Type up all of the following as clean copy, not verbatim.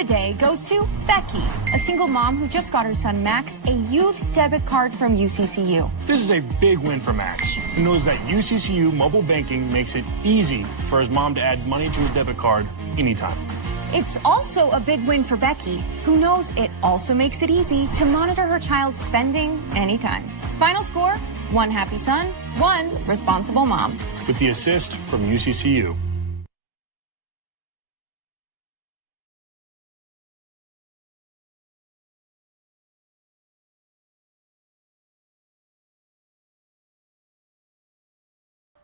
the day goes to Becky, a single mom who just got her son Max a youth debit card from UCCU. This is a big win for Max, who knows that UCCU mobile banking makes it easy for his mom to add money to a debit card anytime. It's also a big win for Becky, who knows it also makes it easy to monitor her child's spending anytime. Final score, 1 happy son, 1 responsible mom. With the assist from UCCU.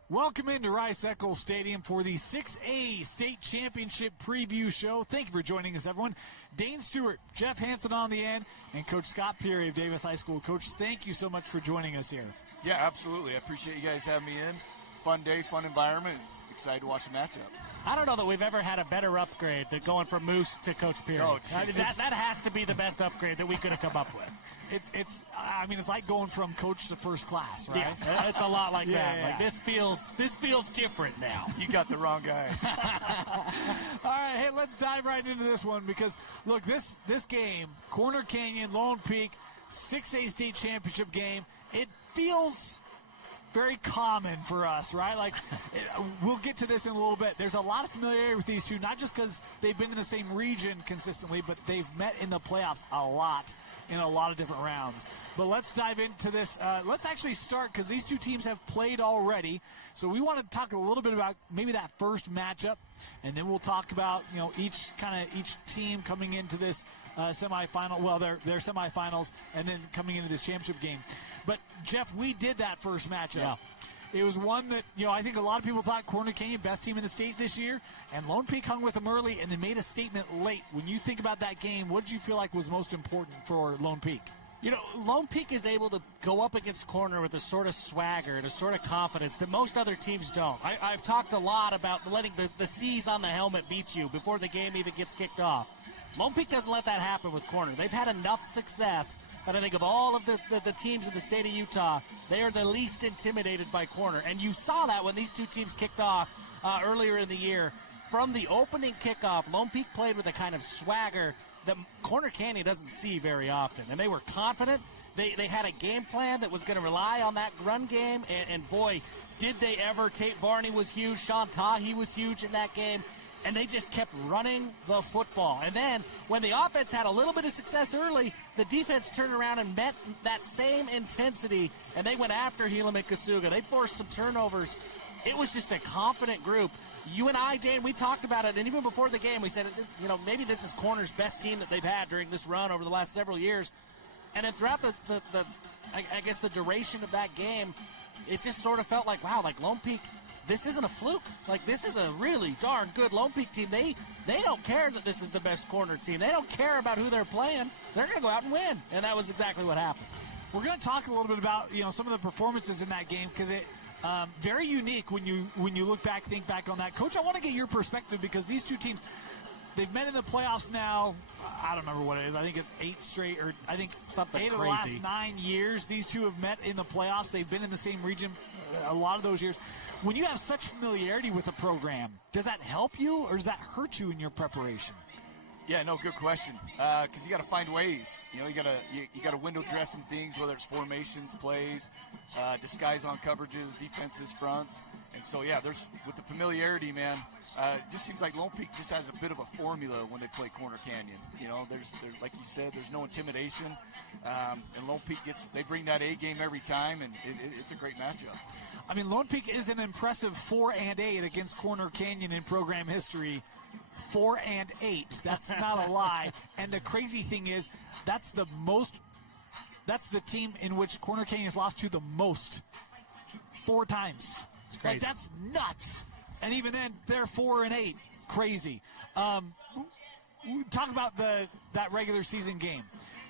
Welcome into Rice-Eccles Stadium for the 6A State Championship Preview Show. Thank you for joining us, everyone. Dane Stewart, Jeff Hansen on the end, and Coach Scott Peary of Davis High School. Coach, thank you so much for joining us here. Yeah, absolutely. I appreciate you guys having me in. Fun day, fun environment. Excited to watch the matchup. I don't know that we've ever had a better upgrade than going from Moose to Coach Peary. Oh, that has to be the best upgrade that we could have come up with. It's like going from coach to first class, right? Yeah, it's a lot like that. Yeah. Like this feels different now. You got the wrong guy. All right, hey, let's dive right into this one because look, this game, Corner Canyon, Lone Peak, 6A State Championship game, it feels very common for us, right? Like, we'll get to this in a little bit. There's a lot of familiarity with these two, not just because they've been in the same region consistently, but they've met in the playoffs a lot in a lot of different rounds. But let's dive into this. Let's actually start because these two teams have played already. So we want to talk a little bit about maybe that first matchup, and then we'll talk about each team coming into this semifinal. Well, their semifinals, and then coming into this championship game. But Jeff, we did that first matchup. Yeah. It was one that, I think a lot of people thought Corner Canyon, best team in the state this year, and Lone Peak hung with them early and then made a statement late. When you think about that game, what did you feel like was most important for Lone Peak? Lone Peak is able to go up against Corner with a sort of swagger and a sort of confidence that most other teams don't. I've talked a lot about letting the C's on the helmet beat you before the game even gets kicked off. Lone Peak doesn't let that happen with Corner. They've had enough success that I think of all of the teams in the state of Utah, they are the least intimidated by Corner. And you saw that when these two teams kicked off earlier in the year. From the opening kickoff, Lone Peak played with a kind of swagger that Corner Canyon doesn't see very often. And they were confident. They had a game plan that was going to rely on that run game. And boy, did they ever. Tate Barney was huge. Sean Tahi was huge in that game. And they just kept running the football. And then when the offense had a little bit of success early, the defense turned around and met that same intensity, and they went after Helaman Kasuga. They forced some turnovers. It was just a confident group. You and I, Dane, we talked about it, and even before the game, we said, maybe this is Corner's best team that they've had during this run over the last several years. And then throughout the duration of that game, it just sort of felt like, wow, like Lone Peak, this isn't a fluke. Like, this is a really darn good Lone Peak team. They don't care that this is the best Corner team. They don't care about who they're playing. They're going to go out and win. And that was exactly what happened. We're going to talk a little bit about, some of the performances in that game because it very unique when you look back, think back on that. Coach, I want to get your perspective because these two teams, they've met in the playoffs now. I don't remember what it is. I think it's 8 straight, or I think something 8 crazy. Of the last 9 years. These two have met in the playoffs. They've been in the same region a lot of those years. When you have such familiarity with the program, does that help you or does that hurt you in your preparation? Yeah, no, good question. Because you got to find ways. You got to window dress some things, whether it's formations, plays, disguise on coverages, defenses, fronts, and so there's with the familiarity, man. It just seems like Lone Peak just has a bit of a formula when they play Corner Canyon. There's like you said, there's no intimidation, and Lone Peak they bring that A game every time, and it's a great matchup. I mean, Lone Peak is an impressive 4-8 against Corner Canyon in program history. 4-8. That's not a lie. And the crazy thing is, that's the team in which Corner Canyon has lost to the most. 4 times. It's crazy. Like, that's nuts. And even then, they're 4-8. Crazy. Talk about that regular season game.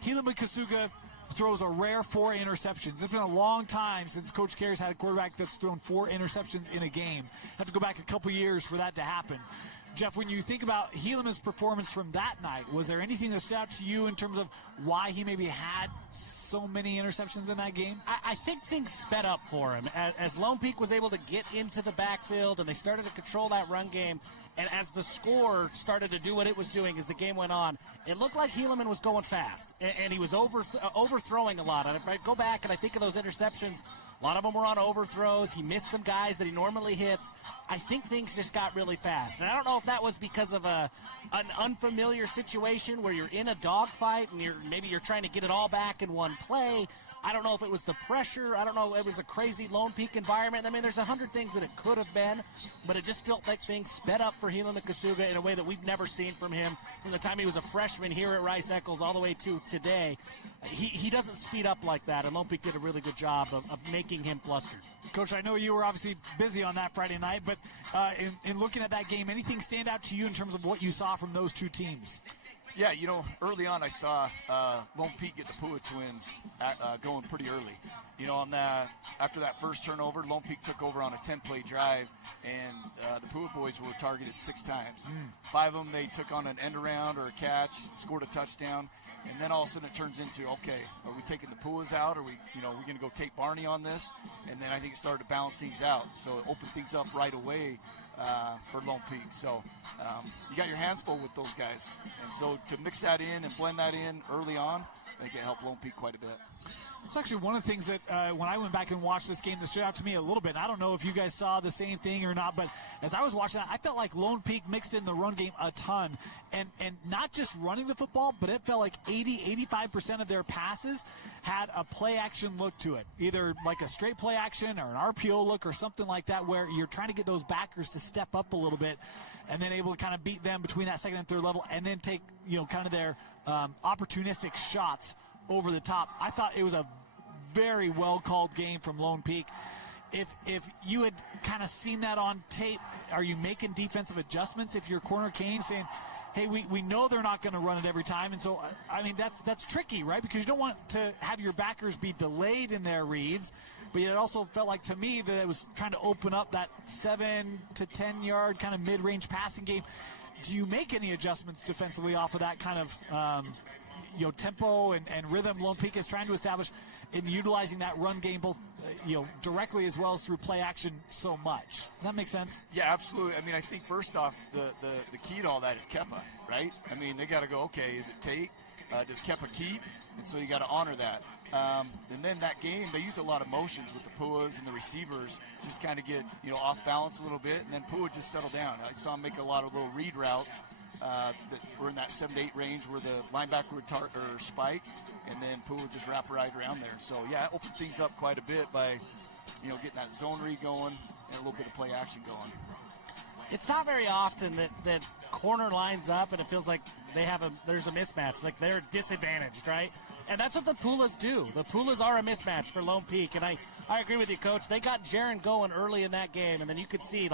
Helaman Kasuga throws a rare 4 interceptions. It's been a long time since Coach Care's had a quarterback that's thrown 4 interceptions in a game. Have to go back a couple years for that to happen. Jeff, when you think about Helaman's performance from that night, was there anything that stood out to you in terms of why he maybe had so many interceptions in that game? I think things sped up for him. As Lone Peak was able to get into the backfield and they started to control that run game, and as the score started to do what it was doing as the game went on, it looked like Helaman was going fast, and he was overthrowing a lot. And if I go back and I think of those interceptions, a lot of them were on overthrows. He missed some guys that he normally hits. I think things just got really fast. And I don't know if that was because of an unfamiliar situation where you're in a dogfight and maybe you're trying to get it all back in one play. I don't know if it was the pressure. I don't know if it was a crazy Lone Peak environment. I mean, there's 100 things that it could have been, but it just felt like things sped up for Helaman Kasuga in a way that we've never seen from him from the time he was a freshman here at Rice-Eccles all the way to today. He doesn't speed up like that, and Lone Peak did a really good job of making him flustered. Coach, I know you were obviously busy on that Friday night, but in looking at that game, anything stand out to you in terms of what you saw from those two teams? Yeah, early on I saw Lone Peak get the Pua twins going pretty early. After that first turnover, Lone Peak took over on a 10-play drive, and the Pua boys were targeted 6 times. 5 of them they took on an end around or a catch, scored a touchdown, and then all of a sudden it turns into, okay, are we taking the Puas out? Are we going to go take Barney on this? And then I think it started to balance things out. So it opened things up right away for Lone Peak. So you got your hands full with those guys. And so to mix that in and blend that in early on, I think it helped Lone Peak quite a bit. It's actually one of the things that when I went back and watched this game that stood out to me a little bit. And I don't know if you guys saw the same thing or not, but as I was watching that, I felt like Lone Peak mixed in the run game a ton. And not just running the football, but it felt like 85% of their passes had a play action look to it. Either like a straight play action or an RPO look or something like that where you're trying to get those backers to step up a little bit and then able to kind of beat them between that second and third level and then take, kind of their opportunistic shots over the top. I thought it was a very well called game from Lone Peak. If you had kind of seen that on tape, are you making defensive adjustments if you're corner Kane saying, hey, we know they're not going to run it every time, and so I mean that's tricky, right? Because you don't want to have your backers be delayed in their reads, but yet it also felt like to me that it was trying to open up that 7 to 10 yard kind of mid-range passing game. Do you make any adjustments defensively off of that kind of tempo and rhythm Lone Peak is trying to establish in utilizing that run game both directly as well as through play action so much? Does that make sense? Yeah, absolutely. I mean, I think first off, the key to all that is Kepa, right? I mean, they got to go, okay, is it Tate? Does Kepa keep? And so you got to honor that. And then that game, they used a lot of motions with the Puas and the receivers, just kind of get off balance a little bit, and then Pua just settle down. I saw him make a lot of little read routes that were in that 7 to 8 range where the linebacker would spike, and then Pua would just wrap right around there. So yeah, it opened things up quite a bit by getting that zone read going and a little bit of play action going. It's not very often that corner lines up and it feels like there's a mismatch, like they're disadvantaged, right? And that's what the Pulas do. The Pulas are a mismatch for Lone Peak, and I agree with you, Coach. They got Jaron going early in that game, and then you could see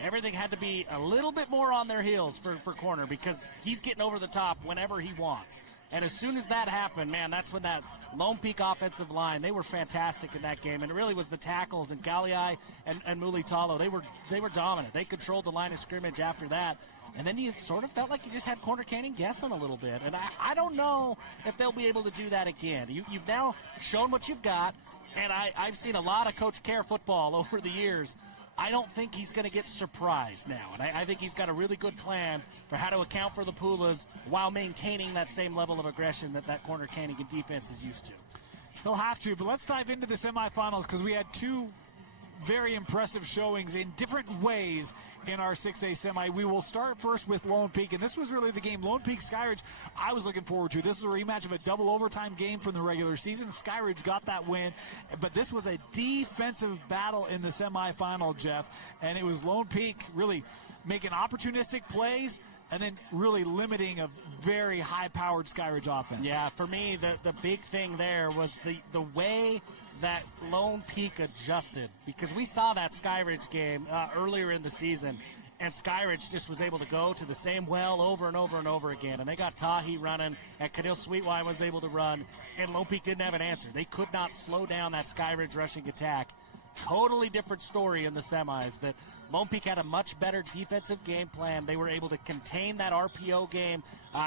everything had to be a little bit more on their heels for corner because he's getting over the top whenever he wants. And as soon as that happened, man, that's when that Lone Peak offensive line, they were fantastic in that game. And it really was the tackles and Galliai and Mulitalo. They were dominant. They controlled the line of scrimmage after that. And then you sort of felt like you just had Corner Canyon guessing a little bit. And I don't know if they'll be able to do that again. You've now shown what you've got. And I've seen a lot of Coach Care football over the years. I don't think he's going to get surprised now. And I think he's got a really good plan for how to account for the Pulas while maintaining that same level of aggression that Corner Canyon defense is used to. He'll have to, but let's dive into the semifinals because we had two very impressive showings in different ways in our 6A semi. We will start first with Lone Peak, and this was really the game Lone Peak Skyridge I was looking forward to. This was a rematch of a double overtime game from the regular season. Skyridge got that win, but this was a defensive battle in the semifinal, Jeff, and it was Lone Peak really making opportunistic plays and then really limiting a very high-powered Skyridge offense. Yeah, for me, the big thing there was the way that Lone Peak adjusted, because we saw that Skyridge game earlier in the season, and Skyridge just was able to go to the same well over and over and over again. And they got Tahi running, and Kadil Sweetwine was able to run, and Lone Peak didn't have an answer. They could not slow down that Skyridge rushing attack. totally different story in the semis, that Lone Peak had a much better defensive game plan. They were able to contain that RPO game.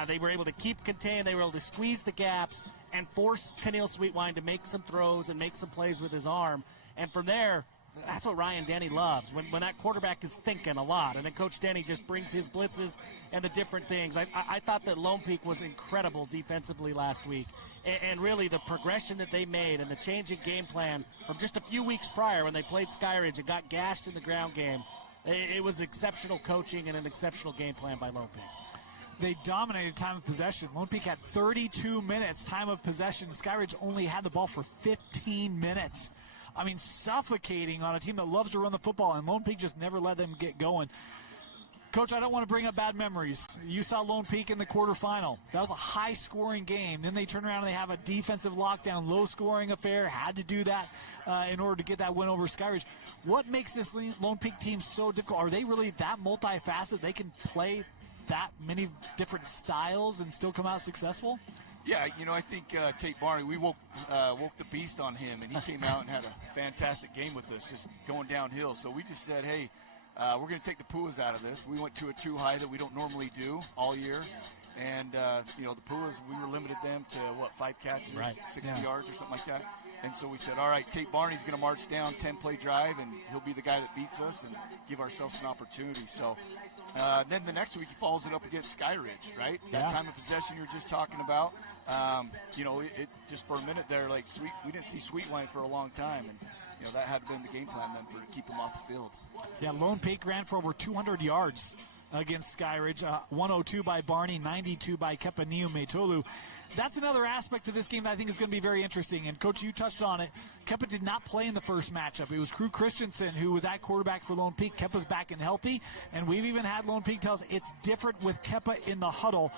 They were able to keep contained. They were able to squeeze the gaps and force Keneal Sweetwine to make some throws and make some plays with his arm. And from there, that's what Ryan Denny loves, when that quarterback is thinking a lot. And then Coach Denny just brings his blitzes and the different things. I thought that Lone Peak was incredible defensively last week. And really the progression that they made and the change in game plan from just a few weeks prior when they played Skyridge and got gashed in the ground game, it was exceptional coaching and an exceptional game plan by Lone Peak. They dominated time of possession. Lone Peak had 32 minutes time of possession. Skyridge only had the ball for 15 minutes. I mean, suffocating on a team that loves to run the football, and Lone Peak just never let them get going. Coach, I don't want to bring up bad memories. You saw Lone Peak in the quarterfinal. That was a high-scoring game. Then they turn around and they have a defensive lockdown, low-scoring affair. Had to do that in order to get that win over Skyridge. What makes this Lone Peak team so difficult? Are they really that multifaceted? They can play that many different styles and still come out successful? Yeah, I think Tate Barney, we woke the beast on him, and he came out and had a fantastic game with us, just going downhill. So we just said, hey, we're going to take the Puas out of this. We went to a true high that we don't normally do all year. And, the Puas, we were limited them to, 5 catches, right. 60 yards or something like that. And so we said, all right, Tate Barney's going to march down 10-play drive, and he'll be the guy that beats us and give ourselves an opportunity. So then the next week he follows it up against Skyridge, right? Yeah. That time of possession you were just talking about. It just for a minute there, we didn't see Sweetwine for a long time. And, that had been the game plan then to keep him off the field. Yeah, Lone Peak ran for over 200 yards against Skyridge. 102 by Barney, 92 by Kepaniu Metolu. That's another aspect to this game that I think is going to be very interesting. And, Coach, you touched on it. Kepa did not play in the first matchup. It was Crew Christensen who was at quarterback for Lone Peak. Kepa's back and healthy. And we've even had Lone Peak tell us it's different with Kepa in the huddle.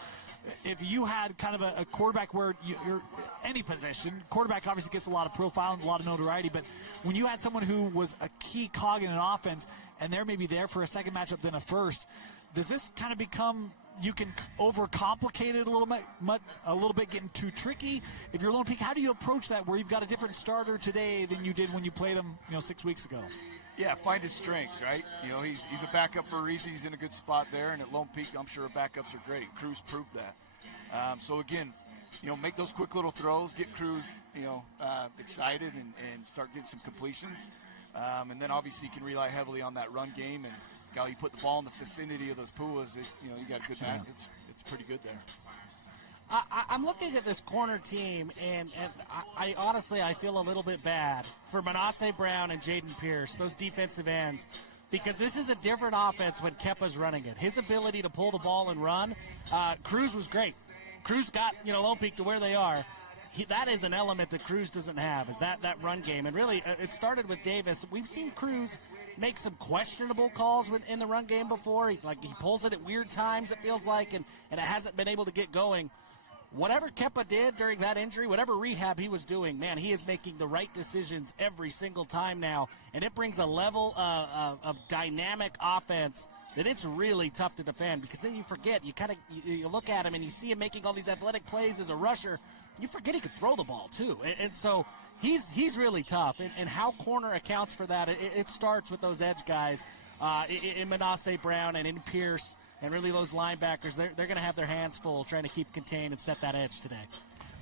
If you had kind of a quarterback where you're any position, quarterback obviously gets a lot of profile and a lot of notoriety, but when you had someone who was a key cog in an offense and they're maybe there for a second matchup than a first, does this kind of become, you can overcomplicate it a little bit, getting too tricky? If you're Lone Peak, how do you approach that where you've got a different starter today than you did when you played him 6 weeks ago? Yeah, find his strengths, right? He's a backup for a reason. He's in a good spot there, and at Lone Peak, I'm sure backups are great. Cruz proved that. So again, make those quick little throws, get Cruz, excited, and start getting some completions. And then obviously you can rely heavily on that run game, and you put the ball in the vicinity of those Puas, you got a good match. It's pretty good there. I'm looking at this corner team, and I honestly feel a little bit bad for Manasseh Brown and Jaden Pierce, those defensive ends, because this is a different offense when Kepa's running it. His ability to pull the ball and run, Cruz was great. Cruz got Lone Peak to where they are. That is an element that Cruz doesn't have, is that run game. And really, it started with Davis. We've seen Cruz make some questionable calls in the run game before. He pulls it at weird times, it feels like, and it hasn't been able to get going. Whatever Kepa did during that injury, whatever rehab he was doing, man, he is making the right decisions every single time now, and it brings a level of dynamic offense that it's really tough to defend, because then you forget, you look at him and you see him making all these athletic plays as a rusher, you forget he could throw the ball too, and so he's really tough, and how corner accounts for that, it starts with those edge guys in Manasseh Brown and in Pierce. And really those linebackers, they're going to have their hands full trying to keep contained and set that edge today.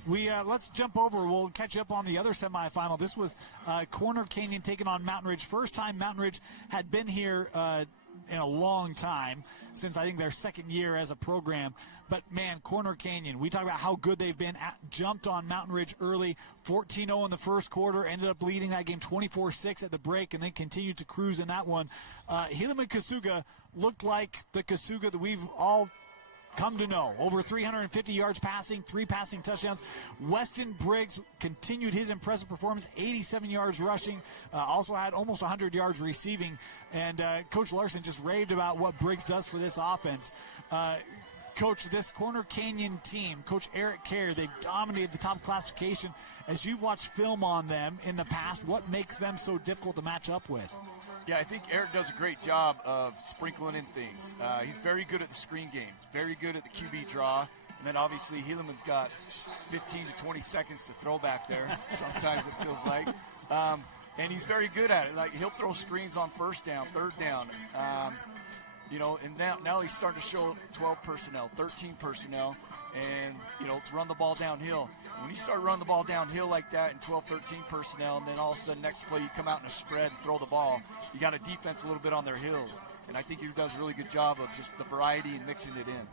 Let's jump over. We'll catch up on the other semifinal. This was Corner Canyon taking on Mountain Ridge. First time Mountain Ridge had been here in a long time, since I think their second year as a program. But, man, Corner Canyon, we talk about how good they've been. Jumped on Mountain Ridge early, 14-0 in the first quarter, ended up leading that game 24-6 at the break, and then continued to cruise in that one. Helaman Kasuga looked like the Kasuga that we've all come to know. Over 350 yards passing, 3 passing touchdowns. Weston Briggs continued his impressive performance, 87 yards rushing, also had almost 100 yards receiving. And Coach Larson just raved about what Briggs does for this offense. Coach, this Corner Canyon team, Coach Eric Kerr, they've dominated the top classification. As you've watched film on them in the past, what makes them so difficult to match up with? Yeah, I think Eric does a great job of sprinkling in things. He's very good at the screen game, very good at the QB draw. And then obviously Helaman's got 15 to 20 seconds to throw back there. Sometimes it feels like. And he's very good at it. Like, he'll throw screens on first down, third down. And now he's starting to show 12 personnel, 13 personnel, and, run the ball downhill. When you start running the ball downhill like that in 12, 13 personnel, and then all of a sudden next play you come out in a spread and throw the ball, you got a defense a little bit on their heels. And I think he does a really good job of just the variety and mixing it in.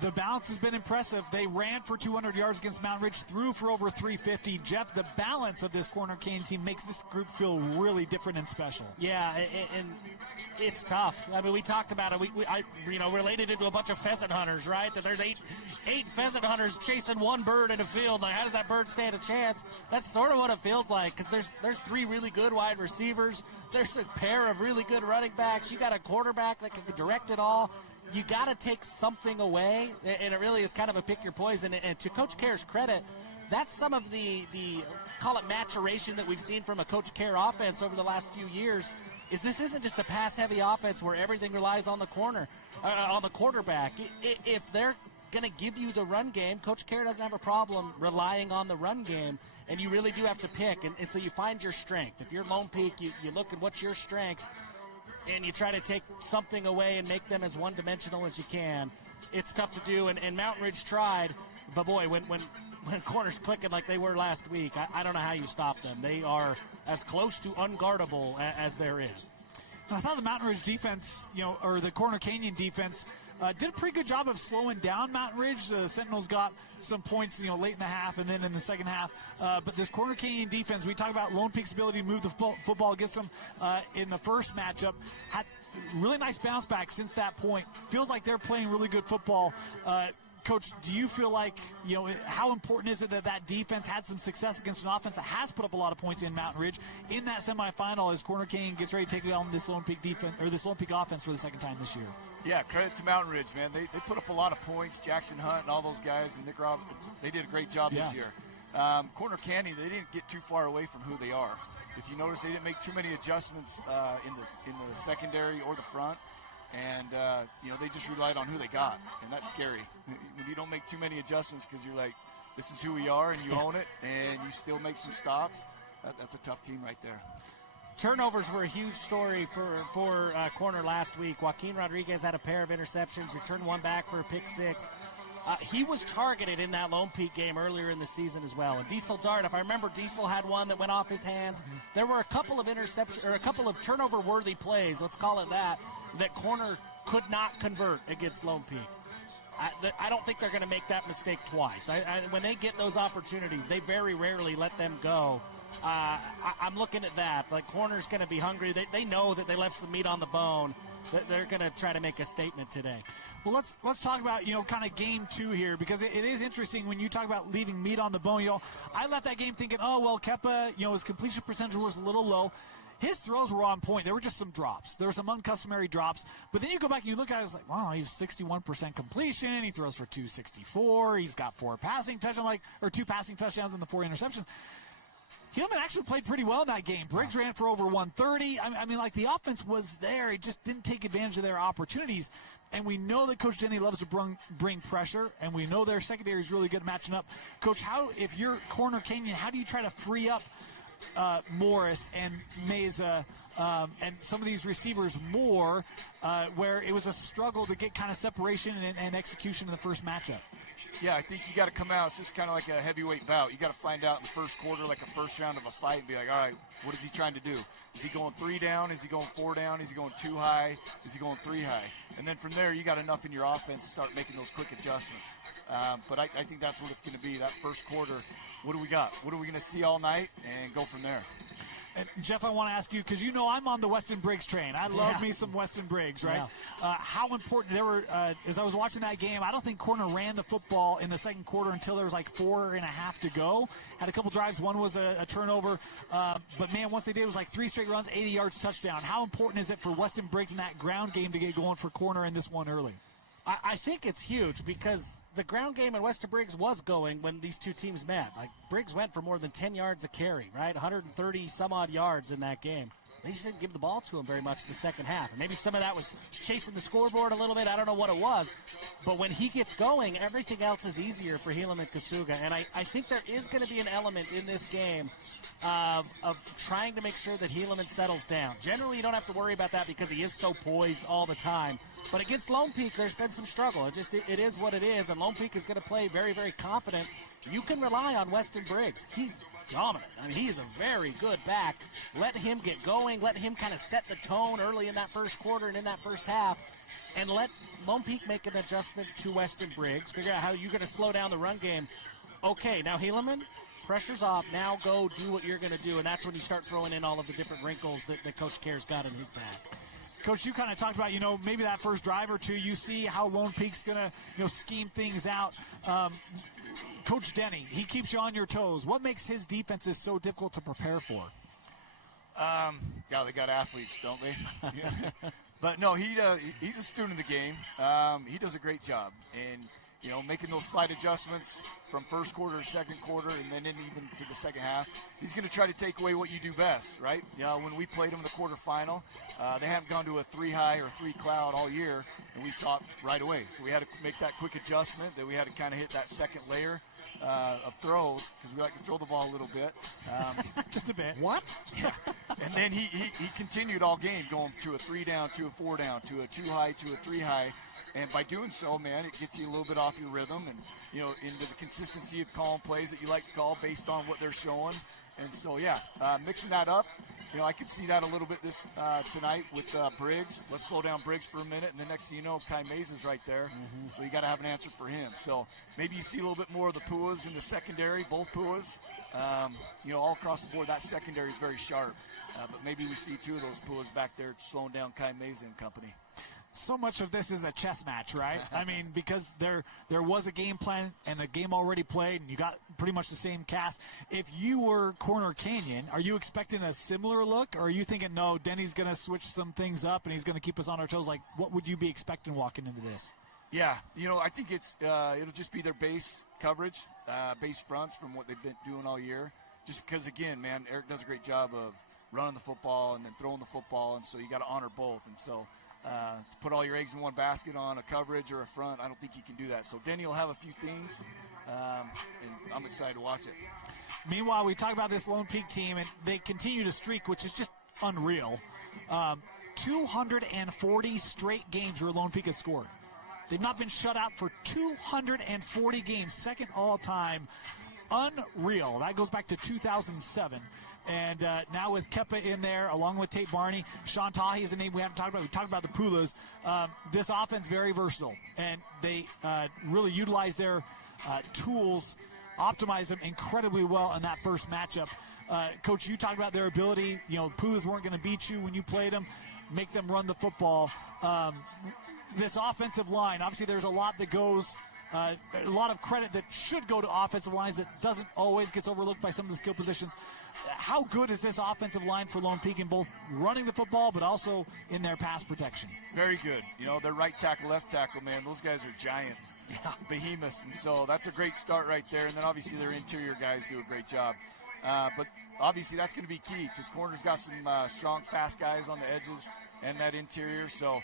The balance has been impressive. They ran for 200 yards against Mountain Ridge, threw for over 350. Jeff, the balance of this Corner Canyon team makes this group feel really different and special. Yeah, and it's tough. I mean, we talked about it. I related it to a bunch of pheasant hunters, right? That there's eight pheasant hunters chasing one bird in a field. Like, how does that bird stand a chance? That's sort of what it feels like, because there's three really good wide receivers. There's a pair of really good running backs. You got a quarterback that can direct it all. You got to take something away, and it really is kind of a pick your poison. And to Coach Kerr's credit, that's some of the call it maturation that we've seen from a Coach Kerr offense over the last few years. Is this isn't just a pass-heavy offense where everything relies on the quarterback. If they're going to give you the run game, Coach Kerr doesn't have a problem relying on the run game, and you really do have to pick. And so you find your strength. If you're Lone Peak, you look at what's your strength, and you try to take something away and make them as one-dimensional as you can. It's tough to do, and Mountain Ridge tried, but boy, when corners clicking like they were last week, I don't know how you stop them. They are as close to unguardable as there is. I thought the Mountain Ridge defense, or the Corner Canyon defense, did a pretty good job of slowing down Mountain Ridge. The Sentinels got some points, late in the half and then in the second half. But this Corner Canyon defense, we talk about Lone Peak's ability to move the football against them in the first matchup. Had really nice bounce back since that point. Feels like they're playing really good football. Coach, do you feel like, how important is it that defense had some success against an offense that has put up a lot of points in Mountain Ridge in that semifinal as Corner Canyon gets ready to take on this Lone Peak defense, or this Lone Peak offense for the second time this year? Yeah, credit to Mountain Ridge, man. They put up a lot of points. Jackson Hunt and all those guys and Nick Roberts, they did a great job this year. Corner Canyon, they didn't get too far away from who they are. If you notice, they didn't make too many adjustments in the secondary or the front. And, they just relied on who they got, and that's scary. When you don't make too many adjustments because you're like, this is who we are, and you own it, and you still make some stops, that's a tough team right there. Turnovers were a huge story for Corner last week. Joaquin Rodriguez had a pair of interceptions, returned one back for a pick six. He was targeted in that Lone Peak game earlier in the season as well. And Diesel Dart, if I remember, Diesel had one that went off his hands. There were a couple of interceptions, or a couple of turnover-worthy plays, let's call it that Corner could not convert against Lone Peak. I don't think they're going to make that mistake twice. When they get those opportunities, they very rarely let them go. I'm looking at that. Like, Corner's going to be hungry. They know that they left some meat on the bone. They're going to try to make a statement today. Well, let's talk about, kind of game two here, because it is interesting when you talk about leaving meat on the bone. I left that game thinking, Kepa, his completion percentage was a little low. His throws were on point. There were just some drops. There were some uncustomary drops. But then you go back and you look at it, it's like, wow, he's 61% completion. He throws for 264. He's got 2 passing touchdowns and the 4 interceptions. Hillman actually played pretty well in that game. Briggs ran for over 130. I mean, the offense was there. It just didn't take advantage of their opportunities. And we know that Coach Denny loves to bring pressure, and we know their secondary is really good matching up. Coach, if you're Corner Canyon, how do you try to free up Morris and Meza and some of these receivers more, where it was a struggle to get kind of separation and execution in the first matchup? Yeah, I think you got to come out. It's just kind of like a heavyweight bout. You got to find out in the first quarter, like a first round of a fight, and be like, all right, what is he trying to do? Is he going 3 down? Is he going 4 down? Is he going 2 high? Is he going 3 high? And then from there, you got enough in your offense to start making those quick adjustments. But I think that's what it's going to be, that first quarter. What do we got? What are we going to see all night? And go from there. And Jeff, I want to ask you, because I'm on the Weston Briggs train. I love me some Weston Briggs, right? Yeah. How important there were, as I was watching that game, I don't think Corner ran the football in the second quarter until there was 4.5 to go. Had a couple drives. One was a turnover. But, man, once they did, it was 3 straight runs, 80 yards, touchdown. How important is it for Weston Briggs in that ground game to get going for Corner in this one early? I think it's huge because the ground game in Weston Briggs was going when these two teams met. Briggs went for more than 10 yards a carry, right? 130 some odd yards in that game. they just didn't give the ball to him very much the second half. And maybe some of that was chasing the scoreboard a little bit. I don't know what it was. But when he gets going, everything else is easier for Helaman Kasuga. And I think there is going to be an element in this game of trying to make sure that Helaman settles down. Generally, you don't have to worry about that because he is so poised all the time. But against Lone Peak, there's been some struggle. It is what it is, and Lone Peak is going to play very, very confident. You can rely on Weston Briggs. He's dominant. I mean, he is a very good back. Let him get going. Let him kind of set the tone early in that first quarter and in that first half, and let Lone Peak make an adjustment to Weston Briggs, figure out how you're going to slow down the run game. Okay, now Helaman, pressure's off. Now go do what you're going to do, and that's when you start throwing in all of the different wrinkles that Coach Care's got in his bag. Coach, you kind of talked about, maybe that first drive or two, you see how Lone Peak's going to, scheme things out. Coach Denny, he keeps you on your toes. What makes his defenses so difficult to prepare for? They got athletes, don't they? But no, he's a student of the game. He does a great job. And, making those slight adjustments from first quarter to second quarter and then even to the second half, he's going to try to take away what you do best, right? When we played them in the quarterfinal, they haven't gone to a 3-high or 3-cloud all year, and we saw it right away. So we had to make that quick adjustment, that we had to kind of hit that second layer of throws, because we like to throw the ball a little bit. Just a bit. What? Yeah. And then he continued all game, going to a 3-down, to a 4-down, to a 2-high, to a 3-high. And by doing so, man, it gets you a little bit off your rhythm and, into the consistency of calling plays that you like to call based on what they're showing. And so, mixing that up, I could see that a little bit this tonight with Briggs. Let's slow down Briggs for a minute, and the next thing you know, Kai Mays right there. Mm-hmm. So you got to have an answer for him. So maybe you see a little bit more of the Puas in the secondary, both Puas. All across the board, that secondary is very sharp. But maybe we see two of those Puas back there slowing down Kai Mays and company. So much of this is a chess match, right? I mean, because there was a game plan and a game already played, and you got pretty much the same cast. If you were Corner Canyon, are you expecting a similar look, or are you thinking, no, Denny's going to switch some things up and he's going to keep us on our toes? Like, what would you be expecting walking into this? Yeah, I think it'll just be their base coverage, base fronts from what they've been doing all year. Just because, again, man, Eric does a great job of running the football and then throwing the football, and so you got to honor both. And so to put all your eggs in one basket on a coverage or a front, I don't think you can do that. So Denny will have a few things, and I'm excited to watch it. Meanwhile, we talk about this Lone Peak team, and they continue to streak, which is just unreal. 240 straight games where Lone Peak has scored. They've not been shut out for 240 games, second all-time. Unreal. That goes back to 2007. And now with Kepa in there, along with Tate Barney, Sean Tahi is a name we haven't talked about. We talked about the Pulas. This offense very versatile, and they really utilize their tools, optimize them incredibly well in that first matchup. Coach, you talked about their ability. Pulas weren't going to beat you when you played them. Make them run the football. This offensive line, obviously, there's a lot that goes. A lot of credit that should go to offensive lines that doesn't always gets overlooked by some of the skill positions. How good is this offensive line for Lone Peak in both running the football but also in their pass protection? Very good. Their right tackle, left tackle, man, those guys are giants, behemoths. And so that's a great start right there. And then obviously their interior guys do a great job. But obviously that's going to be key because corner's got some strong, fast guys on the edges and that interior. So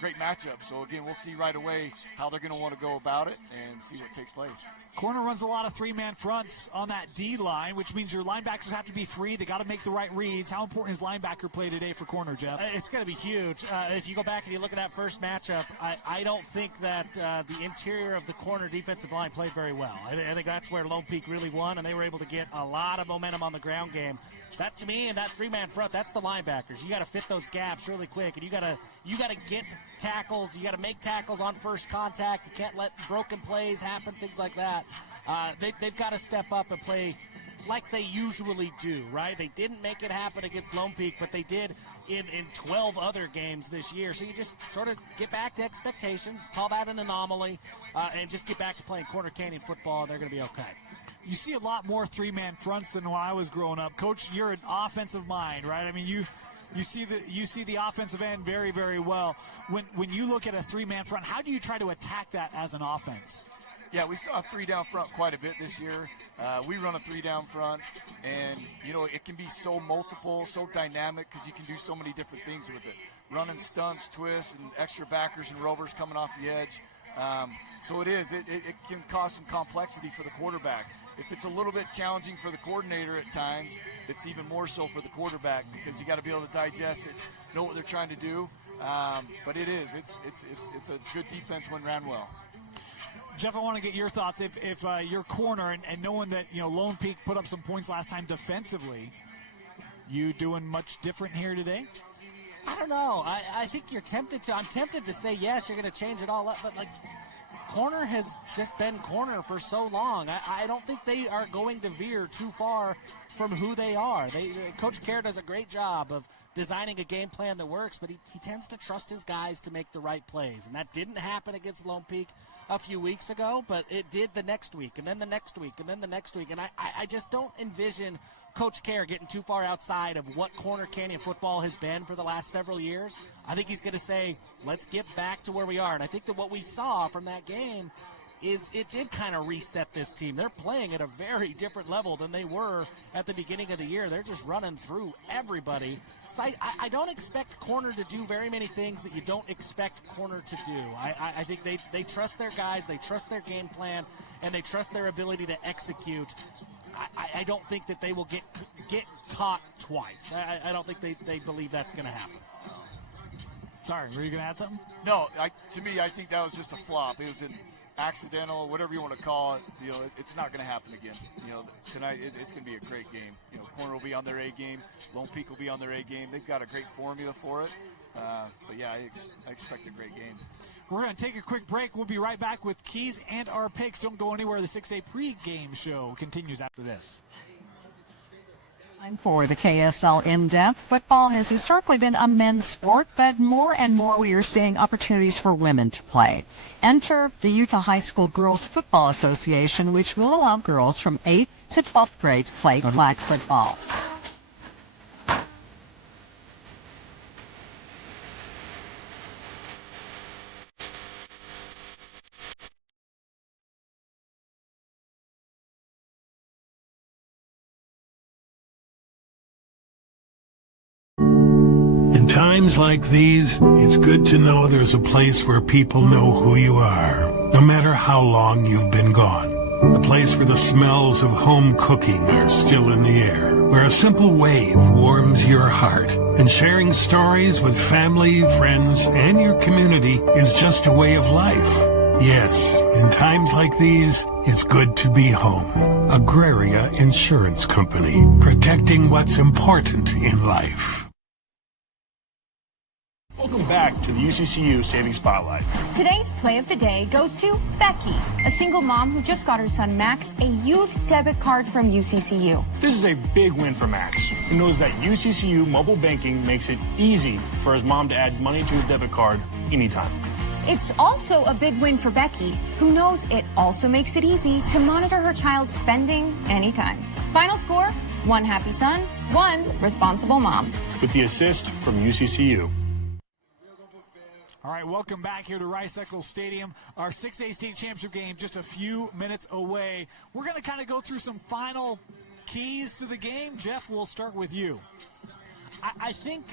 great matchup. So, again, we'll see right away how they're going to want to go about it and see what takes place. Corner runs a lot of three-man fronts on that D-line, which means your linebackers have to be free. They got to make the right reads. How important is linebacker play today for corner, Jeff? It's going to be huge. If you go back and you look at that first matchup, I don't think that the interior of the corner defensive line played very well. I think that's where Lone Peak really won, and they were able to get a lot of momentum on the ground game. That, to me, and that three-man front, that's the linebackers. You got to fit those gaps really quick, and you got to get tackles. You got to make tackles on first contact. You can't let broken plays happen, things like that. They've got to step up and play like they usually do, right? They didn't make it happen against Lone Peak, but they did in 12 other games this year. So you just sort of get back to expectations, call that an anomaly, and just get back to playing Corner Canyon football, and they're going to be okay. You see a lot more three-man fronts than when I was growing up. Coach, you're an offensive mind, right? I mean, you see the offensive end very, very well. When you look at a three-man front, how do you try to attack that as an offense? Yeah, we saw 3 down front quite a bit this year. We run a 3 down front, and, it can be so multiple, so dynamic because you can do so many different things with it. Running stunts, twists, and extra backers and rovers coming off the edge. So it can cause some complexity for the quarterback. If it's a little bit challenging for the coordinator at times, it's even more so for the quarterback because you got to be able to digest it, know what they're trying to do. But it's a good defense when ran well. Jeff, I want to get your thoughts. If your corner and knowing that Lone Peak put up some points last time defensively, you doing much different here today? I don't know. I think you're tempted to. I'm tempted to say yes, you're going to change it all up, but corner has just been corner for so long. I don't think they are going to veer too far from who they are. Coach Kerr does a great job of designing a game plan that works, but he tends to trust his guys to make the right plays, and that didn't happen against Lone Peak a few weeks ago, but it did the next week, and then the next week, and then the next week, and I just don't envision Coach Kerr getting too far outside of what Corner Canyon football has been for the last several years. I think he's going to say, let's get back to where we are, and I think that what we saw from that game is it did kind of reset this team. They're playing at a very different level than they were at the beginning of the year. They're just running through everybody. So I don't expect corner to do very many things that you don't expect corner to do. I think they trust their guys, they trust their game plan, and they trust their ability to execute. I don't think that they will get caught twice. I don't think they believe that's going to happen. Sorry, were you going to add something? No, to me, I think that was just a flop. It was an accidental, whatever you want to call it. It's not going to happen again. Tonight it's going to be a great game. Corner will be on their A game. Lone Peak will be on their A game. They've got a great formula for it. But yeah, I expect a great game. We're going to take a quick break. We'll be right back with Keys and our picks. Don't go anywhere. The 6A pregame show continues after this. For the KSL in-depth, football has historically been a men's sport, but more and more we are seeing opportunities for women to play. Enter the Utah High School Girls Football Association, which will allow girls from 8th to 12th grade to play flag football. In times like these, it's good to know there's a place where people know who you are, no matter how long you've been gone. A place where the smells of home cooking are still in the air, where a simple wave warms your heart, and sharing stories with family, friends, and your community is just a way of life. Yes, in times like these, it's good to be home. Agraria Insurance Company, protecting what's important in life. Welcome back to the UCCU Saving Spotlight. Today's play of the day goes to Becky, a single mom who just got her son Max a youth debit card from UCCU. This is a big win for Max, who knows that UCCU mobile banking makes it easy for his mom to add money to a debit card anytime. It's also a big win for Becky, who knows it also makes it easy to monitor her child's spending anytime. Final score, 1 happy son, 1 responsible mom. With the assist from UCCU. All right, welcome back here to Rice-Eccles Stadium. Our 6A state championship game just a few minutes away. We're going to kind of go through some final keys to the game. Jeff, we'll start with you. I think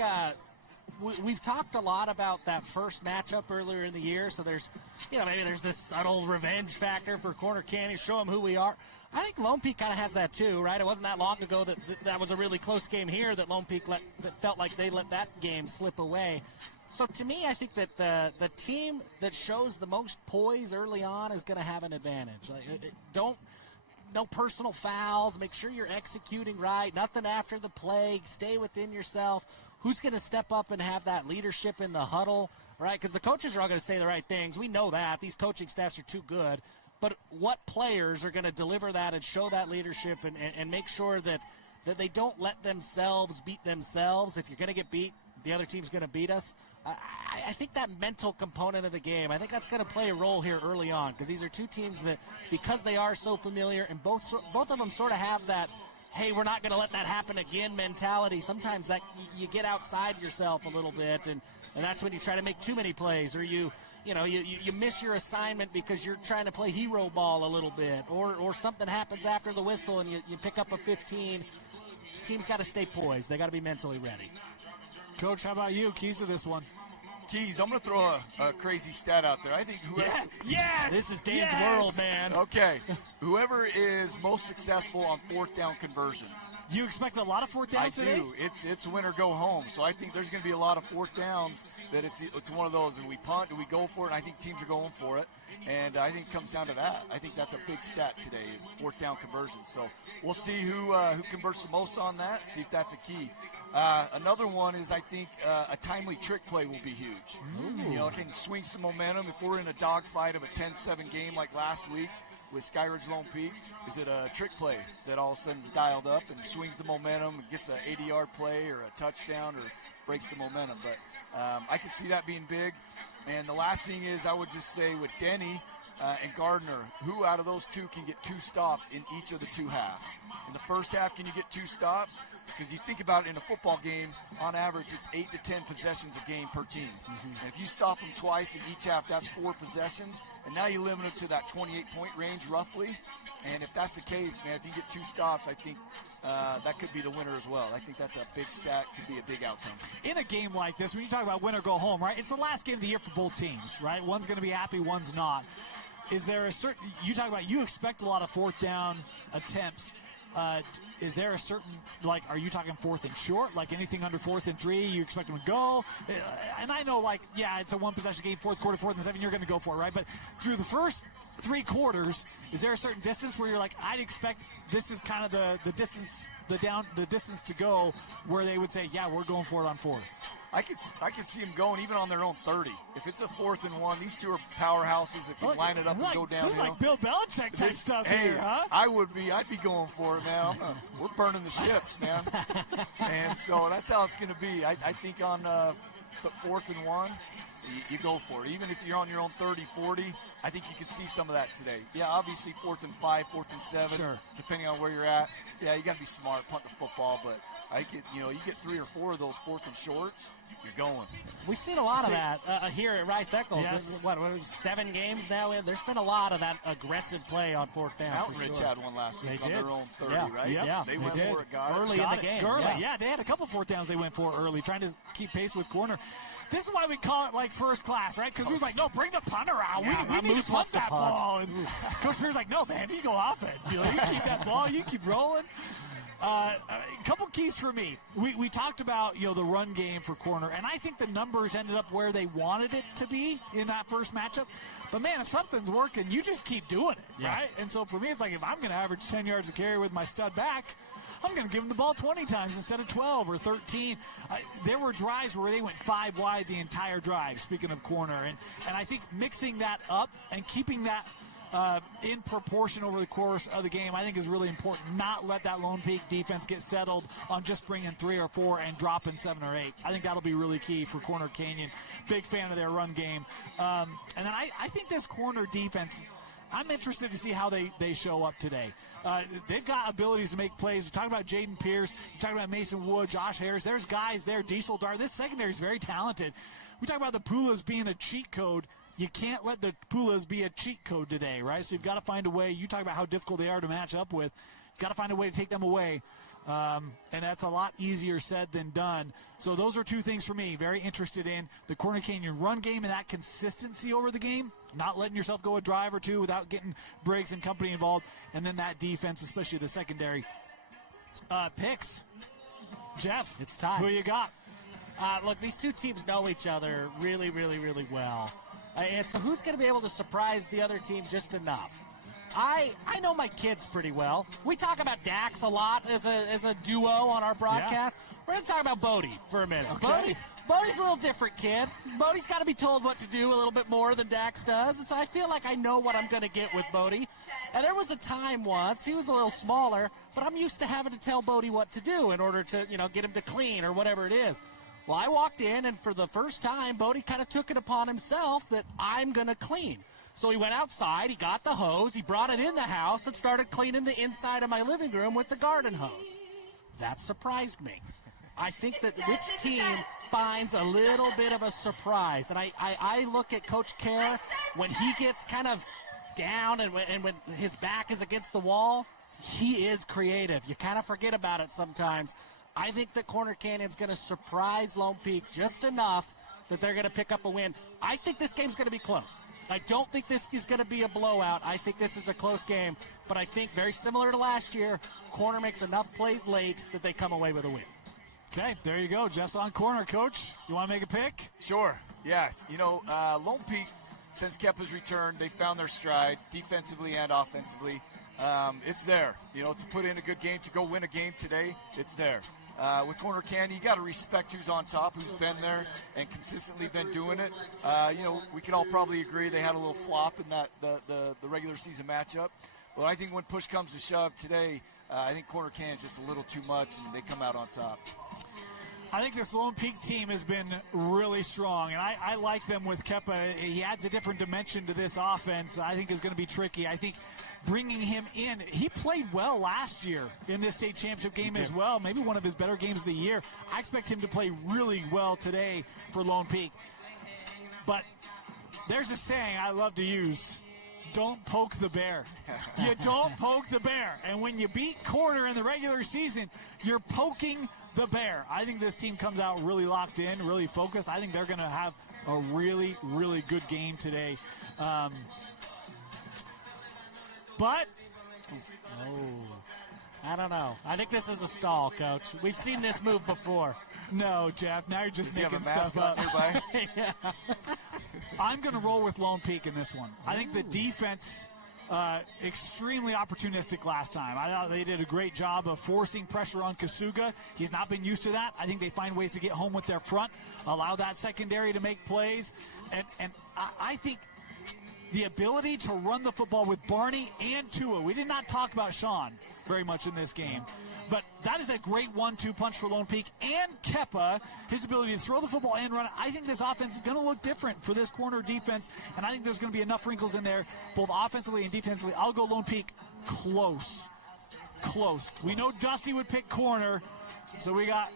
we've talked a lot about that first matchup earlier in the year, so there's, maybe there's this subtle revenge factor for Corner Canyon, show them who we are. I think Lone Peak kind of has that too, right? It wasn't that long ago that was a really close game here that Lone Peak that felt like they let that game slip away. So to me, I think that the team that shows the most poise early on is going to have an advantage. No personal fouls. Make sure you're executing right. Nothing after the play. Stay within yourself. Who's going to step up and have that leadership in the huddle, right? Because the coaches are all going to say the right things. We know that. These coaching staffs are too good. But what players are going to deliver that and show that leadership and make sure that they don't let themselves beat themselves? If you're going to get beat, the other team's going to beat us. I think that mental component of the game, I think that's going to play a role here early on, because these are two teams that, because they are so familiar, and both of them sort of have that, hey, we're not going to let that happen again mentality. Sometimes that you get outside yourself a little bit, and that's when you try to make too many plays, or you you miss your assignment because you're trying to play hero ball a little bit, or something happens after the whistle and you pick up a 15. Team's got to stay poised. They got to be mentally ready. Coach, how about you? Keys to this one. Keys, I'm going to throw a crazy stat out there. I think whoever Yes! This is Dan's world, man. Okay. Whoever is most successful on fourth down conversions. You expect a lot of fourth downs today? I do. It's win or go home. So I think there's going to be a lot of fourth downs that it's one of those. Do we punt? Do we go for it? And I think teams are going for it. And I think it comes down to that. I think that's a big stat today is fourth down conversions. So we'll see who converts the most on that, see if that's a key. Another one is I think a timely trick play will be huge. It can swing some momentum. If we're in a dogfight of a 10-7 game like last week with Skyridge Lone Peak, is it a trick play that all of a sudden is dialed up and swings the momentum and gets an 80-yard play or a touchdown or breaks the momentum? But I could see that being big. And the last thing is I would just say with Denny and Gardner, who out of those two can get 2 stops in each of the 2 halves? In the first half, can you get 2 stops? Because you think about it in a football game, on average, it's 8 to 10 possessions a game per team. And if you stop them twice in each half, that's 4 possessions. And now you limit them to that 28-point range roughly. And if that's the case, man, if you get 2 stops, I think that could be the winner as well. I think that's a big stat, could be a big outcome. In a game like this, when you talk about win or go home, right, it's the last game of the year for both teams, right? One's going to be happy, one's not. Is there a certain – you talk about you expect a lot of fourth down attempts. Is there a certain, like, are you talking 4th and short? Like anything under 4th and 3, you expect them to go? And I know, like, yeah, it's a one-possession game, 4th quarter, 4th and 7, you're going to go for it, right? But through the first 3 quarters, is there a certain distance where you're like, I'd expect this is kind of the distance, the distance to go where they would say, yeah, we're going for it on 4th? I could see them going even on their own 30. If it's a 4th and 1, these two are powerhouses that can line it up and go downhill. This is like Bill Belichick type stuff here, huh? I'd be going for it now. We're burning the ships, man. And so that's how it's going to be. I think on 4th and 1, you go for it. Even if you're on your own 30, 40, I think you could see some of that today. Yeah, obviously 4th and 5, 4th and 7, sure, depending on where you're at. Yeah, you got to be smart, punt the football, but you get 3 or 4 of those 4th and shorts, you're going. We've seen a lot of that here at Rice-Eccles. Yes. What 7 games now? There's been a lot of that aggressive play on 4th down. Mountain Ridge had one last week on their own 30, right? Yeah, they went for it, guys. Early in the game. Yeah, they had a couple 4th downs they went for early, trying to keep pace with corner. This is why we call it like first class, right? Because we were like, no, bring the punter out. Yeah, we need to punt that ball. And Coach Pierre's like, no, man, you go offense. You keep that ball, you keep rolling. A couple keys for me. We talked about the run game for corner, and I think the numbers ended up where they wanted it to be in that first matchup. But man, if something's working, you just keep doing it, right? And so for me, it's like if I'm going to average 10 yards a carry with my stud back, I'm going to give him the ball 20 times instead of 12 or 13. There were drives where they went 5 wide the entire drive, speaking of corner. And I think mixing that up and keeping that in proportion over the course of the game, I think is really important. Not let that Lone Peak defense get settled on just bringing 3 or 4 and dropping 7 or 8. I think that'll be really key for Corner Canyon. Big fan of their run game. And then I think this corner defense, I'm interested to see how they show up today. They've got abilities to make plays. We talk about Jaden Pierce. We talk about Mason Wood, Josh Harris. There's guys there. Diesel Dart. This secondary is very talented. We talk about the Pulas being a cheat code. You can't let the Pulas be a cheat code today, right? So you've got to find a way. You talk about how difficult they are to match up with. You've got to find a way to take them away. And that's a lot easier said than done. So those are 2 things for me. Very interested in the Corner Canyon run game and that consistency over the game. Not letting yourself go a drive or 2 without getting Briggs and company involved. And then that defense, especially the secondary. Picks. Jeff, it's time. Who you got? Look, these 2 teams know each other really, really, really well. And so who's going to be able to surprise the other team just enough? I know my kids pretty well. We talk about Dax a lot as a duo on our broadcast. Yeah. We're going to talk about Bodie for a minute. Okay. Bodie's a little different kid. Bodie's got to be told what to do a little bit more than Dax does. And so I feel like I know what I'm going to get with Bodie. And there was a time once, he was a little smaller, but I'm used to having to tell Bodie what to do in order to, get him to clean or whatever it is. Well, I walked in, and for the first time, Bodie kind of took it upon himself that I'm going to clean. So he went outside, he got the hose, he brought it in the house, and started cleaning the inside of my living room with the garden hose. That surprised me. I think that which team finds a little bit of a surprise. And I look at Coach Kerr when he gets kind of down and when his back is against the wall, he is creative. You kind of forget about it sometimes. I think that Corner Canyon's going to surprise Lone Peak just enough that they're going to pick up a win. I think this game's going to be close. I don't think this is going to be a blowout. I think this is a close game, but I think very similar to last year, Corner makes enough plays late that they come away with a win. Okay, there you go. Jeff's on corner, Coach. You want to make a pick? Sure. Yeah. Lone Peak, since Kepa's returned, they found their stride defensively and offensively. It's there. To put in a good game, to go win a game today, it's there. With Corner Canyon, you got to respect who's on top, who's been there and consistently been doing it. We can all probably agree they had a little flop in that the regular season matchup. But I think when push comes to shove today, I think Corner Canyon's just a little too much, and they come out on top. I think this Lone Peak team has been really strong, and I like them with Kepa. He adds a different dimension to this offense I think is going to be tricky. I think bringing him in, he played well last year in this state championship game as well, maybe one of his better games of the year. I expect him to play really well today for Lone Peak. But there's a saying I love to use: don't poke the bear. You don't poke the bear. And when you beat Corner in the regular season, you're poking the bear. I think this team comes out really locked in, really focused. I think they're going to have a really, really good game today. But I don't know. I think this is a stall, Coach. We've seen this move before. No, Jeff. Now you're just making stuff up. Yeah. I'm going to roll with Lone Peak in this one. I think the defense extremely opportunistic last time. I thought they did a great job of forcing pressure on Kasuga. He's not been used to that. I think they find ways to get home with their front, allow that secondary to make plays. And I think the ability to run the football with Barney and Tua. We did not talk about Sean very much in this game, but that is a great 1-2 punch for Lone Peak. And Kepa, his ability to throw the football and run it. I think this offense is going to look different for this Corner defense, and I think there's going to be enough wrinkles in there, both offensively and defensively. I'll go Lone Peak close. We know Dusty would pick Corner, so we got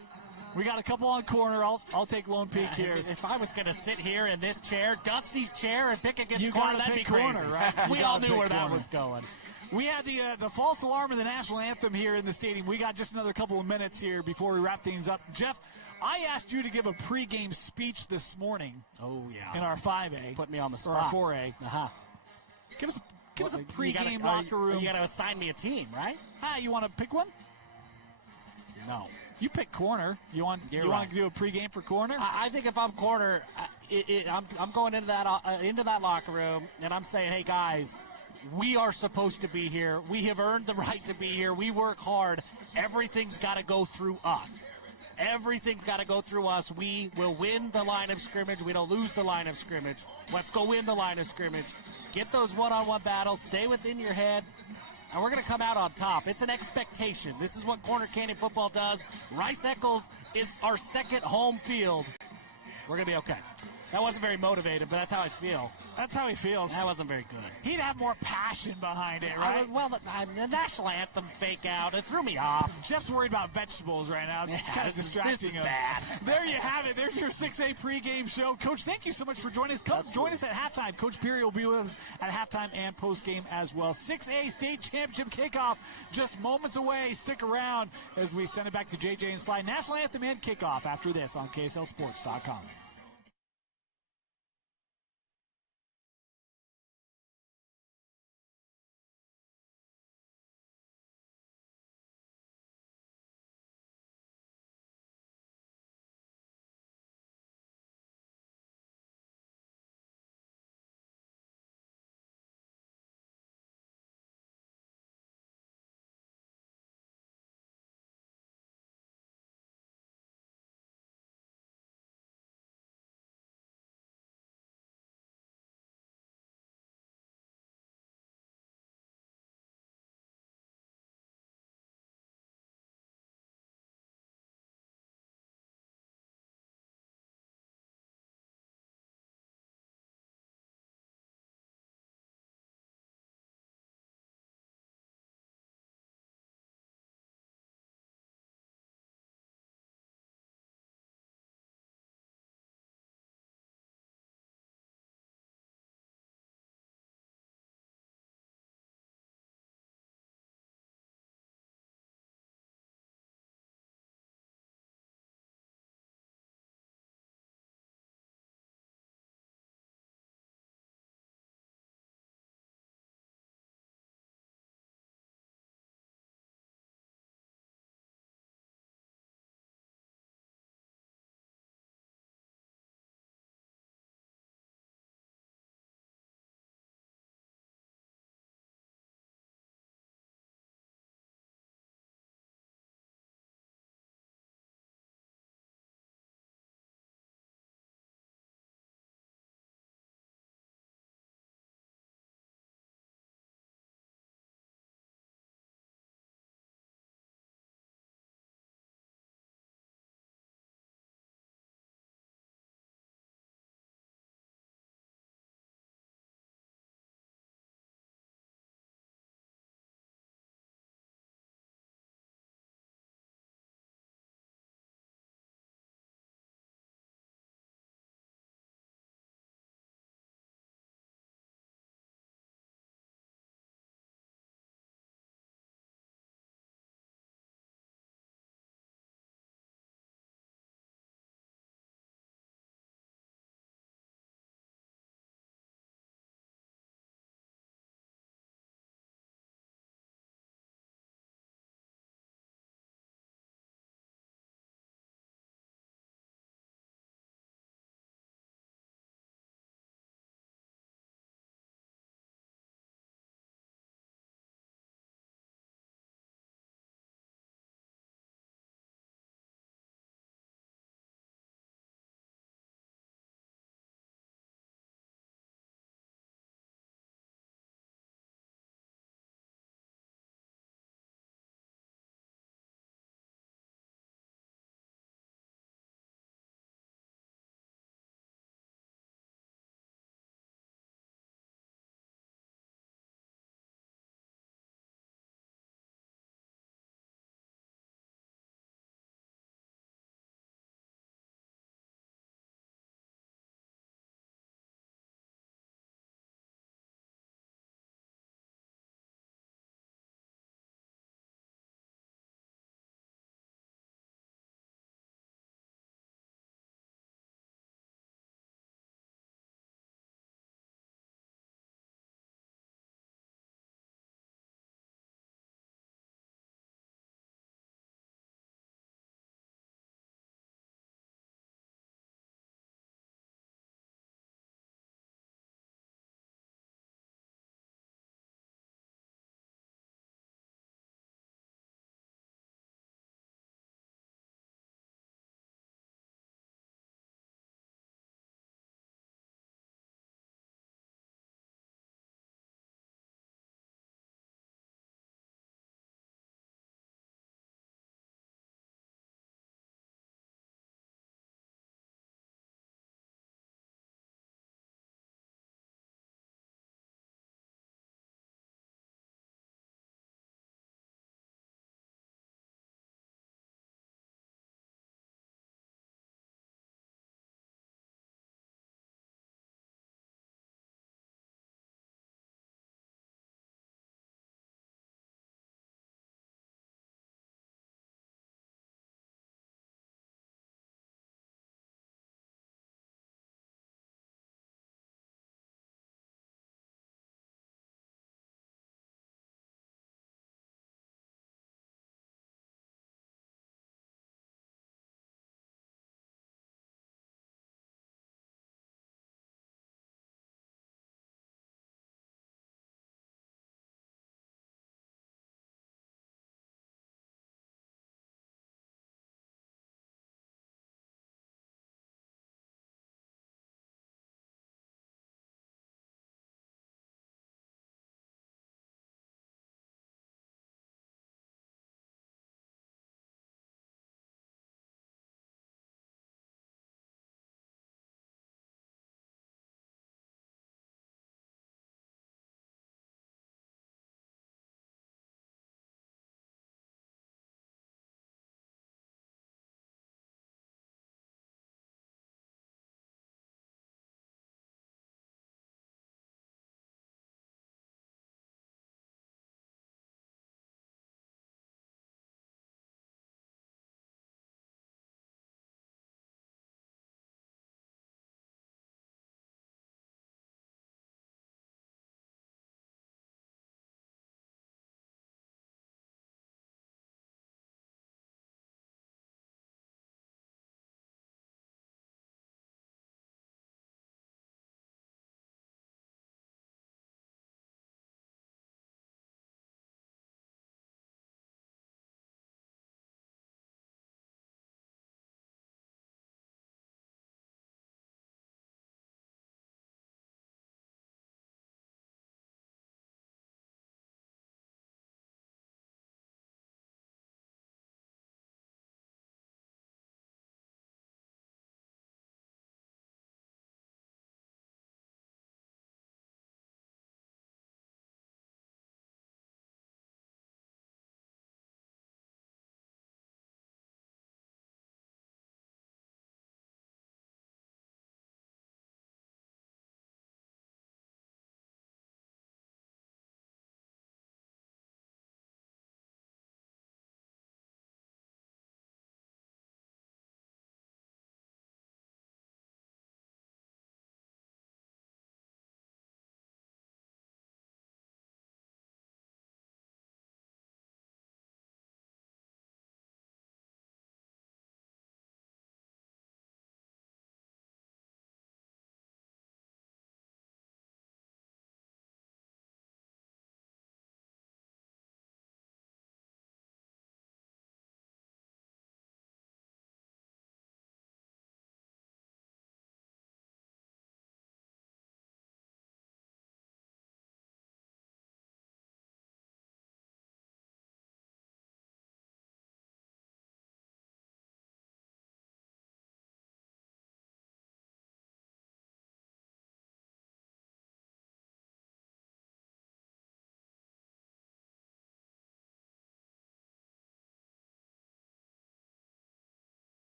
a couple on Corner. I'll take Lone Peak here. If I was going to sit here in this chair, Dusty's chair, and pick against You Corner, gotta that'd be pick crazy. Corner, right? We You all gotta knew where pick that Corner. was going. We had the false alarm of the national anthem here in the stadium. We got just another couple of minutes here before we wrap things up. Jeff, I asked you to give a pregame speech this morning. Oh, yeah. In our 5A. Put me on the Or spot. our 4A. Uh-huh. Give us a You pregame gotta- locker room. You got to assign me a team, right? You want to pick one? No. You pick Corner. You want You're want right. to do a pregame for Corner? I think if I'm Corner, I'm going into that locker room, and I'm saying, hey, guys, we are supposed to be here. We have earned the right to be here. We work hard. Everything's got to go through us. Everything's got to go through us. We will win the line of scrimmage. We don't lose the line of scrimmage. Let's go win the line of scrimmage. Get those one-on-one battles. Stay within your head. And we're going to come out on top. It's an expectation. This is what Corner Canyon football does. Rice-Eccles is our second home field. We're going to be okay. That wasn't very motivated, but that's how I feel. That's how he feels. That wasn't very good. He'd have more passion behind it, right? The national anthem fake out, it threw me off. Jeff's worried about vegetables right now. It's kind of distracting This is him. bad. There you have it. There's your 6A pregame show. Coach, thank you so much for joining us. Come join us at halftime. Coach Peary will be with us at halftime and postgame as well. 6A state championship kickoff just moments away. Stick around as we send it back to JJ and Sly. National anthem and kickoff after this on KSLSports.com.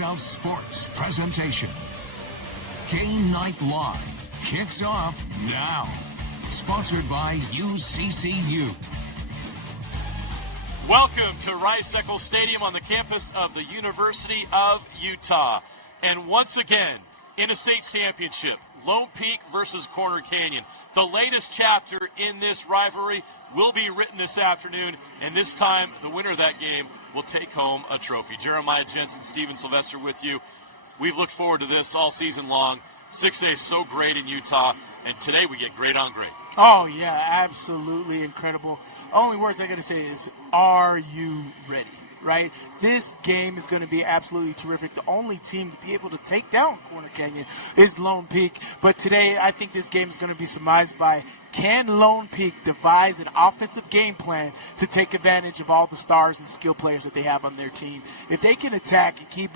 of Sports presentation. Game Night Live kicks off now. Sponsored by UCCU. Welcome to Rice-Eccles Stadium on the campus of the University of Utah. And once again, in a state championship, Lone Peak versus Corner Canyon. The latest chapter in this rivalry will be written this afternoon, and this time the winner of that game will take home a trophy. Jeremiah Jensen, Steven Sylvester with you. We've looked forward to this all season long. 6A is so great in Utah, and today we get great on great. Oh, yeah, absolutely incredible. Only words I got to say is, are you ready? Right? This game is going to be absolutely terrific. The only team to be able to take down Corner Canyon is Lone Peak. But today, I think this game is going to be surmised by, can Lone Peak devise an offensive game plan to take advantage of all the stars and skill players that they have on their team? If they can attack and keep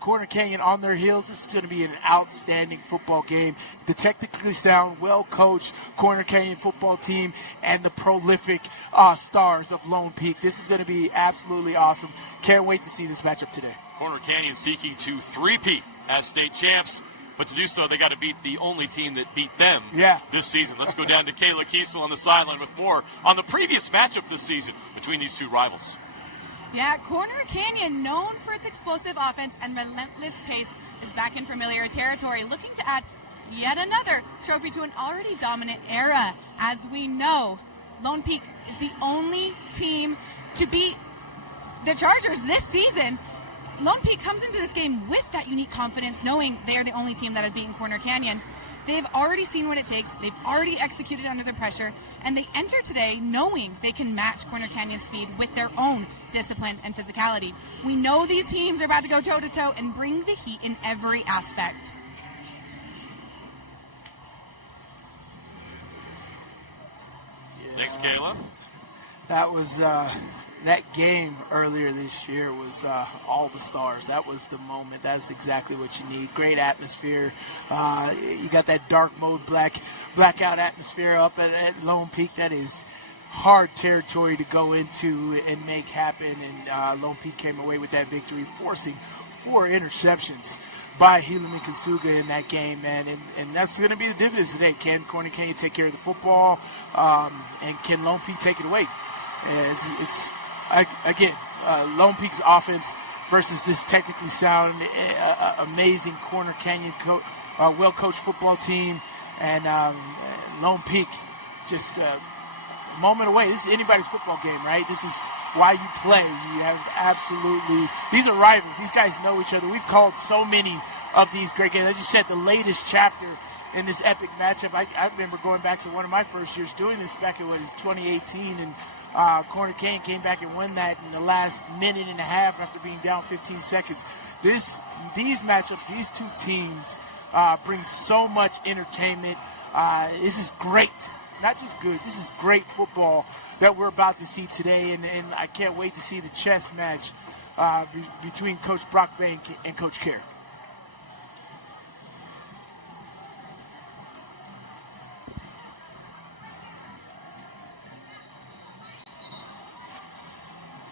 Corner Canyon on their heels, this is going to be an outstanding football game. The technically sound, well-coached Corner Canyon football team and the prolific stars of Lone Peak. This is going to be absolutely awesome. Can't wait to see this matchup today. Corner Canyon seeking to three-peat as state champs. But to do so, they got to beat the only team that beat them this season. Let's go down to Kayla Kiesel on the sideline with more on the previous matchup this season between these two rivals. Yeah, Corner Canyon, known for its explosive offense and relentless pace, is back in familiar territory, looking to add yet another trophy to an already dominant era. As we know, Lone Peak is the only team to beat the Chargers this season. Lone Peak comes into this game with that unique confidence, knowing they are the only team that have beaten Corner Canyon. They've already seen what it takes. They've already executed under the pressure, and they enter today knowing they can match Corner Canyon's speed with their own discipline and physicality. We know these teams are about to go toe-to-toe and bring the heat in every aspect. Thanks, Kayla. That was that game earlier this year was all the stars. That was the moment. That's exactly what you need. Great atmosphere. You got that dark mode blackout atmosphere up at Lone Peak. That is hard territory to go into and make happen. And Lone Peak came away with that victory, forcing 4 interceptions by Hilami Kasuga in that game, man. And that's going to be the difference today. Can Corner Canyon take care of the football? And can Lone Peak take it away? Again, Lone Peak's offense versus this technically sound, amazing Corner Canyon well-coached football team, and Lone Peak just a moment away. This is anybody's football game, right? This is why you play. You have absolutely, these are rivals. These guys know each other. We've called so many of these great games. As you said, the latest chapter in this epic matchup. I remember going back to one of my first years doing this back in 2018, and Corner Canyon came back and won that in the last minute and a half after being down 15 seconds. These matchups, these two teams bring so much entertainment. This is great. Not just good, this is great football that we're about to see today, and I can't wait to see the chess match between Coach Brockbank and Coach Kerr.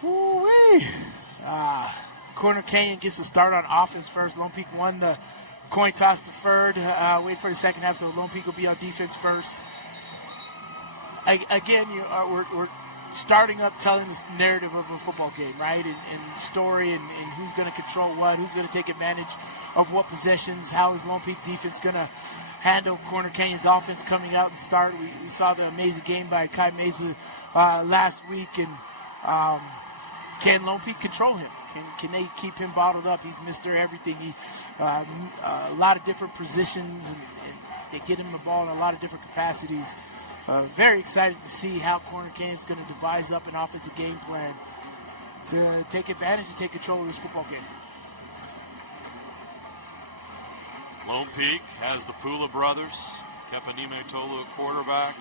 Woo-wee. Corner Canyon gets to start on offense first. Lone Peak won the coin toss deferred. Wait for the second half, so Lone Peak will be on defense first. Again, we're starting up telling this narrative of a football game, right? And story and who's going to control what, who's going to take advantage of what possessions, how is Lone Peak defense going to handle Corner Canyon's offense coming out and start. We saw the amazing game by Kai Mesa last week, and can Lone Peak control him? Can they keep him bottled up? He's Mr. Everything. A lot of different positions, and they get him the ball in a lot of different capacities. Very excited to see how Corner Canyon is going to devise up an offensive game plan to take advantage and take control of this football game. Lone Peak has the Pula brothers, Kepanime Tolu at quarterback,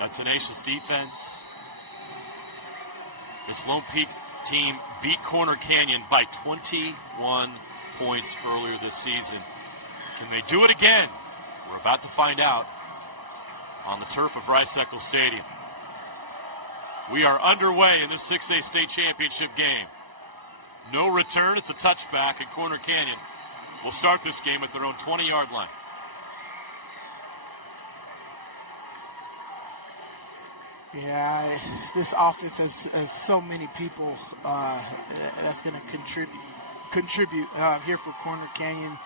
a tenacious defense. This Lone Peak team beat Corner Canyon by 21 points earlier this season. Can they do it again? We're about to find out on the turf of Rice-Eccles Stadium. We are underway in this 6A state championship game. No return. It's a touchback, and Corner Canyon will start this game at their own 20-yard line. Yeah, this offense has so many people that's going to contribute here for Corner Canyon.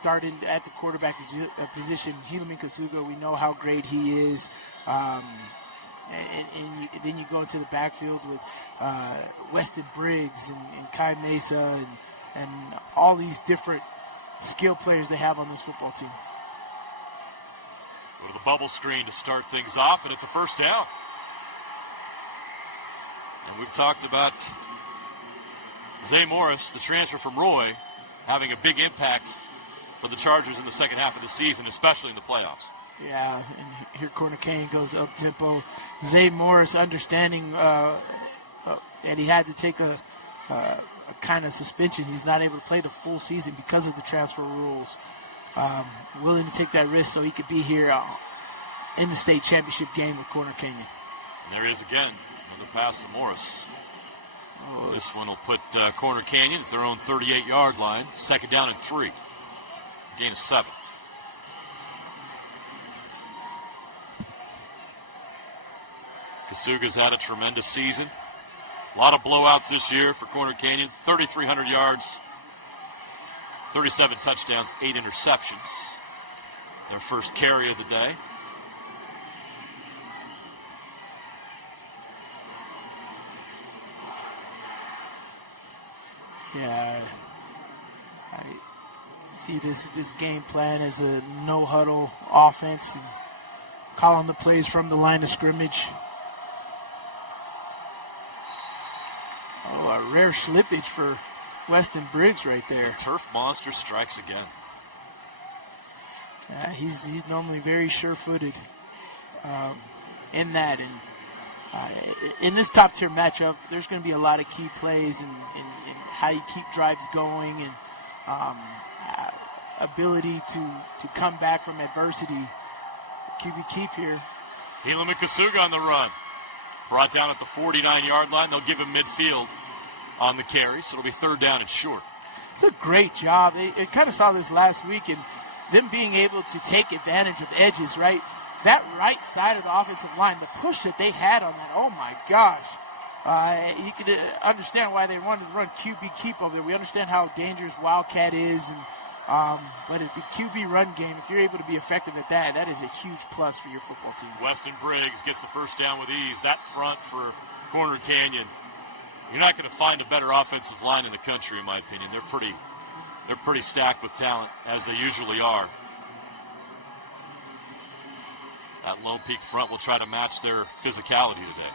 Starting at the quarterback position, Helaman Kasuga, we know how great he is. And then you go into the backfield with Weston Briggs and Kai Mesa and all these different skill players they have on this football team. Go to the bubble screen to start things off, and it's a first down. And we've talked about Zay Morris, the transfer from Roy, having a big impact for the Chargers in the second half of the season, especially in the playoffs. Yeah, and here Corner Canyon goes up-tempo. Zay Morris understanding that he had to take a kind of suspension. He's not able to play the full season because of the transfer rules. Willing to take that risk so he could be here in the state championship game with Corner Canyon. And there he is again, another pass to Morris. This one will put Corner Canyon at their own 38-yard line. Second down and 3. Gain of 7. Kasuga's had a tremendous season. A lot of blowouts this year for Corner Canyon. 3,300 yards, 37 touchdowns, 8 interceptions. Their first carry of the day. Yeah, I see this game plan as a no-huddle offense and calling the plays from the line of scrimmage. Oh, a rare slippage for Weston Briggs right there. The turf monster strikes again. Yeah, he's normally very sure-footed in that. And in this top-tier matchup, there's going to be a lot of key plays and how you keep drives going and ability to come back from adversity. QB keep here. Helaman Kasuga on the run. Brought down at the 49-yard line. They'll give him midfield on the carry, so it'll be third down and short. It's a great job. It kind of saw this last week, and them being able to take advantage of edges, right? That right side of the offensive line, the push that they had on that, oh my gosh. You could understand why they wanted to run QB keep over there. We understand how dangerous Wildcat is, but at the QB run game, if you're able to be effective at that, that is a huge plus for your football team. Weston Briggs gets the first down with ease. That front for Corner Canyon, you're not going to find a better offensive line in the country, in my opinion. They're pretty stacked with talent, as they usually are. That Lone Peak front will try to match their physicality today.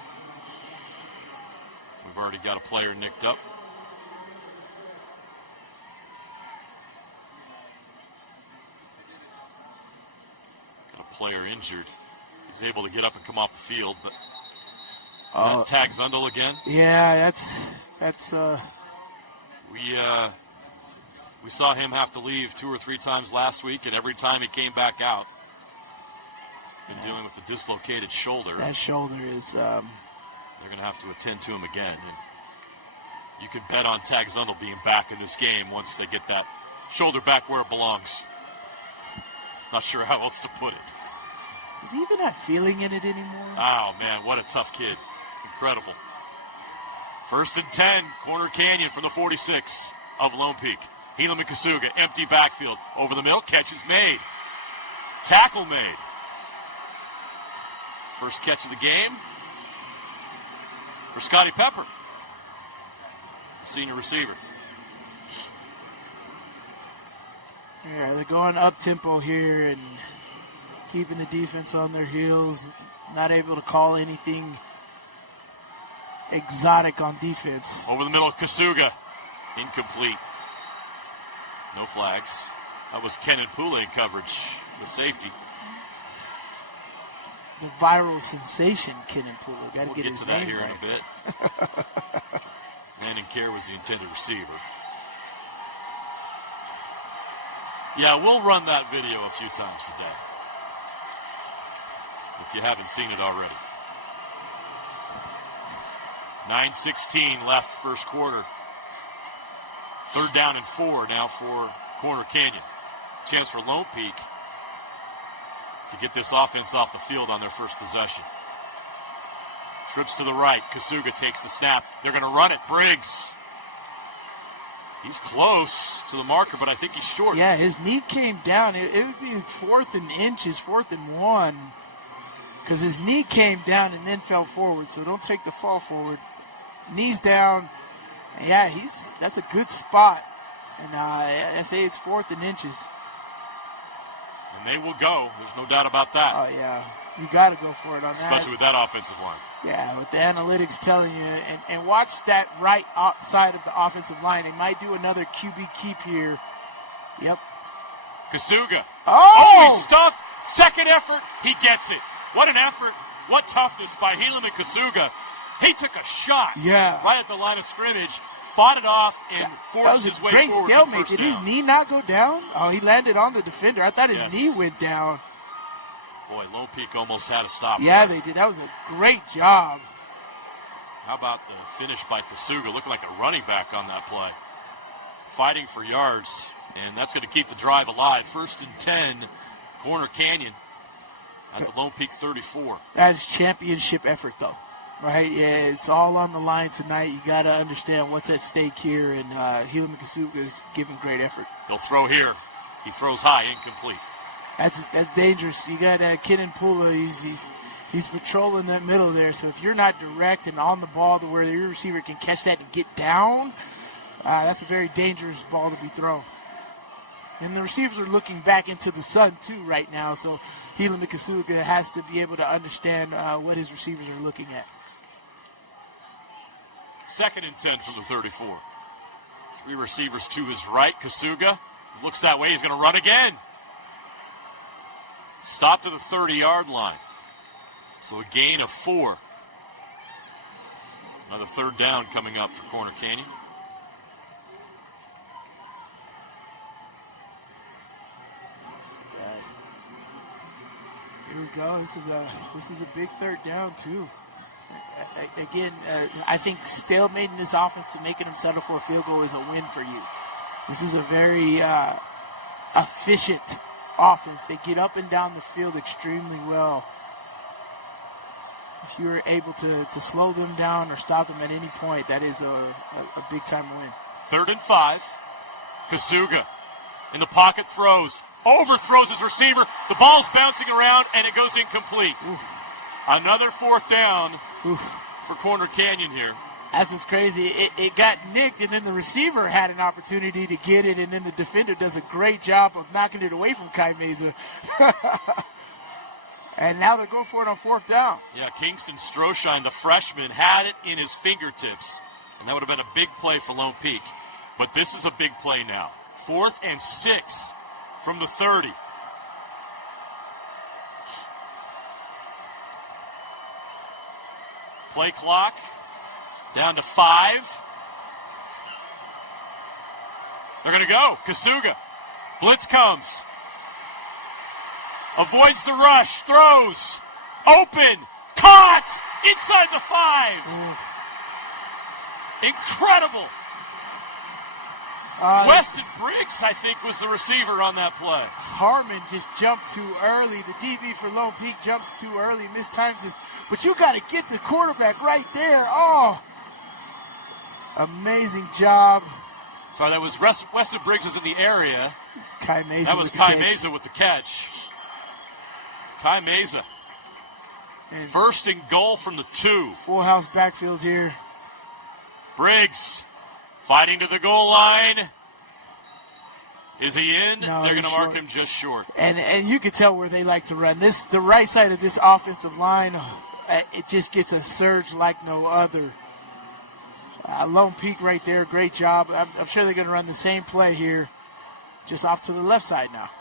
We've already got a player nicked up. Got a player injured. He's able to get up and come off the field, but tag Zundel again. Yeah, that's we saw him have to leave 2 or 3 times last week, and every time he came back out, he's been dealing with a dislocated shoulder. That shoulder is they're going to have to attend to him again. And you can bet on Tag Zundel being back in this game once they get that shoulder back where it belongs. Not sure how else to put it. Is he even not feeling in it anymore? Oh, man, what a tough kid. Incredible. 1st and 10, Corner Canyon from the 46 of Lone Peak. Helaman Kasuga, empty backfield. Over the middle, catch is made. Tackle made. First catch of the game for Scotty Pepper, senior receiver. Yeah, they're going up-tempo here and keeping the defense on their heels, not able to call anything exotic on defense. Over the middle of Kasuga, incomplete. No flags. That was Kenan Pule in coverage with safety. The viral sensation, Kenan Pule. Got to get his to that name here right. in a bit. Landon Kerr was the intended receiver. Yeah, we'll run that video a few times today, if you haven't seen it already. 9:16 left first quarter. 3rd down and 4 now for Corner Canyon. Chance for Lone Peak to get this offense off the field on their first possession. Trips to the right. Kasuga takes the snap. They're going to run it. Briggs. He's close to the marker, but I think he's short. Yeah, his knee came down. It would be 4th and inches, 4th and 1, because his knee came down and then fell forward. So don't take the fall forward. Knees down. Yeah, that's a good spot. And I say it's 4th and inches. And they will go. There's no doubt about that. Oh, yeah. You got to go for it on Especially that. Especially with that offensive line. Yeah, with the analytics telling you. And watch that right outside of the offensive line. They might do another QB keep here. Yep. Kasuga. Oh! He's stuffed. Second effort. He gets it. What an effort. What toughness by Helaman Kasuga. He took a shot right at the line of scrimmage, fought it off, and forced his way forward. Great stalemate. Did his knee not go down? Oh, he landed on the defender. I thought his knee went down. Boy, Lone Peak almost had a stop. Yeah, they did. That was a great job. How about the finish by Kasuga? Looked like a running back on that play. Fighting for yards, and that's going to keep the drive alive. 1st and 10, Corner Canyon at the Lone Peak 34. That is championship effort, though. Right? Yeah, it's all on the line tonight. You got to understand what's at stake here, and Helaman Kasuga is giving great effort. He'll throw here. He throws high, incomplete. That's dangerous. You got Kenan Pula. He's patrolling that middle there. So if you're not direct and on the ball to where your receiver can catch that and get down, that's a very dangerous ball to be thrown. And the receivers are looking back into the sun too right now. So Helaman Kasuga has to be able to understand what his receivers are looking at. 2nd and 10 from the 34. 3 receivers to his right. Kasuga looks that way. He's going to run again. Stop to the 30-yard line. So a gain of 4. Another 3rd down coming up for Corner Canyon. Here we go. This is a big 3rd down too. Again, I think stalemating this offense and making them settle for a field goal is a win for you. This is a very efficient offense. They get up and down the field extremely well. If you're able to slow them down or stop them at any point, that is a big-time win. 3rd and 5. Kasuga in the pocket throws. Overthrows his receiver. The ball's bouncing around, and it goes incomplete. Oof. Another 4th down for Corner Canyon here. That's just crazy. It got nicked, and then the receiver had an opportunity to get it, and then the defender does a great job of knocking it away from Kai Meza. And now they're going for it on 4th down. Yeah, Kingston Stroshine, the freshman, had it in his fingertips, and that would have been a big play for Lone Peak. But this is a big play now. 4th and 6 from the 30. Play clock down to 5. They're going to go. Kasuga. Blitz comes. Avoids the rush. Throws. Open. Caught! Inside the 5. Incredible. Weston Briggs, I think, was the receiver on that play. Harmon just jumped too early. The DB for Lone Peak jumps too early, mistimes this. But you got to get the quarterback right there. Oh, amazing job. Sorry, that was Weston Briggs was in the area. Kai Meza. That was Kai Meza with the catch. Kai Meza. 1st and goal from the 2. Full house backfield here. Briggs. Fighting to the goal line. Is he in? No, they're going to mark short. him just short. And you can tell where they like to run. The right side of this offensive line, it just gets a surge like no other. Lone Peak right there, great job. I'm sure they're going to run the same play here, just off to the left side now.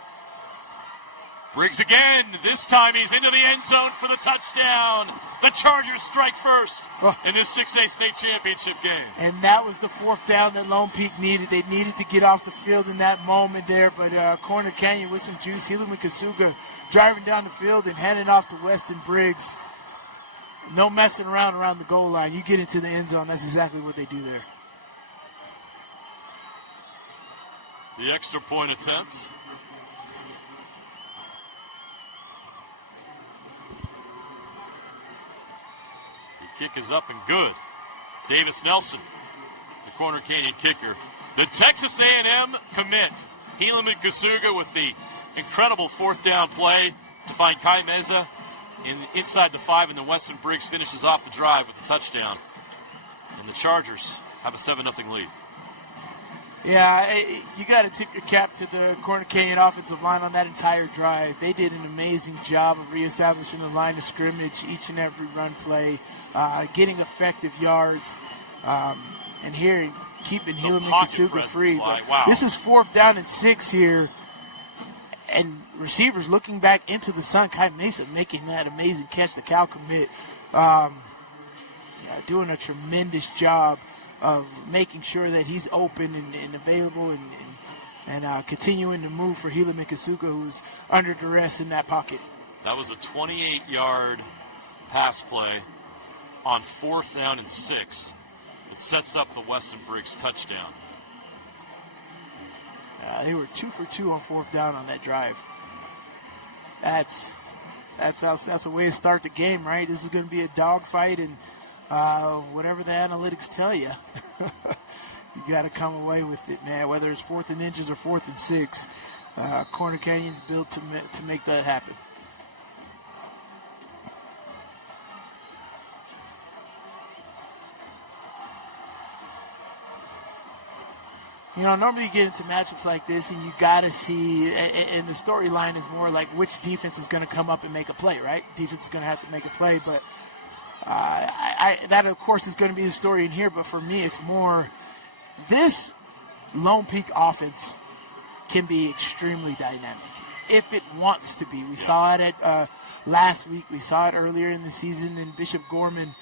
Briggs again. This time he's into the end zone for the touchdown. The Chargers strike first in this 6A state championship game. And that was the 4th down that Lone Peak needed. They needed to get off the field in that moment there, but Corner Canyon with some juice. Helaman Kasuga driving down the field and handing off to Weston Briggs. No messing around the goal line. You get into the end zone, that's exactly what they do there. the extra point attempt. The kick is up and good. Davis Nelson, the Corner Canyon kicker. The Texas A&M commit, Helaman Kasuga, with the incredible fourth down play to find Kai Meza inside the 5, and then Weston Briggs finishes off the drive with the touchdown. And the Chargers have a 7-0 lead. Yeah, you got to tip your cap to the Corner Canyon offensive line on that entire drive. They did an amazing job of reestablishing the line of scrimmage each and every run play, getting effective yards, and here keeping Helaman Kasuga free. Wow. This is 4th down and 6 here, and receivers looking back into the sun. Kai Mesa making that amazing catch, the Cal commit. Doing a tremendous job of making sure that he's open and available and continuing to move for Helaman Kasuga, who's under duress in that pocket. That was a 28-yard pass play on 4th down and 6. It sets up the Weston Briggs touchdown. They were 2 for 2 on 4th down on that drive. That's a way to start the game, right? This is going to be a dogfight, and whatever the analytics tell you, you got to come away with it, man. Whether it's 4th and inches or 4th and 6, Corner Canyon's built to make that happen. You know, normally you get into matchups like this and you got to see, and the storyline is more like which defense is going to come up and make a play, right? Defense is going to have to make a play, but that, of course, is going to be the story in here. But for me, it's more this Lone Peak offense can be extremely dynamic if it wants to be. We saw it at last week. We saw it earlier in the season in Bishop Gorman.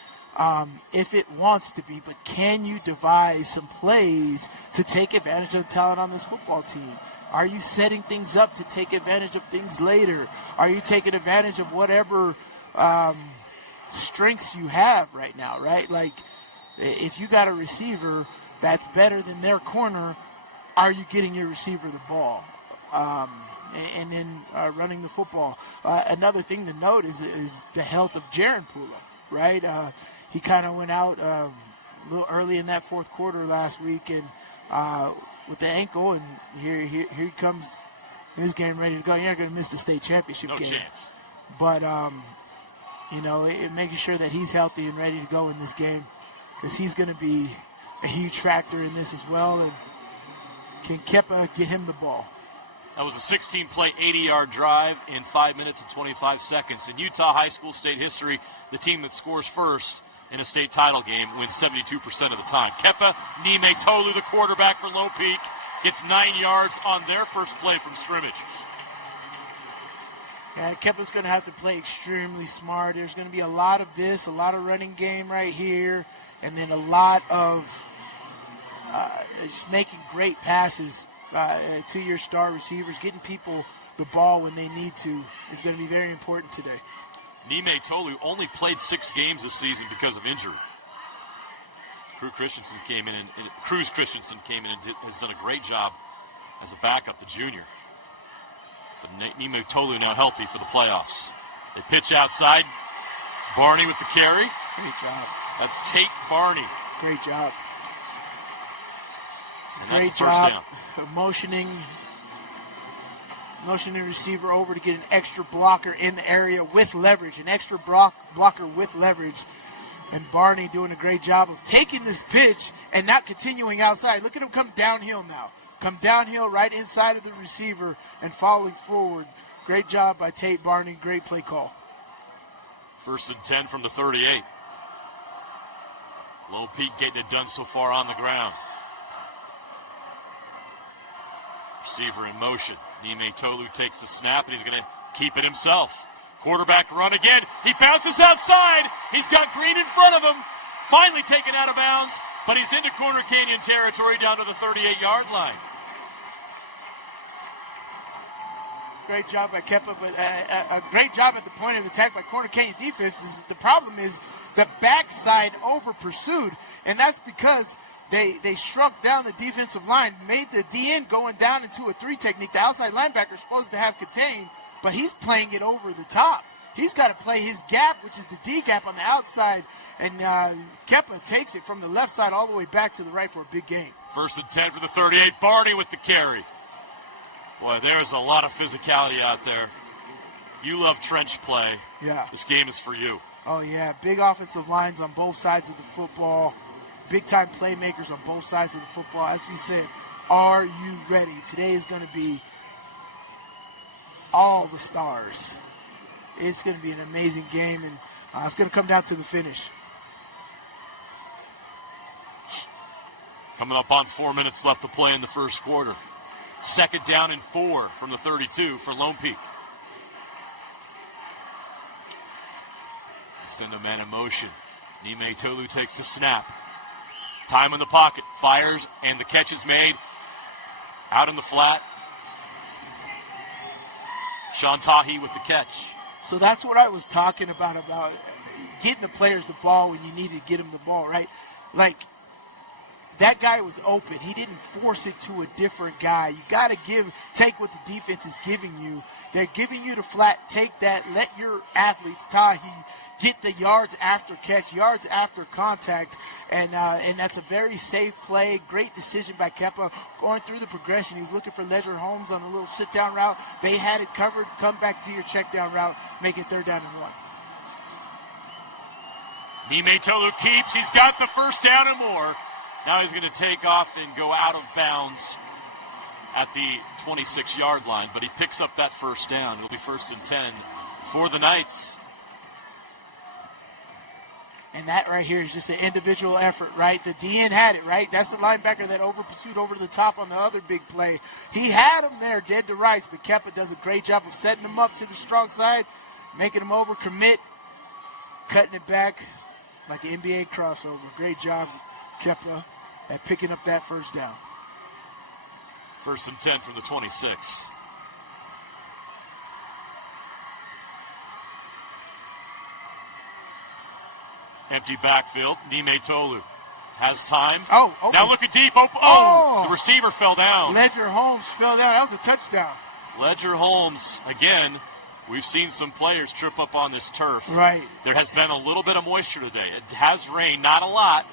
If it wants to be, but can you devise some plays to take advantage of the talent on this football team? Are you setting things up to take advantage of things later? Are you taking advantage of whatever strengths you have right now, right? Like, if you got a receiver that's better than their corner, are you getting your receiver the ball? And then running the football. Another thing to note is the health of Jaron Pula, right? He kind of went out a little early in that 4th quarter last week, and with the ankle, and here he comes in this game ready to go. You're not going to miss the state championship game. No chance. But, making sure that he's healthy and ready to go in this game, because he's going to be a huge factor in this as well. And can Kepa get him the ball? That was a 16-play, 80-yard drive in 5 minutes and 25 seconds. In Utah high school state history, the team that scores first in a state title game wins 72% of the time. Kepa Nime Tolu, the quarterback for Lone Peak, gets 9 yards on their first play from scrimmage. Yeah, Kepa's going to have to play extremely smart. There's going to be a lot of this, a lot of running game right here, and then a lot of just making great passes to your star receivers. Getting people the ball when they need to is going to be very important today. Nime Tolu only played 6 games this season because of injury. Cruz Christensen came in and has done a great job as a backup, the junior. But Nime Tolu now healthy for the playoffs. They pitch outside. Barney with the carry. Great job. That's Tate Barney. Great job. Great job motioning receiver over to get an extra blocker in the area with leverage, an extra blocker with leverage. And Barney doing a great job of taking this pitch and not continuing outside. Look at him come downhill now. Come downhill right inside of the receiver and following forward. Great job by Tate Barney. Great play call. 1st and 10 from the 38. Lone Peak getting it done so far on the ground. Receiver in motion. Nime Tolu takes the snap, and he's going to keep it himself. Quarterback run again. He bounces outside. He's got Green in front of him. Finally taken out of bounds, but he's into Corner Canyon territory down to the 38-yard line. Great job by Kepa, but a great job at the point of attack by Corner Canyon defense. The problem is the backside over pursued, and that's because they shrunk down the defensive line, made the DN going down into a 3 technique. The outside linebacker is supposed to have contained, but he's playing it over the top. He's got to play his gap, which is the D gap on the outside, and Kepa takes it from the left side all the way back to the right for a big gain. 1st and 10 for the 38. Barney with the carry. Boy, there's a lot of physicality out there. You love trench play. Yeah. This game is for you. Oh, yeah. Big offensive lines on both sides of the football. Big-time playmakers on both sides of the football. As we said, are you ready? Today is going to be all the stars. It's going to be an amazing game, and it's going to come down to the finish. Coming up on 4 minutes left to play in the first quarter. 2nd down and 4 from the 32 for Lone Peak. Send a man in motion. Nime Tolu takes the snap. Time in the pocket. Fires, and the catch is made. Out in the flat. Sean Tahi with the catch. So that's what I was talking about getting the players the ball when you need to get them the ball, right? Like, that guy was open. He didn't force it to a different guy. You got to take what the defense is giving you. They're giving you the flat. Take that. Let your athletes, Tahi, get the yards after catch, yards after contact, and that's a very safe play. Great decision by Kepa going through the progression. He was looking for Ledger Holmes on a little sit-down route. They had it covered. Come back to your check-down route. Make it 3rd down and 1. Nime Tolu keeps. He's got the first down and more. Now he's going to take off and go out of bounds at the 26-yard line, but he picks up that first down. It'll be 1st and 10 for the Knights. And that right here is just an individual effort, right? The DN had it, right? That's the linebacker that over-pursued over the top on the other big play. He had him there dead to rights, but Kepa does a great job of setting him up to the strong side, making him over-commit, cutting it back like an NBA crossover. Great job, Kepa, at picking up that first down. 1st and 10 from the 26. Empty backfield. Nime Tolu has time. Oh, okay. Now looking deep. The receiver fell down. Ledger Holmes fell down. That was a touchdown. Ledger Holmes, again, we've seen some players trip up on this turf. Right. There has been a little bit of moisture today. It has rained, not a lot,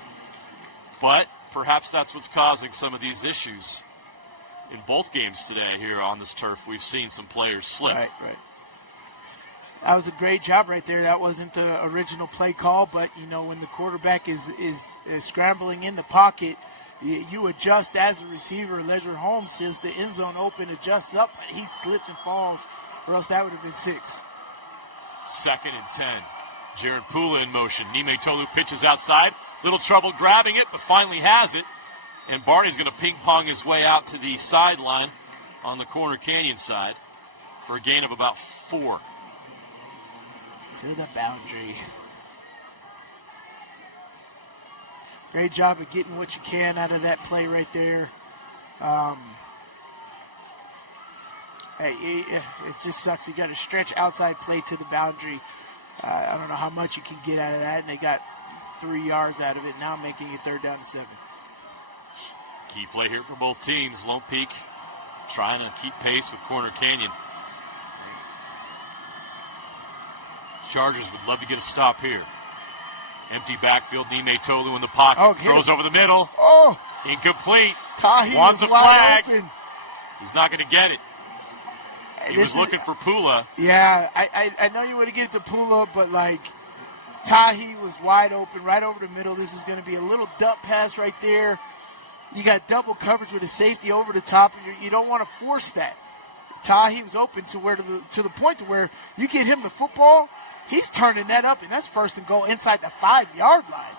but perhaps that's what's causing some of these issues. In both games today here on this turf, we've seen some players slip. Right. That was a great job right there. That wasn't the original play call, but, when the quarterback is scrambling in the pocket, you adjust as a receiver. Ledger Holmes says the end zone open, adjusts up, but he slips and falls, or else that would have been 6. 2nd and 10. Jared Pula in motion. Nime Tolu pitches outside. Little trouble grabbing it, but finally has it. And Barney's going to ping-pong his way out to the sideline on the Corner Canyon side for a gain of about 4. To the boundary. Great job of getting what you can out of that play right there. It just sucks. You got to stretch outside play to the boundary. I don't know how much you can get out of that, and they got 3 yards out of it, now making it 3rd down and 7. Key play here for both teams. Lone Peak trying to keep pace with Corner Canyon. Chargers would love to get a stop here. Empty backfield. Nime Tolu in the pocket. Throws over the middle. Incomplete. Tahi wants a flag. Open. He's not going to get it. He was looking for Pula. Yeah, I know you want to get it to Pula, but Tahi was wide open, right over the middle. This is going to be a little dump pass right there. You got double coverage with a safety over the top. You don't want to force that. Tahi was open to the point to where you get him the football, he's turning that up, and that's 1st and goal inside the 5-yard line.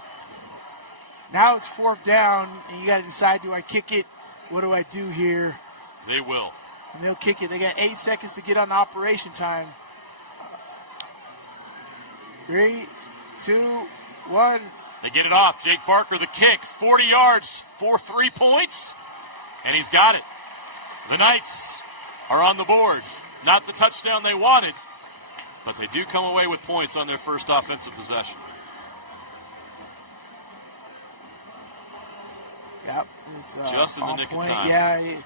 Now it's 4th down, and you got to decide, do I kick it? What do I do here? They will. And they'll kick it. They got 8 seconds to get on operation time. 3, 2, 1. They get it off. Jake Barker, the kick, 40 yards for 3 points, and he's got it. The Knights are on the board. Not the touchdown they wanted, but they do come away with points on their first offensive possession. Yep. Just in the nick of time. Yeah,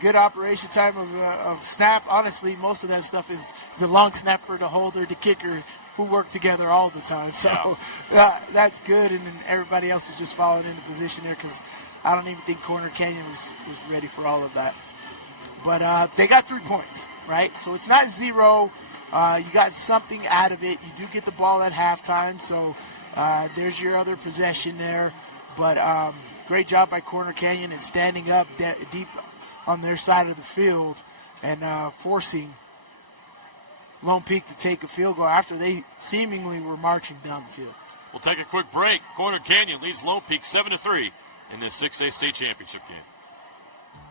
good operation time of snap. Honestly, most of that stuff is the long snapper, the holder, the kicker, who work together all the time. So that's good, and then everybody else is just falling into position there because I don't even think Corner Canyon was ready for all of that. But they got 3 points, right? So it's not 0. You got something out of it. You do get the ball at halftime, so there's your other possession there. But great job by Corner Canyon in standing up deep on their side of the field and forcing Lone Peak to take a field goal after they seemingly were marching down the field. We'll take a quick break. Corner Canyon leads Lone Peak 7-3 in this 6A state championship game.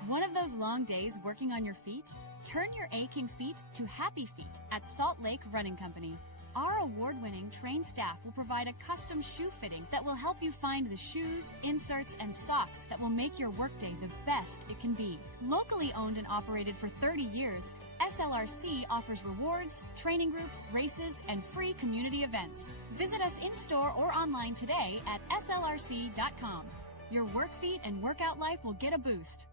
One of those long days working on your feet? Turn your aching feet to happy feet at Salt Lake Running Company. Our award-winning trained staff will provide a custom shoe fitting that will help you find the shoes, inserts, and socks that will make your workday the best it can be. Locally owned and operated for 30 years, SLRC offers rewards, training groups, races, and free community events. Visit us in-store or online today at slrc.com. Your work feet and workout life will get a boost.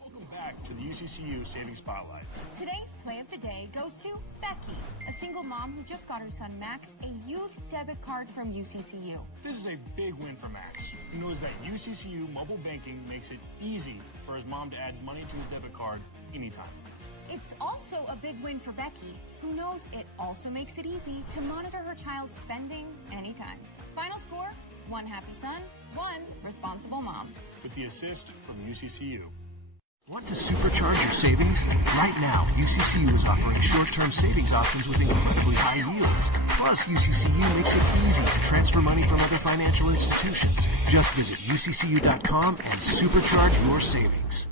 Welcome back to the UCCU Savings Spotlight. Today's play of the day goes to Becky, a single mom who just got her son Max a youth debit card from UCCU. This is a big win for Max, who knows that UCCU mobile banking makes it easy for his mom to add money to his debit card anytime. It's also a big win for Becky, who knows it also makes it easy to monitor her child's spending anytime. Final score, 1 happy son, 1 responsible mom. With the assist from UCCU. Want to supercharge your savings? Right now, UCCU is offering short-term savings options with incredibly high yields. Plus, UCCU makes it easy to transfer money from other financial institutions. Just visit UCCU.com and supercharge your savings.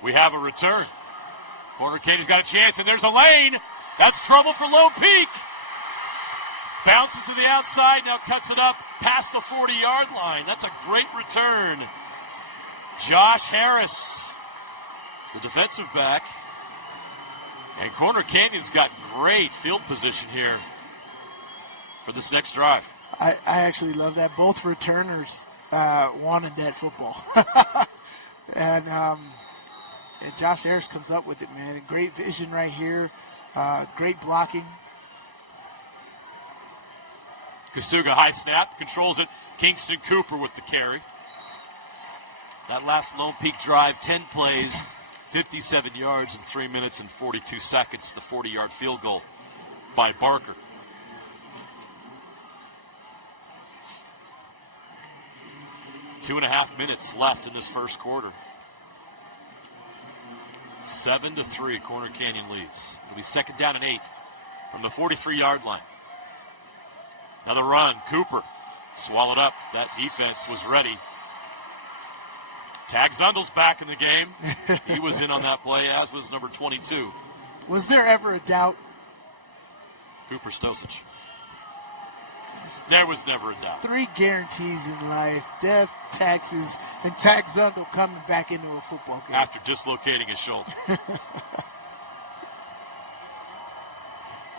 We have a return. Corner Canyon's got a chance, and there's a lane. That's trouble for Lone Peak. Bounces to the outside, now cuts it up past the 40-yard line. That's a great return. Josh Harris, the defensive back. And Corner Canyon's got great field position here for this next drive. I actually love that. Both returners wanted that football. And Josh Harris comes up with it, man. And great vision right here. Great blocking. Kasuga high snap, controls it. Kingston Cooper with the carry. That last Lone Peak drive, 10 plays, 57 yards in 3 minutes and 42 seconds. The 40-yard field goal by Barker. Two and a half minutes left in this first quarter. 7-3, Corner Canyon leads. It'll be 2nd down and 8 from the 43-yard line. Another run, Cooper swallowed up. That defense was ready. Tag Zundel's back in the game. He was in on that play, as was number 22. Was there ever a doubt? Cooper Stosich. There was never a doubt. 3 guarantees in life: death, taxes, and Tag Zundel coming back into a football game. After dislocating his shoulder.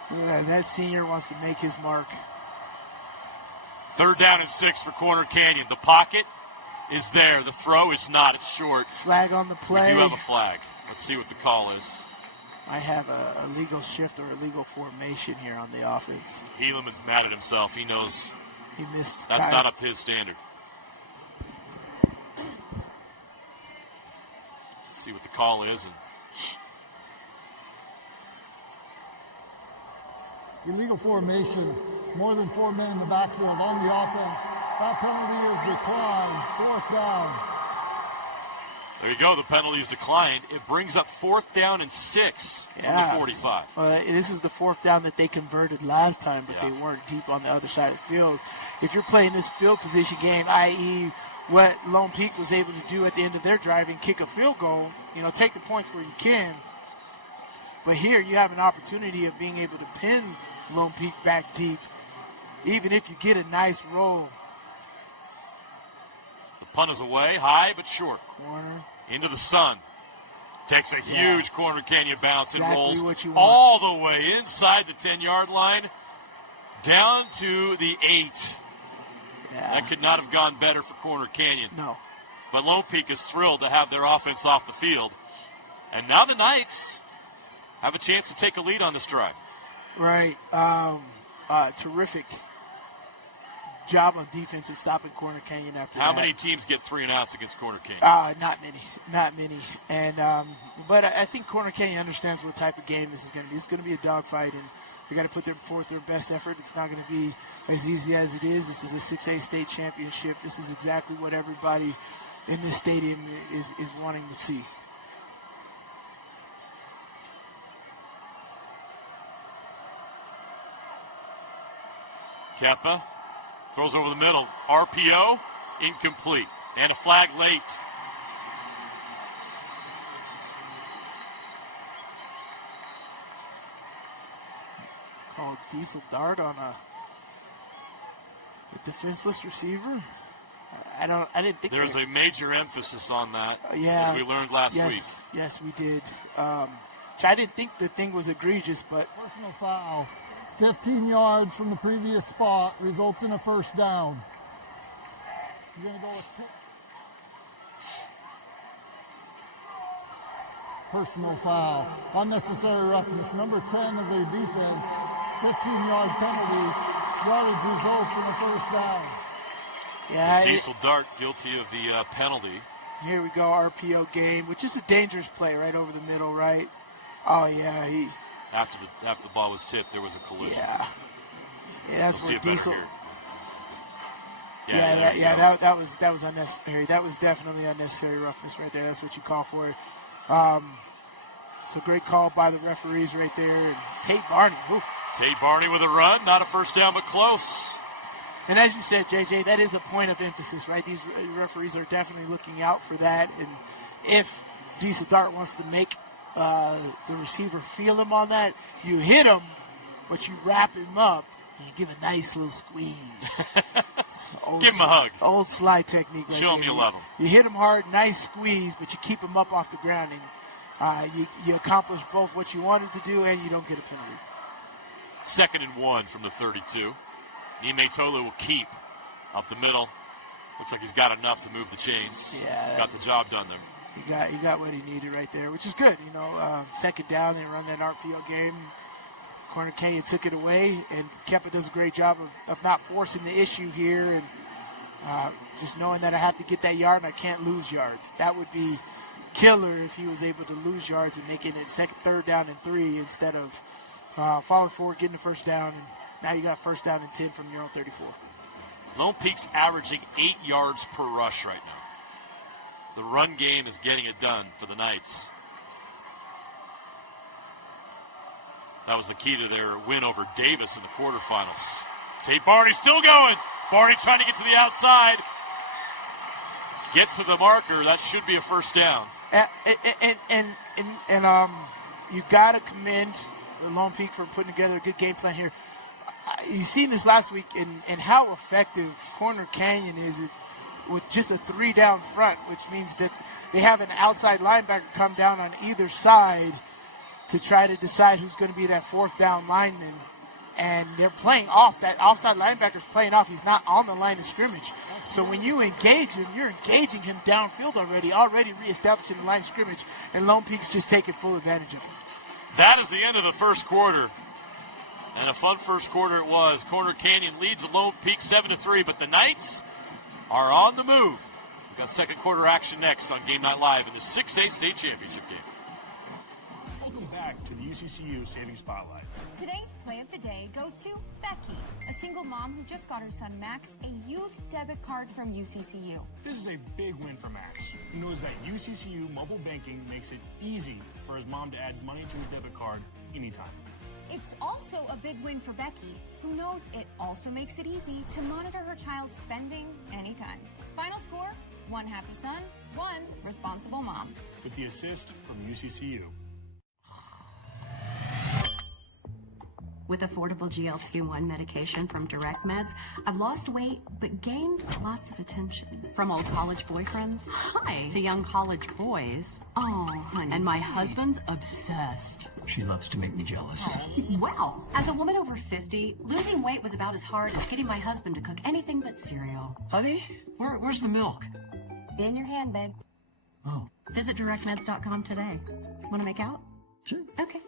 That senior wants to make his mark. 3rd down and 6 for Corner Canyon. The pocket is there. The throw is not. It's short. Flag on the play. We do have a flag. Let's see what the call is. I have a legal shift or a legal formation here on the offense. Helaman's mad at himself. He knows he missed. That's not up to his standard. Let's see what the call is. Illegal formation, more than 4 men in the backfield on the offense. That penalty is declined. 4th down. There you go. The penalty is declined. It brings up 4th down and 6 from the 45. This is the 4th down that they converted last time, but they weren't deep on the other side of the field. If you're playing this field position game, i.e. what Lone Peak was able to do at the end of their drive and kick a field goal, take the points where you can. But here you have an opportunity of being able to pin Lone Peak back deep, even if you get a nice roll Punt is away, high but short. Corner. Into the sun. Takes a huge Corner Canyon bounce and rolls what you want. all the way inside the 10-yard line, down to the 8. Yeah. That could not have gone better for Corner Canyon. No. But Lone Peak is thrilled to have their offense off the field. And now the Knights have a chance to take a lead on this drive. Right. Terrific job on defense at stopping Corner Canyon after that. How many teams get 3 and outs against Corner Canyon? Not many. And but I think Corner Canyon understands what type of game this is going to be. It's going to be a dogfight, and they got to put forth their best effort. It's not going to be as easy as it is. This is a 6A state championship. This is exactly what everybody in this stadium is wanting to see. Keppa throws over the middle. RPO, incomplete. And a flag late. Called Diesel Dart on a defenseless receiver. I didn't think there's a major emphasis on that, yeah, as we learned last week. Yes, we did. I didn't think the thing was egregious, but personal foul. 15 yards from the previous spot results in a first down. You're going to go with personal foul. Unnecessary roughness. Number 10 of the defense. 15-yard penalty. Yardage results in a first down. Yeah, Diesel Dart guilty of the penalty. Here we go, RPO game, which is a dangerous play right over the middle, right? Oh, yeah, After the ball was tipped, there was a collision. Yeah, that's we'll see what it Diesel. Here. That was unnecessary. That was definitely unnecessary roughness right there. That's what you call for it. So great call by the referees right there. And Tate Barney. Woo. Tate Barney with a run, not a first down, but close. And as you said, JJ, that is a point of emphasis, right? These referees are definitely looking out for that. And if Diesel Dart wants to make the receiver feel him on that, you hit him, but you wrap him up and you give a nice little squeeze. Give him a hug. Old slide technique. Right Show him you love him. You hit him hard, nice squeeze, but you keep him up off the ground, and you accomplish both what you wanted to do and you don't get a penalty. 2nd and 1 from the 32. Nime Tolu will keep up the middle. Looks like he's got enough to move the chains. Yeah. Got the job done there. He got what he needed right there, which is good. 2nd down, they run that RPO game. Corner Canyon took it away, and Keppa does a great job of not forcing the issue here, and just knowing that I have to get that yard and I can't lose yards. That would be killer if he was able to lose yards and making it 3rd down and 3 instead of falling forward, getting the first down, and now you got 1st down and 10 from your own 34. Lone Peak's averaging 8 yards per rush right now. The run game is getting it done for the Knights. That was the key to their win over Davis in the quarterfinals. Tate Barney still going. Barney trying to get to the outside. Gets to the marker. That should be a first down. And you got to commend the Lone Peak for putting together a good game plan here. You've seen this last week and how effective Corner Canyon is with just a 3-down front, which means that they have an outside linebacker come down on either side to try to decide who's going to be that 4th down lineman. And they're playing off. That outside linebacker's playing off. He's not on the line of scrimmage. So when you engage him, you're engaging him downfield already reestablishing the line of scrimmage, and Lone Peak's just taking full advantage of it. That is the end of the first quarter. And a fun first quarter it was. Corner Canyon leads Lone Peak 7-3, but the Knights are on the move. We've got 2nd quarter action next on Game Night Live in the 6A State Championship game. Welcome back to the UCCU Savings Spotlight. Today's play of the day goes to Becky, a single mom who just got her son Max a youth debit card from UCCU. This is a big win for Max, who knows that UCCU mobile banking makes it easy for his mom to add money to a debit card anytime. It's also a big win for Becky, who knows it also makes it easy to monitor her child's spending anytime. Final score, 1 happy son, 1 responsible mom. With the assist from UCCU. With affordable GLP-1 medication from Direct Meds, I've lost weight but gained lots of attention. From old college boyfriends, hi, to young college boys. Oh, honey. And my husband's obsessed. She loves to make me jealous. Wow. As a woman over 50, losing weight was about as hard as getting my husband to cook anything but cereal. Honey, where's the milk? In your hand, babe. Oh. Visit directmeds.com today. Want to make out? Sure. Okay.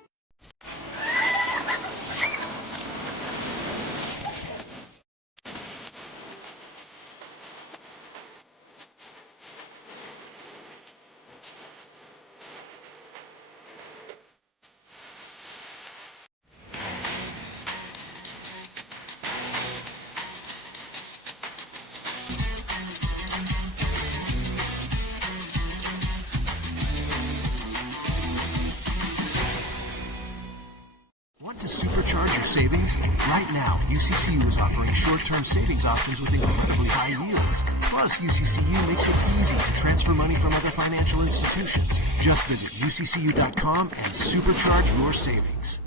Want to supercharge your savings? Right now, UCCU is offering short-term savings options with incredibly high yields. Plus, UCCU makes it easy to transfer money from other financial institutions. Just visit UCCU.com and supercharge your savings.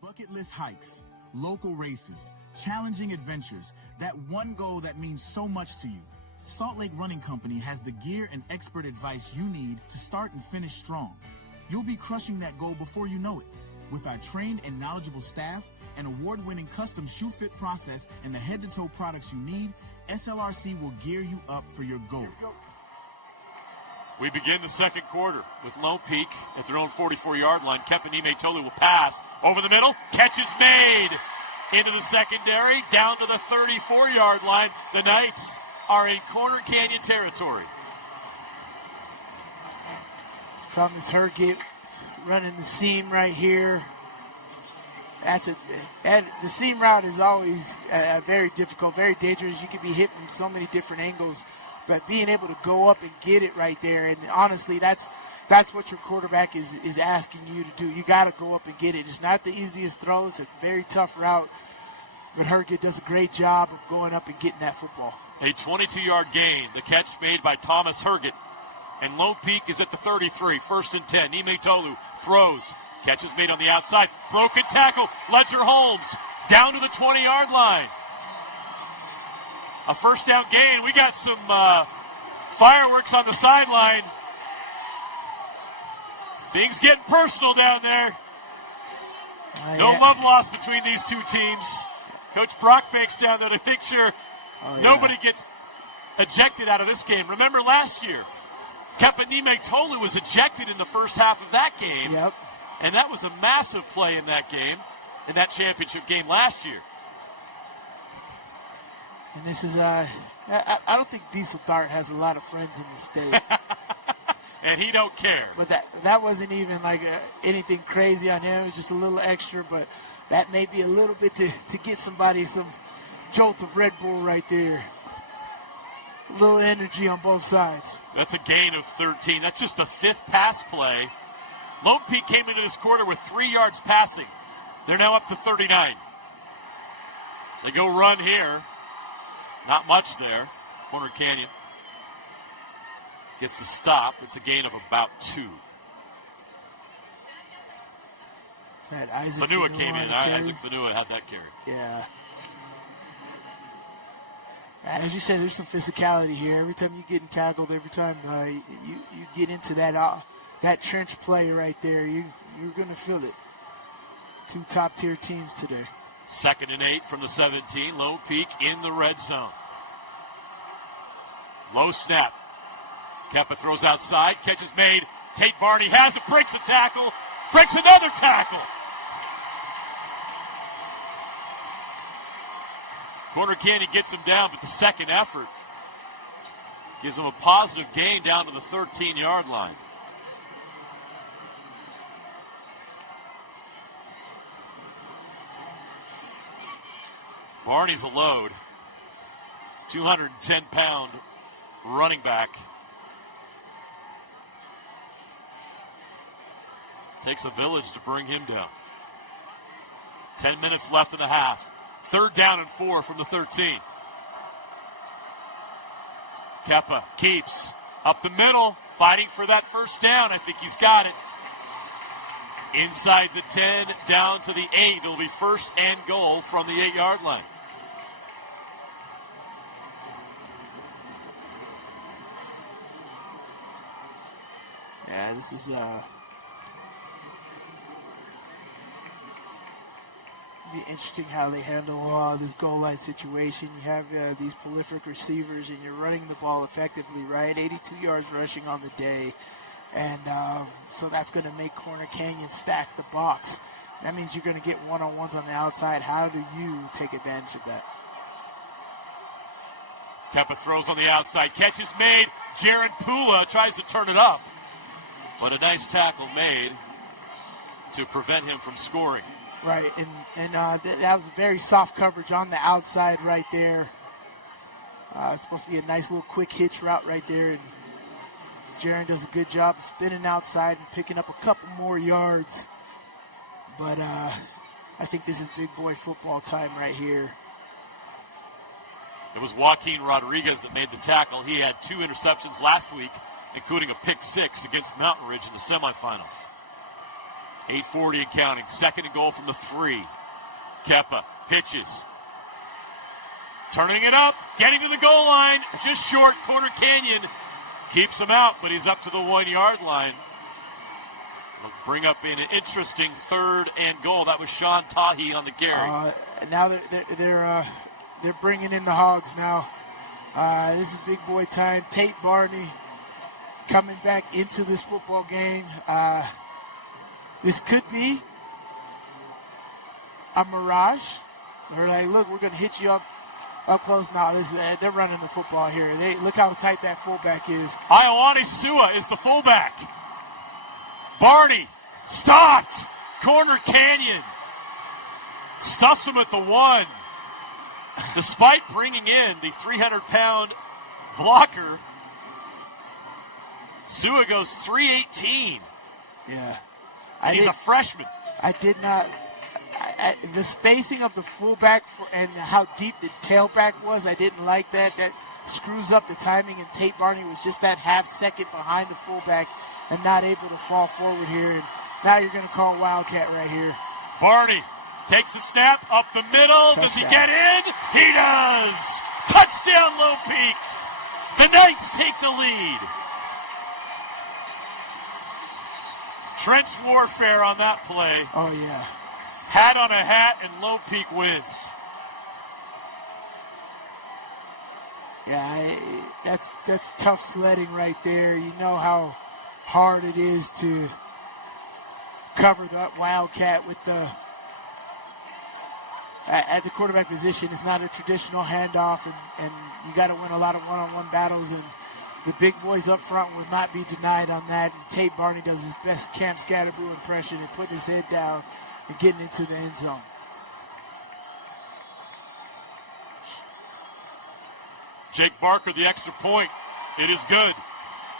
Bucket list hikes, local races, challenging adventures, that one goal that means so much to you. Salt Lake Running Company has the gear and expert advice you need to start and finish strong. You'll be crushing that goal before you know it. With our trained and knowledgeable staff, an award-winning custom shoe fit process, and the head-to-toe products you need, SLRC will gear you up for your goal. We begin the second quarter with Lone Peak at their own 44-yard line. Kepanime Tolu will pass over the middle. Catch is made into the secondary, down to the 34-yard line. The Knights are in Corner Canyon territory. Thomas Herget running the seam right here. The seam route is always very difficult, very dangerous. You can be hit from so many different angles. But being able to go up and get it right there, and honestly, that's what your quarterback is asking you to do. You got to go up and get it. It's not the easiest throw. It's a very tough route. But Herget does a great job of going up and getting that football. A 22-yard gain. The catch made by Thomas Herget. And Lone Peak is at the 33. 1st and 10. Nime Tolu throws. Catch is made on the outside. Broken tackle. Ledger Holmes down to the 20-yard line. A first down gain. We got some fireworks on the sideline. Things getting personal down there. No love lost between these two teams. Coach Brockbank's down there to make sure nobody gets ejected out of this game. Remember last year, Kepanime Tolu was ejected in the first half of that game. Yep. And that was a massive play in that game, in that championship game last year. And this is, I don't think Diesel Dart has a lot of friends in the state. And he don't care. But that wasn't even like anything crazy on him. It was just a little extra, but that may be a little bit to get somebody some jolt of Red Bull right there. A little energy on both sides. That's a gain of 13. That's just the 5th pass play. Lone Peak came into this quarter with 3 yards passing. They're now up to 39. They go run here. Not much there. Corner Canyon gets the stop. It's a gain of about 2. Fanua came in. Isaac Fanua had that carry. Yeah. As you said, there's some physicality here. Every time you get tackled, every time you get into that trench play right there, you're going to feel it. 2 top-tier teams today. 2nd and 8 from the 17. Lone Peak in the red zone. Low snap. Keppa throws outside. Catch is made. Tate Barney has it. Breaks a tackle. Breaks another tackle. Corner Canyon gets him down, but the second effort gives him a positive gain down to the 13-yard line. Barney's a load. 210-pound running back. Takes a village to bring him down. 10 minutes left in the half. 3rd down and 4 from the 13. Kepa keeps up the middle, fighting for that first down. I think he's got it. Inside the 10, down to the 8. It'll be 1st and goal from the 8-yard line. Yeah, this is be interesting how they handle this goal line situation. You have these prolific receivers, and you're running the ball effectively, right? 82 yards rushing on the day, and so that's going to make Corner Canyon stack the box. That means you're going to get one-on-ones on the outside. How do you take advantage of that? Kepa throws on the outside. Catch is made. Jared Pula tries to turn it up, but a nice tackle made to prevent him from scoring. Right, and that was a very soft coverage on the outside right there. It's supposed to be a nice little quick hitch route right there, and Jaron does a good job spinning outside and picking up a couple more yards. But I think this is big boy football time right here. It was Joaquin Rodriguez that made the tackle. He had 2 interceptions last week, including a pick 6 against Mountain Ridge in the semifinals. 8:40 and counting. 2nd and goal from the 3. Kepa pitches. Turning it up. Getting to the goal line. Just short. Corner Canyon keeps him out, but he's up to the 1-yard line. It'll bring up an interesting 3rd and goal. That was Sean Tahi on the carry. Now they're bringing in the Hogs now. This is big boy time. Tate Barney coming back into this football game. This could be a mirage. They're like, look, we're going to hit you up close. Now they're running the football here. Look how tight that fullback is. Ioane Sua is the fullback. Barney stopped. Corner Canyon stuffs him at the 1. Despite bringing in the 300-pound blocker, Sua goes 318. Yeah. He's a freshman. I did not. The spacing of the fullback and how deep the tailback was, I didn't like that. That screws up the timing, and Tate Barney was just that half second behind the fullback and not able to fall forward here. And now you're going to call Wildcat right here. Barney takes the snap up the middle. Touchdown. Does he get in? He does. Touchdown, Lone Peak. The Knights take the lead. Trench warfare on that play. Oh, yeah. Hat on a hat, and Lone Peak wins. Yeah, that's tough sledding right there. You know how hard it is to cover that Wildcat with at the quarterback position. It's not a traditional handoff, and you got to win a lot of one-on-one battles, and the big boys up front will not be denied on that. And Tate Barney does his best Cam Scatterboo impression and putting his head down and getting into the end zone. Jake Barker, the extra point. It is good.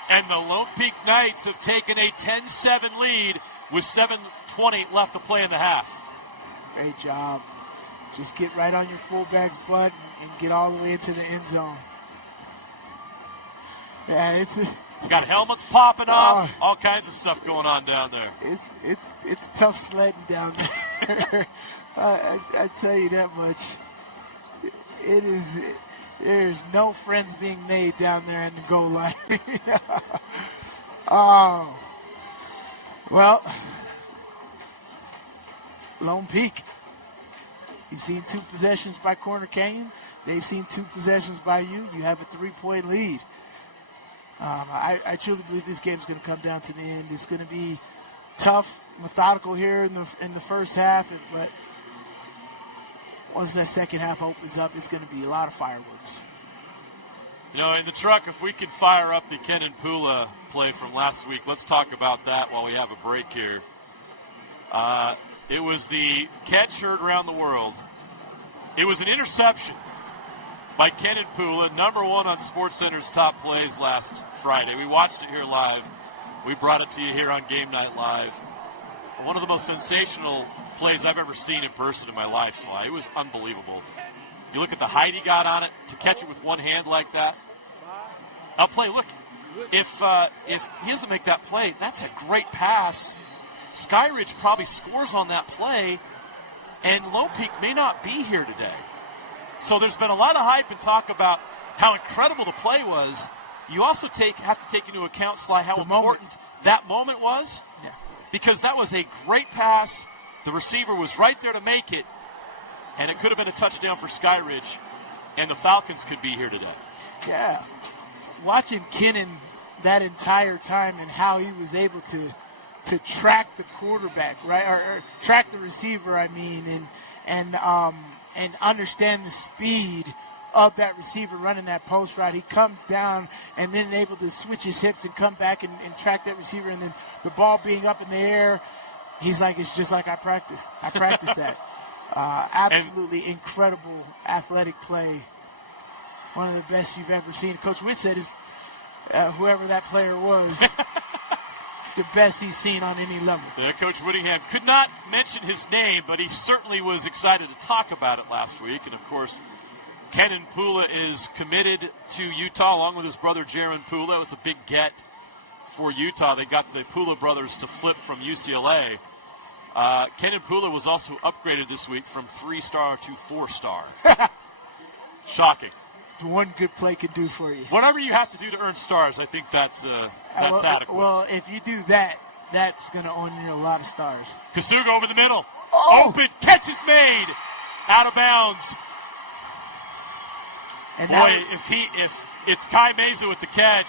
And the Lone Peak Knights have taken a 10-7 lead with 7:20 left to play in the half. Great job. Just get right on your fullback's butt and get all the way into the end zone. Yeah, got helmets popping off, all kinds of stuff going on down there. It's tough sledding down there. I tell you that much. It is. There's no friends being made down there in the goal line. Oh, well, Lone Peak. You've seen 2 possessions by Corner Canyon. They've seen 2 possessions by you. You have a 3-point lead. I truly believe this game's going to come down to the end. It's going to be tough, methodical here in the first half, but once that second half opens up, it's going to be a lot of fireworks. You know, in the truck, if we could fire up the Kenan Pula play from last week, let's talk about that while we have a break here. It was the catch heard around the world. It was an interception by Kenan Pula, number 1 on SportsCenter's top plays last Friday. We watched it here live. We brought it to you here on Game Night Live. one of the most sensational plays I've ever seen in person in my life, Sly. It was unbelievable. You look at the height he got on it, to catch it with one hand like that. I'll play, look, if he doesn't make that play, that's a great pass. Skyridge probably scores on that play, and Lone Peak may not be here today. So there's been a lot of hype and talk about how incredible the play was. You also have to take into account, Sly, how important that moment was. Yeah. Because that was a great pass. The receiver was right there to make it, and it could have been a touchdown for Skyridge, and the Falcons could be here today. Yeah. Watching Kennan that entire time and how he was able to track the quarterback, right, or track the receiver, I mean, and understand the speed of that receiver running that post route. He comes down and then able to switch his hips and come back and track that receiver, and then the ball being up in the air, he's like, it's just like I practiced. I practiced that. Absolutely incredible athletic play. One of the best you've ever seen. Coach Witt said is whoever that player was, it's the best he's seen on any level. Yeah, Coach Whittingham could not mention his name, but he certainly was excited to talk about it last week. And, of course, Kenan Pula is committed to Utah along with his brother Jaron Pula. It was a big get for Utah. They got the Pula brothers to flip from UCLA. Kenan Pula was also upgraded this week from 3-star to 4-star. Shocking. It's one good play can do for you. Whatever you have to do to earn stars, I think that's adequate. Well, if you do that, that's going to earn you a lot of stars. Kasuga over the middle. Oh! Open. Catch is made. Out of bounds. And boy, if it's Kai Meza with the catch,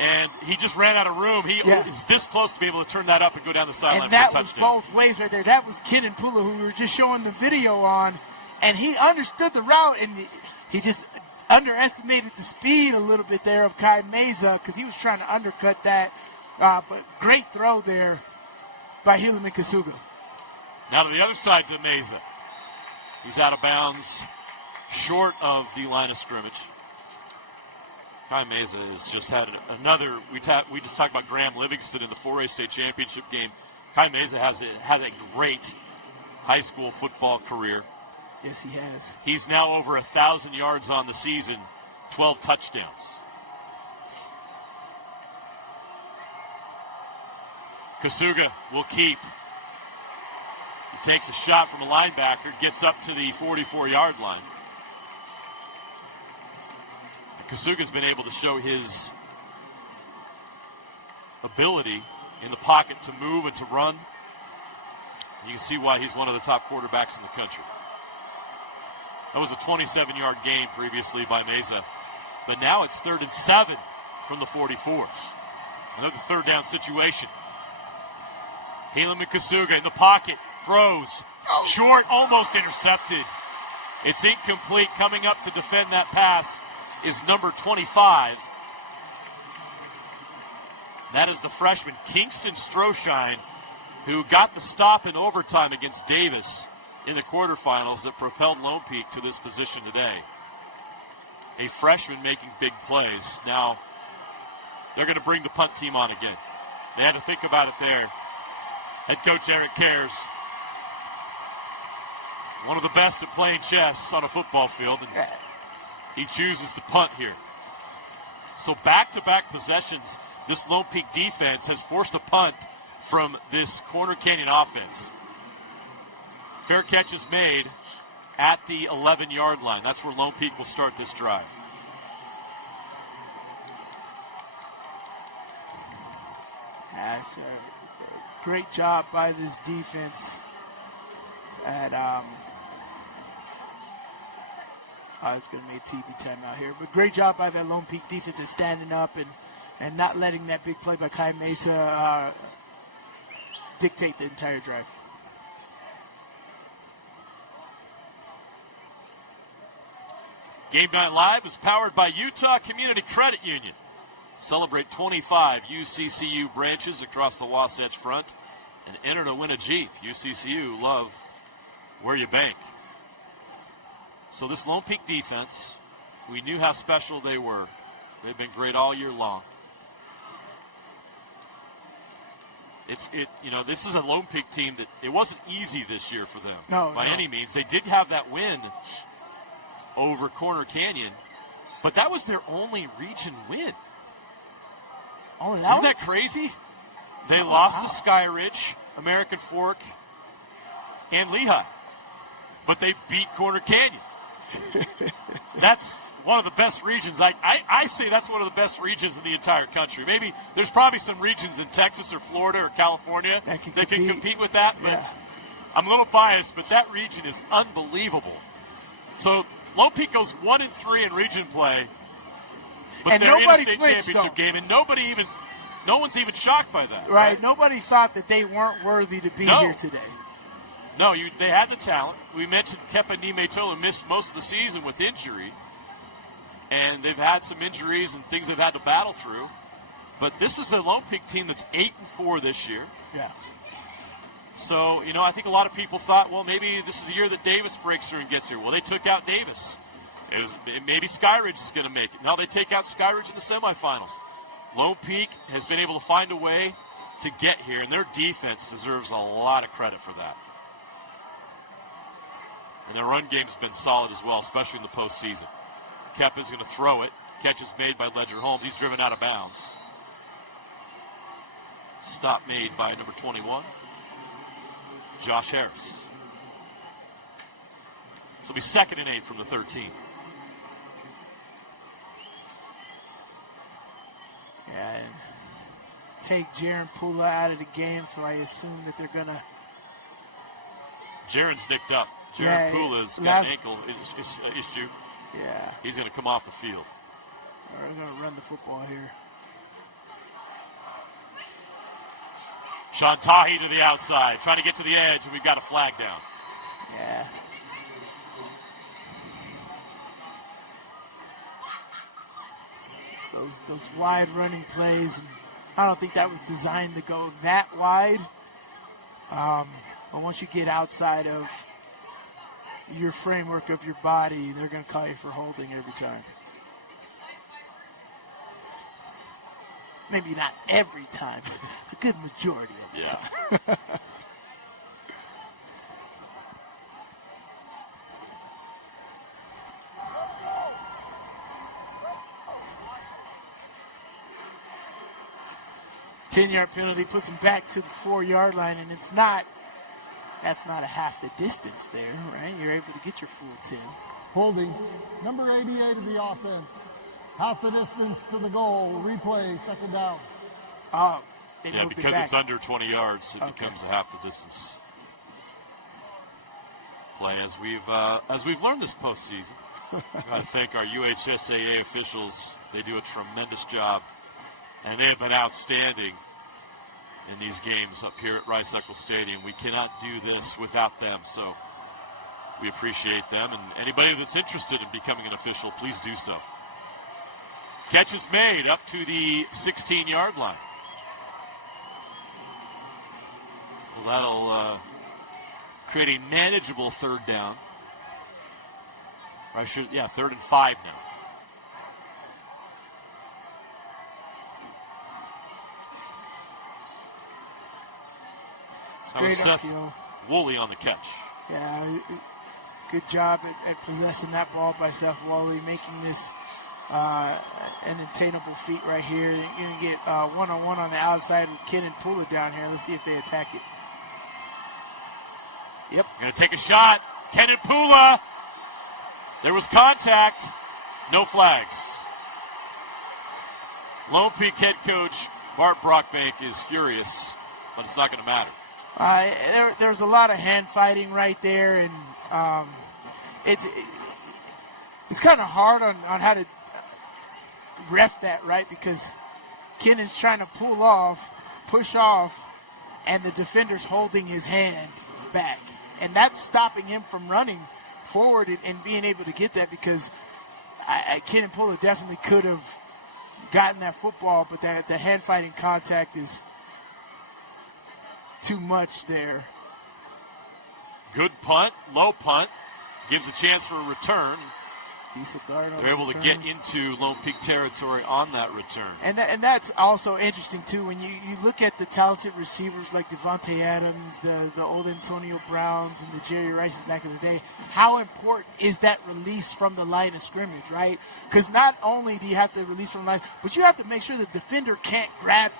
and he just ran out of room, he is this close to be able to turn that up and go down the sideline for a touchdown. And that was both ways right there. That was Kenan Pula, who we were just showing the video on, and he understood the route, and he just underestimated the speed a little bit there of Kai Meza because he was trying to undercut that. But great throw there by Helaman Kasuga. Now to the other side to Meza. He's out of bounds, short of the line of scrimmage. Kai Meza has just had another. We just talked about Graham Livingston in the 4A state championship game. Kai Meza has a great high school football career. Yes, he has. He's now over 1,000 yards on the season, 12 touchdowns. Kasuga will keep. He takes a shot from a linebacker, gets up to the 44-yard line. Kasuga's been able to show his ability in the pocket to move and to run. You can see why he's one of the top quarterbacks in the country. That was a 27-yard gain previously by Meza. But now it's 3rd and 7 from the 44s. Another third down situation. Helaman Kasuga in the pocket, throws. Short, almost intercepted. It's incomplete. Coming up to defend that pass is number 25. That is the freshman, Kingston Stroshine, who got the stop in overtime against Davis in the quarterfinals that propelled Lone Peak to this position today. A freshman making big plays. Now, they're going to bring the punt team on again. They had to think about it there. Head coach Eric Cares, one of the best at playing chess on a football field, and he chooses to punt here. So back-to-back possessions, this Lone Peak defense has forced a punt from this Corner Canyon offense. Fair catch is made at the 11-yard line. That's where Lone Peak will start this drive. That's a great job by this defense at it's going to be a TV timeout here, but great job by that Lone Peak defense at standing up and not letting that big play by Kai Meza dictate the entire drive. Game Night Live is powered by Utah Community Credit Union. Celebrate 25 UCCU branches across the Wasatch Front and enter to win a Jeep. UCCU, love where you bank. So this Lone Peak defense, we knew how special they were. They've been great all year long. This is a Lone Peak team that it wasn't easy this year for them by any means. They did have that win over Corner Canyon, but that was their only region win. Isn't that crazy? They lost to Sky Ridge, American Fork, and Lehigh, but they beat Corner Canyon. That's one of the best regions. I say that's one of the best regions in the entire country. Maybe there's probably some regions in Texas or Florida or California that can compete with that, but I'm a little biased, but that region is unbelievable. So Lone Peak goes 1-3 in region play, but they're in a state championship game, and no one's even shocked by that. Right? Nobody thought that they weren't worthy to be here today. No, they had the talent. We mentioned Kepa Nimetola missed most of the season with injury, and they've had some injuries and things they've had to battle through. But this is a Lone Peak team that's 8-4 this year. Yeah. So, I think a lot of people thought, well, maybe this is the year that Davis breaks through and gets here. Well, they took out Davis. Maybe Sky Ridge is going to make it. Now they take out Sky Ridge in the semifinals. Lone Peak has been able to find a way to get here, and their defense deserves a lot of credit for that. And their run game's been solid as well, especially in the postseason. Kepa's going to throw it. Catch is made by Ledger Holmes. He's driven out of bounds. Stop made by number 21, Josh Harris. So it'll be 2nd and 8 from the 13. Yeah, and take Jaron Pula out of the game, so I assume that they're going to... Jaron's nicked up. Jaron Pula's got an ankle issue. Yeah. He's going to come off the field. We're going to run the football here. Sean Tahi to the outside, trying to get to the edge, and we've got a flag down. Yeah. Those wide running plays, I don't think that was designed to go that wide. But once you get outside of your framework of your body, they're going to call you for holding every time. Maybe not every time, but a good majority of the time. 10-yard penalty puts him back to the 4-yard line, and that's not a half the distance there, right? You're able to get your full 10. Holding. Number 88 of the offense. Half the distance to the goal. Replay, 2nd down. Oh, because it's under 20 yards, it becomes a half the distance play. As we've learned this postseason, I thank our UHSAA officials. They do a tremendous job. And they have been outstanding in these games up here at Rice-Eccles Stadium. We cannot do this without them, so we appreciate them. And anybody that's interested in becoming an official, please do so. Catch is made up to the 16-yard line. So that'll create a manageable 3rd down. 3rd and 5 now. That was Seth Woolley on the catch. Yeah, good job at possessing that ball by Seth Woolley, making this an attainable feat right here. They're going to get one-on-one on the outside with Kenan Pula down here. Let's see if they attack it. Yep. Going to take a shot. Kenan Pula. There was contact. No flags. Lone Peak head coach Bart Brockbank is furious, but it's not going to matter. There's a lot of hand fighting right there, and it's kind of hard on how to ref that, right? Because Kennan's trying to push off, and the defender's holding his hand back. And that's stopping him from running forward and being able to get that, because Kenan Pula definitely could have gotten that football, but the hand fighting contact is too much there. Good punt, low punt, gives a chance for a return. They're able to get into Lone Peak territory on that return. And that's also interesting, too, when you look at the talented receivers like Devontae Adams, the old Antonio Browns, and the Jerry Rices back in the day, how important is that release from the line of scrimmage, right? Because not only do you have to release from the line, but you have to make sure the defender can't grab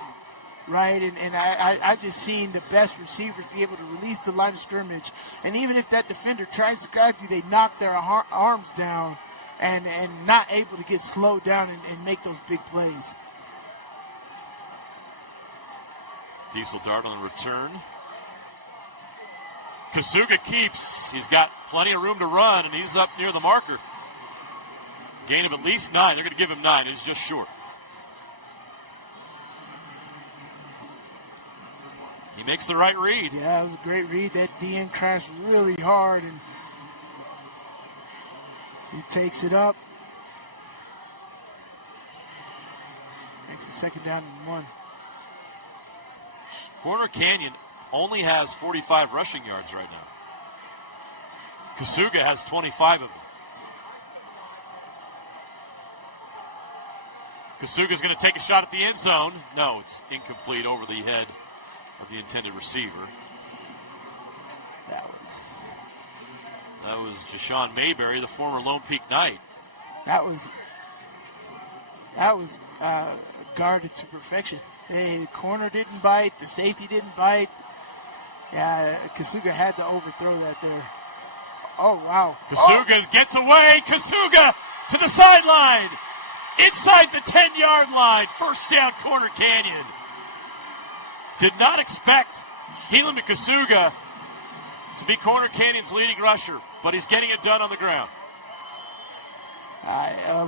you, right? And I've just seen the best receivers be able to release the line of scrimmage. And even if that defender tries to grab you, they knock their arms down. And not able to get slowed down and make those big plays. Diesel dart on the return. Kasuga keeps. He's got plenty of room to run, and he's up near the marker. Gain of at least 9. They're going to give him 9. He's just short. He makes the right read. Yeah, it was a great read. That DN crashed really hard, and he takes it up. Makes it second down and 1. Corner Canyon only has 45 rushing yards right now. Kasuga has 25 of them. Kasuga's going to take a shot at the end zone. No, it's incomplete over the head of the intended receiver. That was Jashawn Mayberry, the former Lone Peak Knight. That was guarded to perfection. The corner didn't bite. The safety didn't bite. Yeah, Kasuga had to overthrow that there. Oh, wow. Kasuga gets away. Kasuga to the sideline. Inside the 10-yard line. First down, Corner Canyon. Did not expect Helaman Kasuga to be Corner Canyon's leading rusher, but he's getting it done on the ground.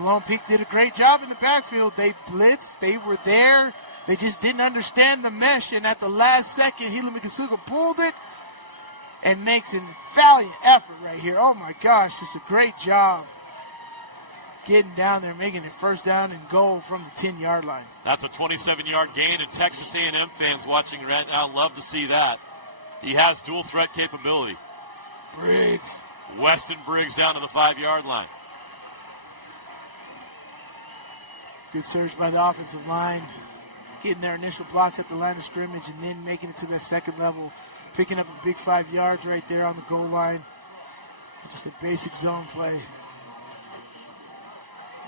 Lone Peak did a great job in the backfield. They blitzed. They were there. They just didn't understand the mesh, and at the last second, Helaman Kasuga pulled it and makes a valiant effort right here. Oh, my gosh, just a great job getting down there, making it first down and goal from the 10-yard line. That's a 27-yard gain, and Texas A&M fans watching right now love to see that. He has dual threat capability. Briggs. Weston Briggs down to the 5-yard line. Good surge by the offensive line. Getting their initial blocks at the line of scrimmage and then making it to the second level. Picking up a big 5 yards right there on the goal line. Just a basic zone play.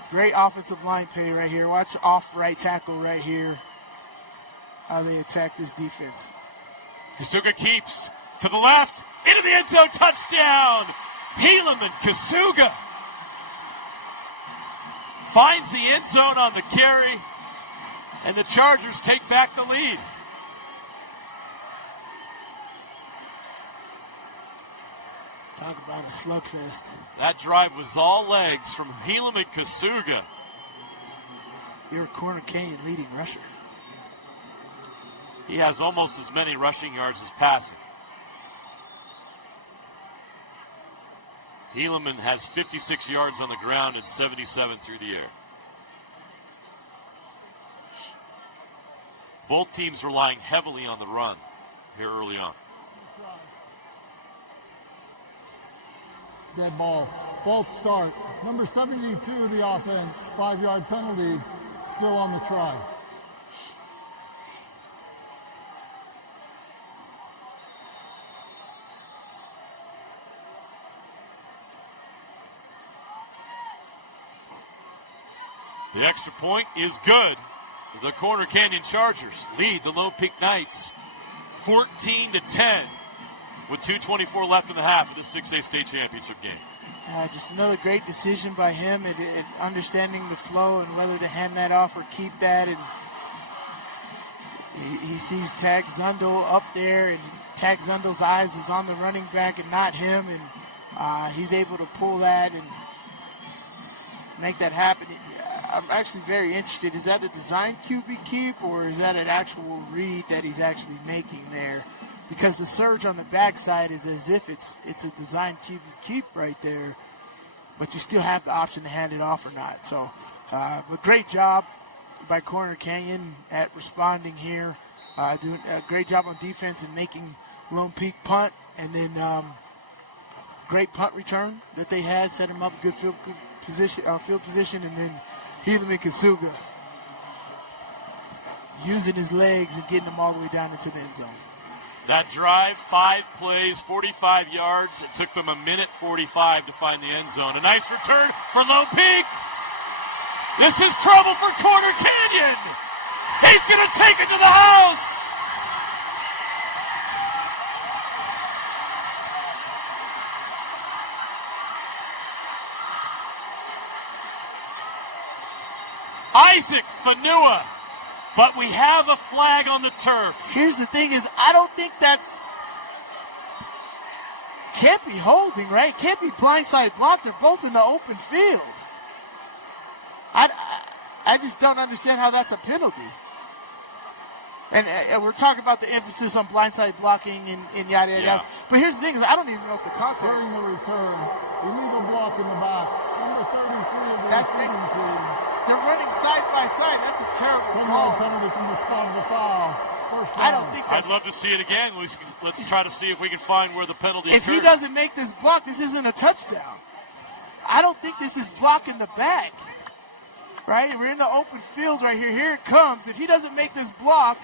Great offensive line play right here. Watch off right tackle right here. How they attack this defense. Kasuga keeps to the left, into the end zone, touchdown! Helaman Kasuga finds the end zone on the carry, and the Chargers take back the lead. Talk about a slugfest. That drive was all legs from Helaman Kasuga. You're a Corner Canyon leading rusher. He has almost as many rushing yards as passing. Helaman has 56 yards on the ground and 77 through the air. Both teams relying heavily on the run here early on. Dead ball. False start. Number 72 of the offense. 5-yard penalty. Still on the try. The extra point is good. The Corner Canyon Chargers lead the Lone Peak Knights 14-10 with 2:24 left in the half of the 6A state championship game. Just another great decision by him at understanding the flow and whether to hand that off or keep that. And he sees Tag Zundel up there, and Tag Zundel's eyes is on the running back and not him, and he's able to pull that and make that happen. I'm actually very interested. Is that a design QB keep, or is that an actual read that he's actually making there? Because the surge on the backside is as if it's a design QB keep right there, but you still have the option to hand it off or not. So, but great job by Corner Canyon at responding here. Doing a great job on defense and making Lone Peak punt, and then great punt return that they had, set him up, good field field position, and then Helaman Kasuga using his legs and getting them all the way down into the end zone. That drive, 5 plays, 45 yards. It took them 1:45 to find the end zone. A nice return for Lone Peak. This is trouble for Corner Canyon. He's going to take it to the house. Isaac Fanua. But we have a flag on the turf. Here's the thing is, I don't think can't be holding, right? Can't be blindside block. They're both in the open field. I just don't understand how that's a penalty. And we're talking about the emphasis on blindside blocking and yada, yada, yada. But here's the thing is, I don't even know if the contact. During the return, illegal block in the back. Number 33 of the receiving team. They're running side by side. That's a terrible call. Penalty from the spot of the foul. First down. I don't think I'd love to see it again. Let's try to see if we can find where the penalty If occurred. he doesn't make this block, this isn't a touchdown. I don't think this is blocking the back. Right? We're in the open field right here. Here it comes. If he doesn't make this block,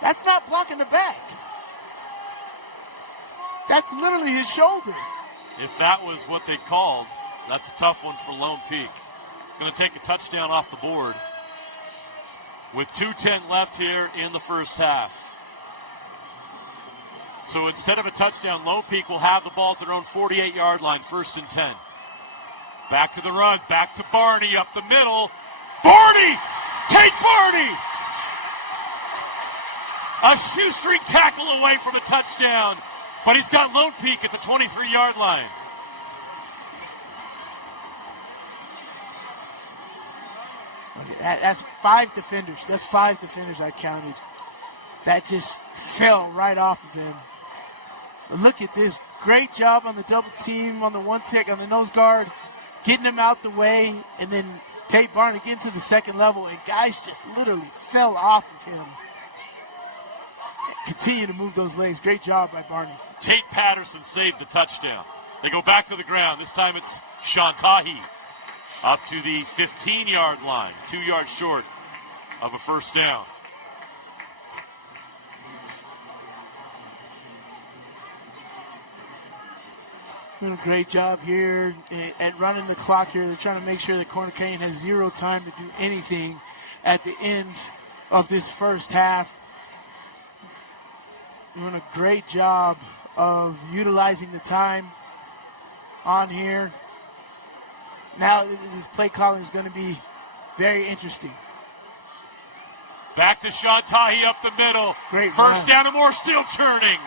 that's not blocking the back. That's literally his shoulder. If that was what they called, that's a tough one for Lone Peak. It's going to take a touchdown off the board with 2:10 left here in the first half. So instead of a touchdown, Lone Peak will have the ball at their own 48-yard line, 1st and 10. Back to the run, back to Barney up the middle. Barney! Tate Barney! A shoestring tackle away from a touchdown, but he's got Lone Peak at the 23-yard line. That's 5 defenders. That's 5 defenders I counted. That just fell right off of him. Look at this. Great job on the double team, on the one tick, on the nose guard, getting him out the way, and then Tate Barney getting to the second level, and guys just literally fell off of him. Continue to move those legs. Great job by Barney. Tate Patterson saved the touchdown. They go back to the ground. This time it's Shantahi up to the 15-yard line, 2 yards short of a first down. Doing a great job here at running the clock here. They're trying to make sure that Corner Canyon has zero time to do anything at the end of this first half. Doing a great job of utilizing the time on here. Now this play calling is going to be very interesting. Back to Shantahi up the middle. Great first run. down and more, still turning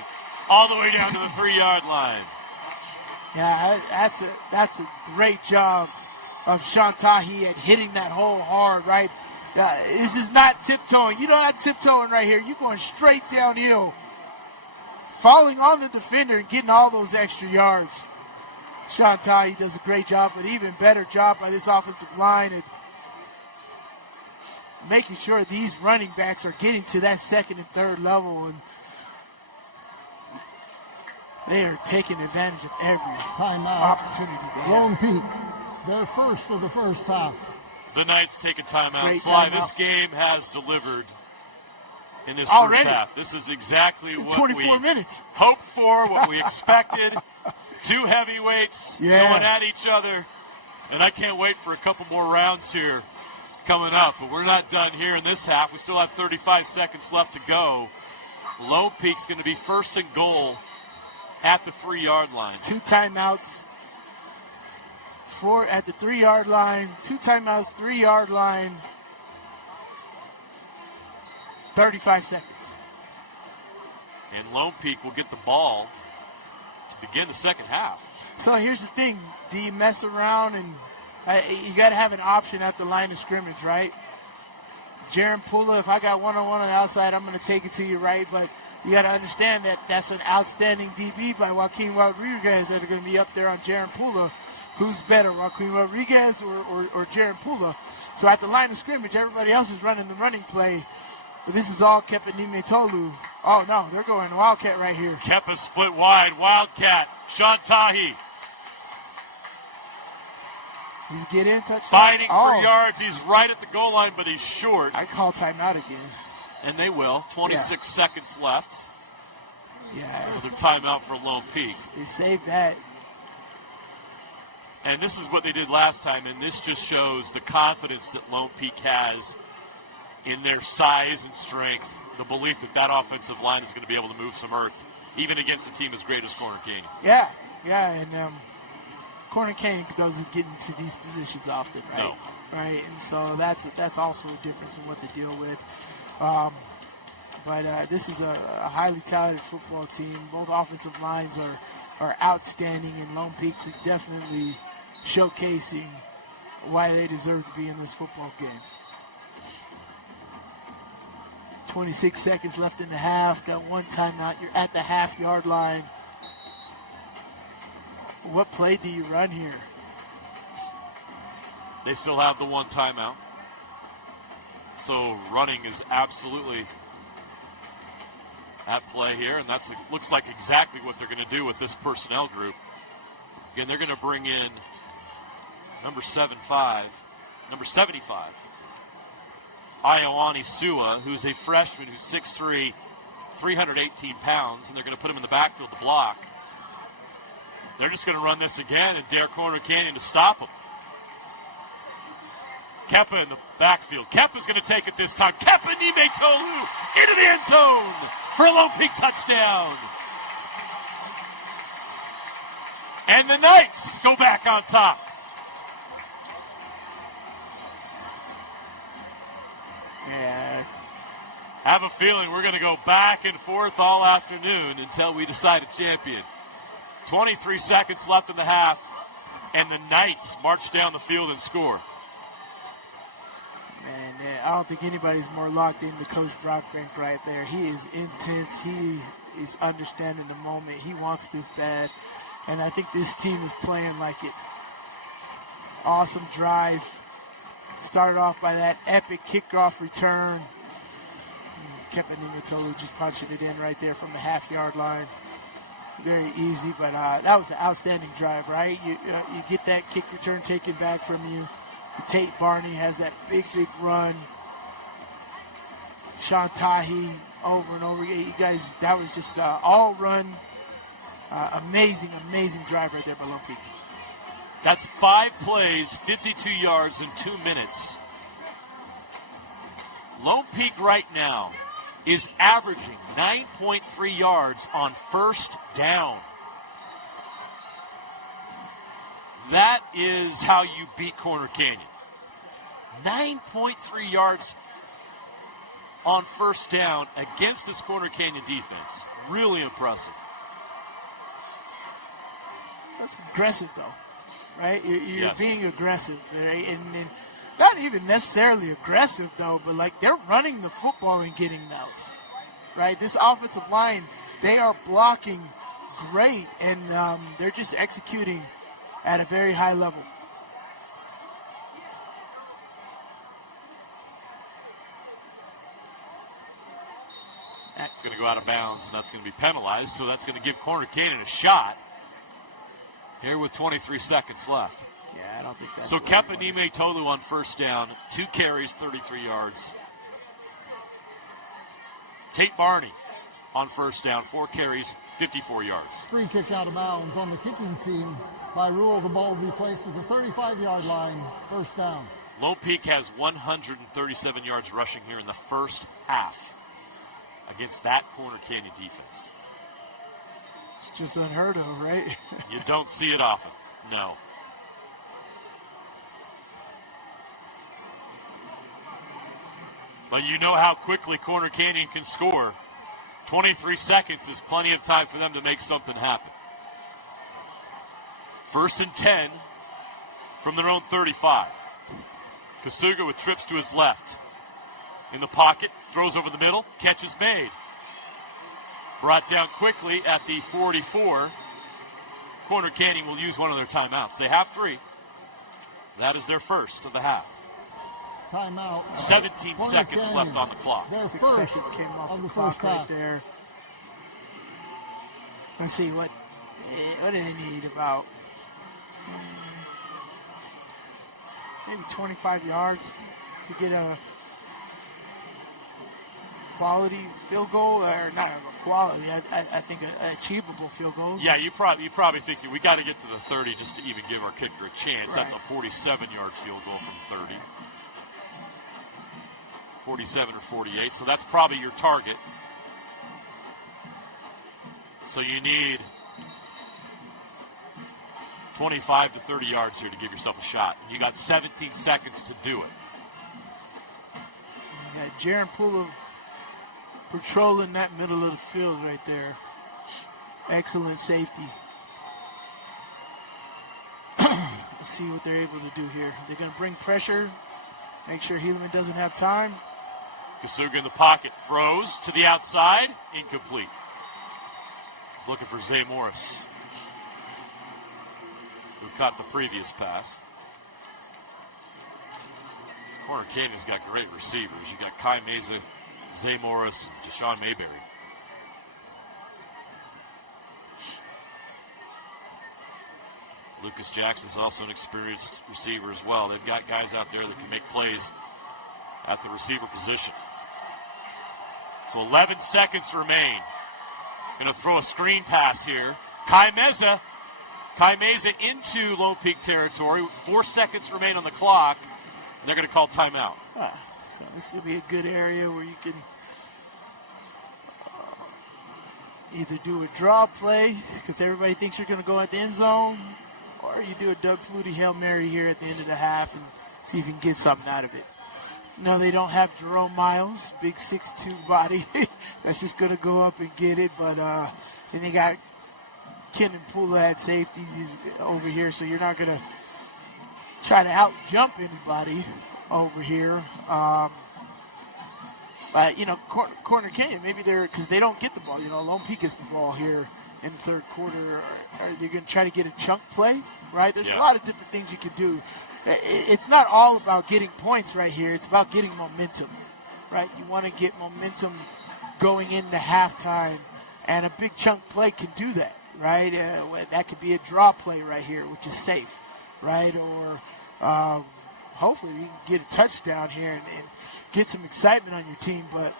all the way down to the 3-yard line. Yeah, that's a great job of Shantahi at hitting that hole hard, right? This is not tiptoeing. You're not tiptoeing right here. You're going straight downhill, falling on the defender and getting all those extra yards. Shantahi does a great job, but even better job by this offensive line at making sure these running backs are getting to that second and third level, and they are taking advantage of every opportunity they have. Lone Peak, their first of the first half. The Knights take a timeout. Great Sly, timeout. this game has delivered in this Already? first half. This is exactly what 24 we minutes. hoped for, what we expected. 2 heavyweights going at each other. And I can't wait for a couple more rounds here coming up. But we're not done here in this half. We still have 35 seconds left to go. Lone Peak's going to be 1st and goal at the 3-yard line. 2 timeouts. 4 at the 3-yard line. 2 timeouts, 3-yard line. 35 seconds. And Lone Peak will get the ball to begin the second half. So here's the thing. Do you mess around and you got to have an option at the line of scrimmage, right? Jaron Pula, if I got one-on-one on the outside, I'm going to take it to you, right? But you got to understand that that's an outstanding DB by Joaquin Rodriguez that are going to be up there on Jaron Pula. Who's better, Joaquin Rodriguez or Jaron Pula? So at the line of scrimmage, everybody else is running the running play. But this is all Kepa Nimetolu. Oh, no, they're going Wildcat right here. Kepa split wide. Wildcat. Shantahi. He's getting touchdown. Fighting for yards. He's right at the goal line, but he's short. I call timeout again. And they will. 26 seconds left. Yeah. Another timeout for Lone Peak. They saved that. And this is what they did last time, and this just shows the confidence that Lone Peak has in their size and strength, the belief that that offensive line is going to be able to move some earth, even against a team as great as Corner Canyon. Yeah, and Corner Canyon doesn't get into these positions often, right? No. Right, and so that's also a difference in what they deal with. But this is a highly talented football team. Both offensive lines are outstanding, and Lone Peak's definitely showcasing why they deserve to be in this football game. 26 seconds left in the half. Got one timeout. You're at the half-yard line. What play do you run here? They still have the one timeout. So running is absolutely at play here, and that's looks like exactly what they're going to do with this personnel group. Again, they're going to bring in number 75, Ioani Sua, who's a freshman who's 6'3", 318 pounds, and they're going to put him in the backfield to block. They're just going to run this again and dare Corner Canyon to stop him. Keppa in the backfield. Keppa's going to take it this time. Keppa Nime Tolu into the end zone for a Lone Peak touchdown. And the Knights go back on top. Yeah. Have a feeling we're going to go back and forth all afternoon until we decide a champion. 23 seconds left in the half, and the Knights march down the field and score. Man, I don't think anybody's more locked into Coach Brockbank right there. He is intense. He is understanding the moment. He wants this bad, and I think this team is playing like it. Awesome drive. Started off by that epic kickoff return. Kepa Nimatolu just punching it in right there from the half-yard line. Very easy, but that was an outstanding drive, right? You get that kick return taken back from you. Tate Barney has that big run. Sean Tahi over and over again. You guys, that was just all run. Amazing drive right there by Lone Peak. That's 5 plays, 52 yards in 2 minutes. Lone Peak right now is averaging 9.3 yards on first down. That is how you beat Corner Canyon. 9.3 yards on first down against this Corner Canyon defense. Really impressive. That's aggressive, though, right? You're Yes. being aggressive, right? And not even necessarily aggressive, though, but like they're running the football and getting those, right? This offensive line, they are blocking great, and they're just executing at a very high level. That's going to go out of bounds, and that's going to be penalized, so that's going to give Corner Canyon a shot here with 23 seconds left. Yeah, I don't think that's... So Kepa Nime Tolu on first down, 2 carries, 33 yards. Tate Barney on first down, 4 carries, 54 yards. Free kick out of bounds on the kicking team. By rule, the ball will be placed at the 35-yard line, first down. Lone Peak has 137 yards rushing here in the first half against that Corner Canyon defense. It's just unheard of, right? You don't see it often, no. But you know how quickly Corner Canyon can score. 23 seconds is plenty of time for them to make something happen. 1st and 10 from their own 35. Kasuga with trips to his left. In the pocket, throws over the middle, catch is made. Brought down quickly at the 44. Corner Canyon will use one of their timeouts. They have 3. That is their first of the half. Timeout. 17 seconds Canyon. left on the clock. Their 6 first seconds came off of the the clock first right half. there. Let's see, what do they need? About maybe 25 yards to get a quality field goal, or not quality, I think an achievable field goal. Yeah, you probably think we got to get to the 30 just to even give our kicker a chance. Right. That's a 47-yard field goal from 30. 47 or 48, so that's probably your target. So you need 25 to 30 yards here to give yourself a shot. You got 17 seconds to do it. Yeah, Jaron Pula patrolling that middle of the field right there. Excellent safety. Let's see what they're able to do here. They're going to bring pressure, make sure Helaman doesn't have time. Kasuga in the pocket, throws to the outside, incomplete. He's looking for Zay Morris, who caught the previous pass. This Corner Canyon's got great receivers. You got Kai Meza, Zay Morris, and Jashawn Mayberry. Lucas Jackson's also an experienced receiver as well. They've got guys out there that can make plays at the receiver position. So 11 seconds remain. Going to throw a screen pass here. Kai Meza into Lone Peak territory. 4 seconds remain on the clock. And they're going to call timeout. So this will be a good area where you can either do a draw play, because everybody thinks you're going to go at the end zone, or you do a Doug Flutie Hail Mary here at the end of the half and see if you can get something out of it. No, they don't have Jerome Miles, big 6'2" body. That's just going to go up and get it. But then they got Kenan Pula at safety over here, so you're not going to try to out-jump anybody over here. But, you know, Corner Canyon, maybe because they don't get the ball. You know, Lone Peak gets the ball here in the third quarter. Are they going to try to get a chunk play, right? There's a lot of different things you can do. It's not all about getting points right here. It's about getting momentum, right? You want to get momentum going into halftime, and a big chunk play can do that, right? That could be a draw play right here, which is safe, right? Or hopefully you can get a touchdown here and get some excitement on your team. But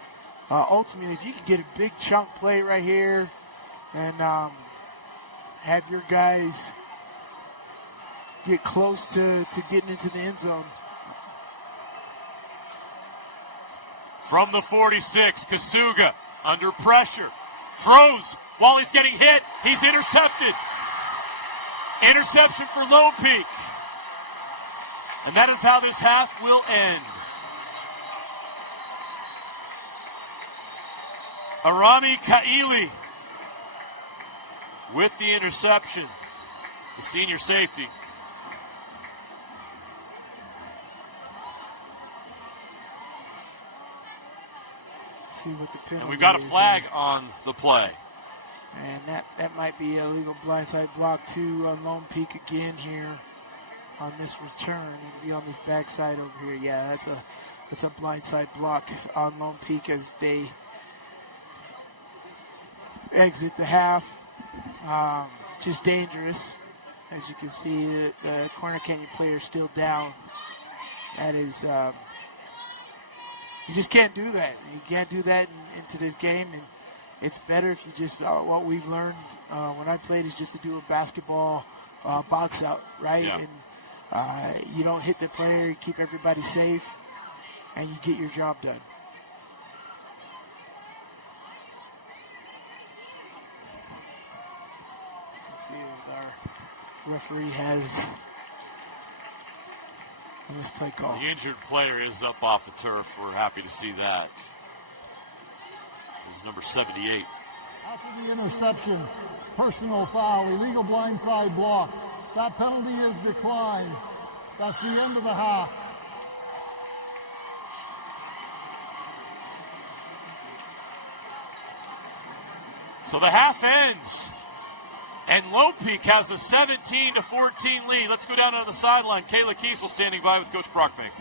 ultimately, if you can get a big chunk play right here and have your guys get close to getting into the end zone. From the 46, Kasuga under pressure. Throws while he's getting hit. He's intercepted. Interception for Lone Peak. And that is how this half will end. Arami Kaili with the interception. The senior safety. See what the penalty and we've got a flag is. on the play. And that might be a legal blindside block too on Lone Peak again here on this return. It'll be on this backside over here. Yeah, that's a blindside block on Lone Peak as they exit the half. Just dangerous. As you can see, the Corner Canyon player is still down. That is, you just can't do that. You can't do that into this game, and it's better if you just, what we've learned when I played is just to do a basketball box out, right? Yeah. And you don't hit the player, you keep everybody safe, and you get your job done. Let's see if our referee has on this play call. The injured player is up off the turf. We're happy to see that. This is number 78. After the interception, personal foul, illegal blindside block. That penalty is declined. That's the end of the half. So the half ends, and Lone Peak has a 17-14 lead. Let's go down to the sideline. Kayla Kiesel standing by with Coach Brockbank.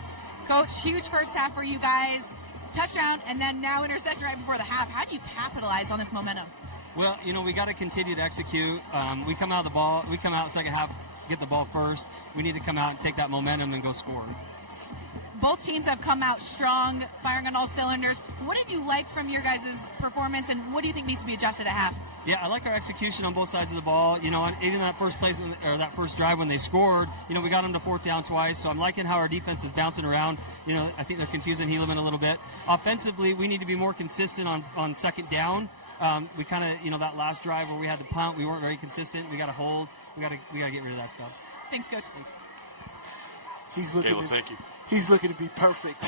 Coach, huge first half for you guys. Touchdown, and then now interception right before the half. How do you capitalize on this momentum? Well, you know, we got to continue to execute. We come out second half get the ball first. We need to come out and take that momentum and go score. Both teams have come out strong, firing on all cylinders. What have you liked from your guys' performance, and what do you think needs to be adjusted at half? Yeah, I like our execution on both sides of the ball. You know, even that first place or that first drive when they scored, you know, we got them to fourth down twice. So I'm liking how our defense is bouncing around. You know, I think they're confusing Helaman a little bit. Offensively, we need to be more consistent on second down. We kind of, you know, that last drive where we had to punt, we weren't very consistent. We got to hold. We got to get rid of that stuff. Thanks, Coach. Thanks. He's looking. Caleb, thank you. He's looking to be perfect.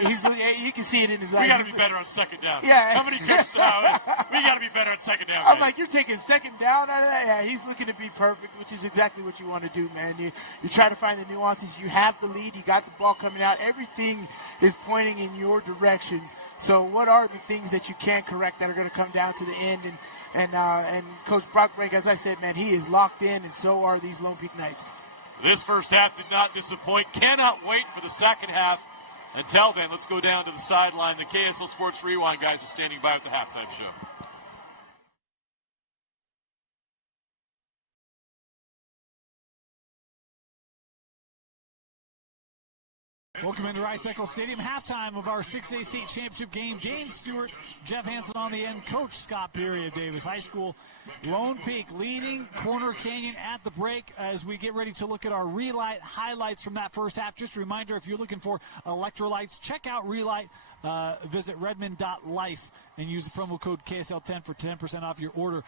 You can see it in his eyes. We got to be better on second down. Yeah. How many goes out? We got to be better on second down. I'm man. like, you're taking second down out of that? Yeah, he's looking to be perfect, which is exactly what you want to do, man. You try to find the nuances. You have the lead. You got the ball coming out. Everything is pointing in your direction. So what are the things that you can correct that are going to come down to the end? And Coach Brockbrink, as I said, man, he is locked in, and so are these Lone Peak Knights. This first half did not disappoint. Cannot wait for the second half. Until then, let's go down to the sideline. The KSL Sports Rewind guys are standing by with the halftime show. Welcome into Rice-Eccles Stadium. Halftime of our 6A state championship game. Dane Stewart, Jeff Hansen on the end. Coach Scott Perry of Davis High School. Lone Peak leading Corner Canyon at the break as we get ready to look at our Relight highlights from that first half. Just a reminder, if you're looking for electrolytes, check out Relight. Visit redmond.life and use the promo code KSL10 for 10% off your order.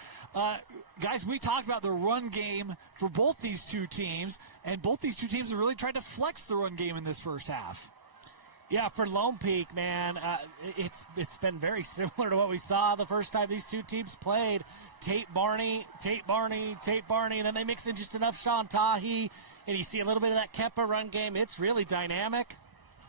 Guys, we talked about the run game for both these two teams, and both these two teams have really tried to flex the run game in this first half. Yeah, for Lone Peak, man, it's been very similar to what we saw the first time these two teams played. Tate Barney, and then they mix in just enough Sean Tahi, and you see a little bit of that Kempa run game. It's really dynamic.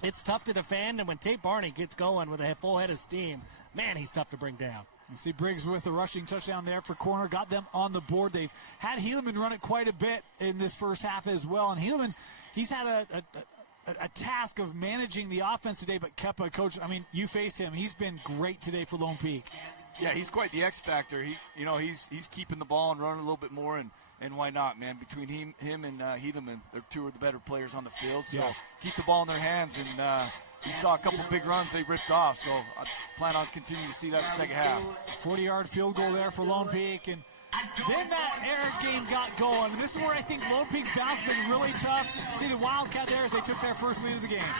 It's tough to defend, and when Tate Barney gets going with a full head of steam, man, he's tough to bring down. You see Briggs with the rushing touchdown there for Corner, got them on the board. They've had Helaman run it quite a bit in this first half as well, and Helaman, he's had a task of managing the offense today, but Kempa, Coach, I mean, you faced him. He's been great today for Lone Peak. Yeah, he's quite the X factor. He's keeping the ball and running a little bit more, and why not, man? Between him and Helaman, they're two of the better players on the field. So keep the ball in their hands, and you saw a couple big runs they ripped off. So I plan on continuing to see that in the second half. 40-yard field goal there for Lone Peak, and then that air game got going. And this is where I think Lone Peak's bounce has been really tough. See the Wildcat there as they took their first lead of the game.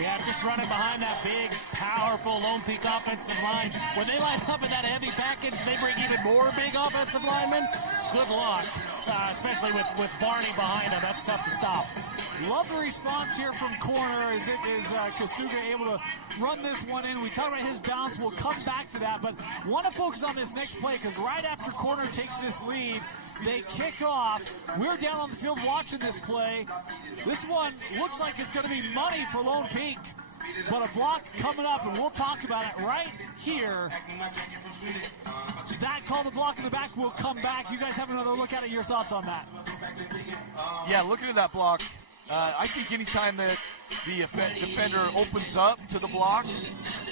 Yeah, just running behind that big, powerful Lone Peak offensive line. When they line up in that heavy package, they bring even more big offensive linemen. Good luck, especially with Barney behind them. That's tough to stop. Love the response here from Corner. Is Kasuga able to run this one in? We talked about his bounce. We'll come back to that, but want to focus on this next play because right after Corner takes this lead, they kick off. We're down on the field watching this play. This one looks like it's going to be money for Lone Peak, but a block coming up, and we'll talk about it right here. That call, the block in the back, will come back. You guys have another look at it. Your thoughts on that? Yeah, looking at that block, I think anytime that the defender opens up to the block,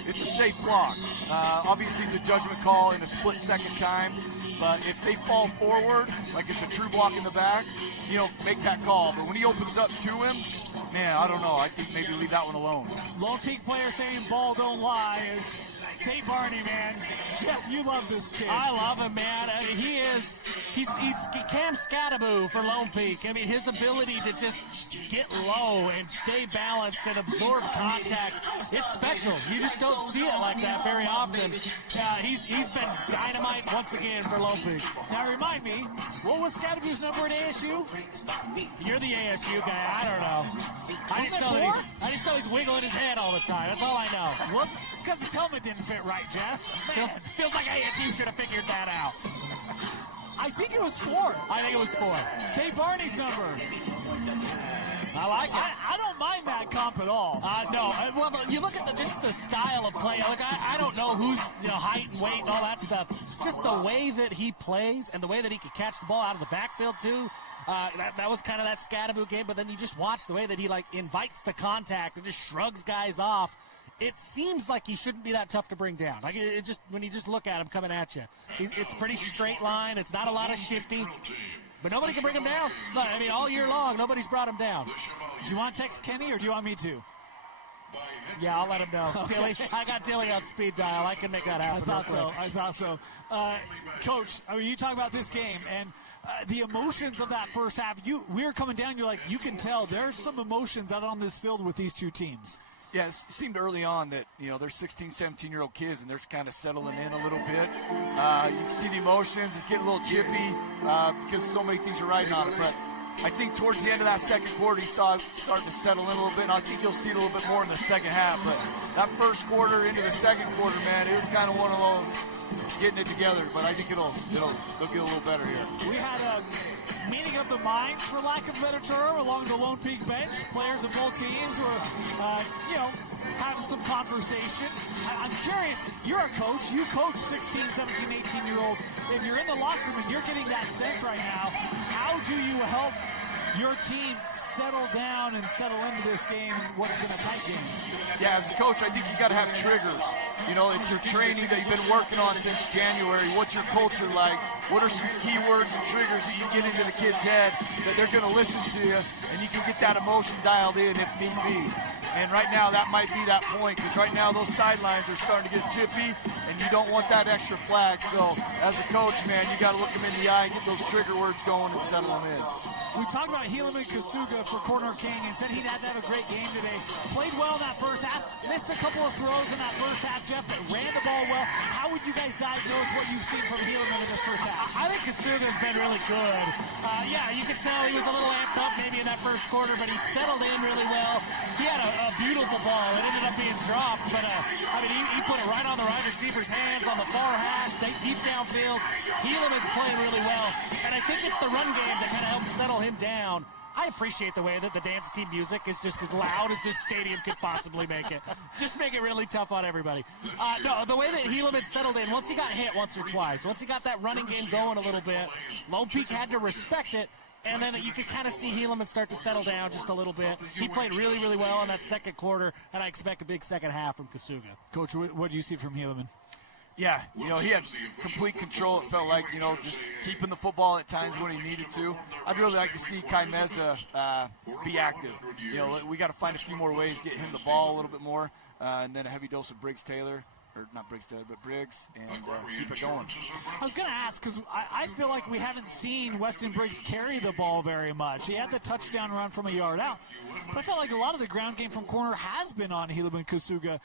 it's a safe block. Obviously, it's a judgment call in a split-second time, but if they fall forward, like it's a true block in the back, make that call. But when he opens up to him, man, I don't know. I think maybe leave that one alone. Lone Peak player saying ball don't lie is Tate Barney, man. Jeff, you love this kid. I love him, man. I mean, he's Cam Scattaboo for Lone Peak. I mean, his ability to just get low and stay balanced and absorb contact, it's special. You just don't see it like that very often. He's been dynamite once again for Lone Peak. Now remind me, what was Scattaboo's number at ASU? You're the ASU guy. I don't know. I just know he's wiggling his head all the time. That's all I know. It's because his helmet didn't fit right, Jeff. Feels like ASU should have figured that out. I think it was 4. I think it was 4. Tate Barney's number. I like it. I don't mind that comp at all. No. Well, you look at just the style of play. Look, I don't know who's height and weight and all that stuff. Just the way that he plays and the way that he can catch the ball out of the backfield too. That was kind of that Scattaboo game. But then you just watch the way that he invites the contact and just shrugs guys off. It seems like he shouldn't be that tough to bring down. Like when you just look at him coming at you, it's pretty straight line. It's not a lot of shifting. But nobody can bring him down. No, I mean, all year long, nobody's brought him down. Do you want to text Kenny or do you want me to? Yeah, I'll let him know. Okay. Tilly, I got Tilly on speed dial. I can make that happen. I thought so. Coach, I mean, you talk about this game and the emotions of that first half. We were coming down. You're like, you can tell there's some emotions out on this field with these two teams. Yeah, it seemed early on that, they're 16, 17-year-old kids, and they're kind of settling in a little bit. You can see the emotions. It's getting a little chippy because so many things are riding on it. But I think towards the end of that second quarter, you saw it starting to settle in a little bit, and I think you'll see it a little bit more in the second half. But that first quarter into the second quarter, man, it was kind of one of those getting it together. But I think they'll get a little better here. We had a meeting of the minds, for lack of a better term, along the Lone Peak bench. Players of both teams were, having some conversation. I'm curious, you're a coach. You coach 16, 17, 18-year-olds. If you're in the locker room and you're getting that sense right now, how do you help your team settle down and settle into this game and what's been a tight game? Yeah, as a coach, I think you got to have triggers. It's your training that you've been working on since January. What's your culture like? What are some keywords and triggers that you get into the kid's head that they're going to listen to you, and you can get that emotion dialed in if need be. And right now, that might be that point, because right now those sidelines are starting to get chippy, and you don't want that extra flag. So as a coach, man, you got to look them in the eye and get those trigger words going and settle them in. We talked about Helaman Kasuga for Corner Canyon. Said he'd had to have a great game today. Played well in that first half. Missed a couple of throws in that first half, Jeff, but ran the ball well. How would you guys diagnose what you've seen from Helaman in this first half? I think Kasuga's been really good. You could tell he was a little amped up maybe in that first quarter, but he settled in really well. He had a beautiful ball. It ended up being dropped, but he put it right on the wide receiver's hands on the far hash, deep downfield. Helaman's playing really well, and I think it's the run game that kind of helped settle him down. I appreciate the way that the dance team music is just as loud as this stadium could possibly make it. Just make it really tough on everybody. No, the way that Helaman settled in, once he got hit once or twice, once he got that running game going a little bit, Lone Peak had to respect it, and then you could kind of see Helaman start to settle down just a little bit. He played really, really well in that second quarter, and I expect a big second half from Kasuga. Coach, what do you see from Helaman? Yeah, he had complete control, it felt like, just keeping the football at times when he needed to. I'd really like to see Kai Meza be active. We got to find a few more ways to get him the ball a little bit more, and then a heavy dose of Briggs, and keep it going. I was going to ask, because I feel like we haven't seen Weston Briggs carry the ball very much. He had the touchdown run from a yard out, but I felt like a lot of the ground game from corner has been on Helaman Kasuga.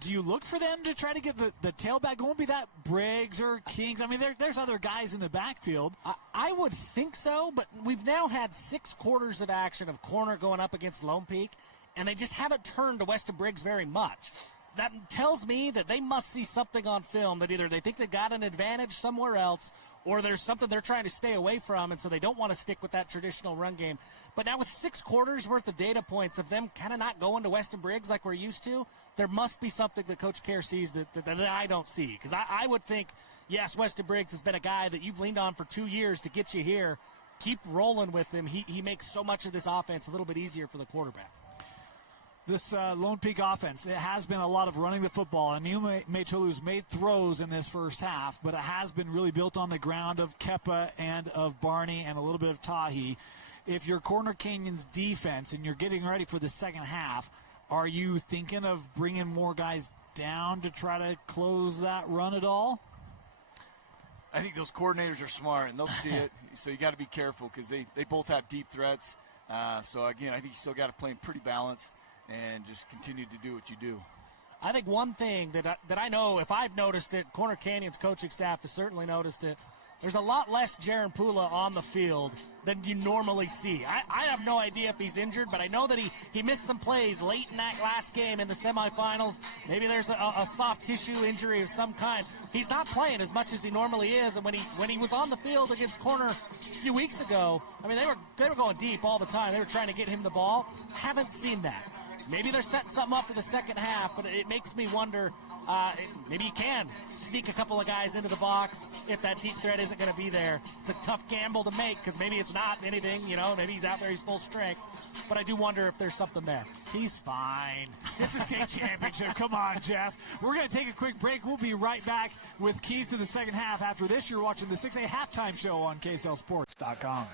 Do you look for them to try to get the tailback going? Be that Briggs or Kings? I mean, there's other guys in the backfield. I would think so, but we've now had 6 quarters of action of corner going up against Lone Peak, and they just haven't turned to Weston Briggs very much. That tells me that they must see something on film that either they think they got an advantage somewhere else, or there's something they're trying to stay away from, and so they don't want to stick with that traditional run game. But now with 6 quarters worth of data points of them kind of not going to Weston Briggs like we're used to, there must be something that Coach Kerr sees that I don't see. Because I would think, yes, Weston Briggs has been a guy that you've leaned on for 2 years to get you here. Keep rolling with him. He makes so much of this offense a little bit easier for the quarterback. This Lone Peak offense, it has been a lot of running the football, and Mecholu's made throws in this first half, but it has been really built on the ground of Kepa and of Barney and a little bit of Tahi. If you're Corner Canyon's defense and you're getting ready for the second half, are you thinking of bringing more guys down to try to close that run at all? I think those coordinators are smart, and they'll see it, so you got to be careful because they both have deep threats. So, again, I think you still got to play pretty balanced and just continue to do what you do. I think one thing that I know, if I've noticed it, Corner Canyon's coaching staff has certainly noticed it, there's a lot less Jaron Pula on the field than you normally see. I have no idea if he's injured, but I know that he missed some plays late in that last game in the semifinals. Maybe there's a soft tissue injury of some kind. He's not playing as much as he normally is, and when he was on the field against Corner a few weeks ago, I mean, they were going deep all the time. They were trying to get him the ball. Haven't seen that. Maybe they're setting something up for the second half, but it makes me wonder maybe you can sneak a couple of guys into the box if that deep threat isn't going to be there. It's a tough gamble to make because maybe it's not anything, maybe he's out there, he's full strength. But I do wonder if there's something there. He's fine. It's a state championship. Come on, Jeff. We're going to take a quick break. We'll be right back with keys to the second half. After this, you're watching the 6A halftime show on KSLSports.com.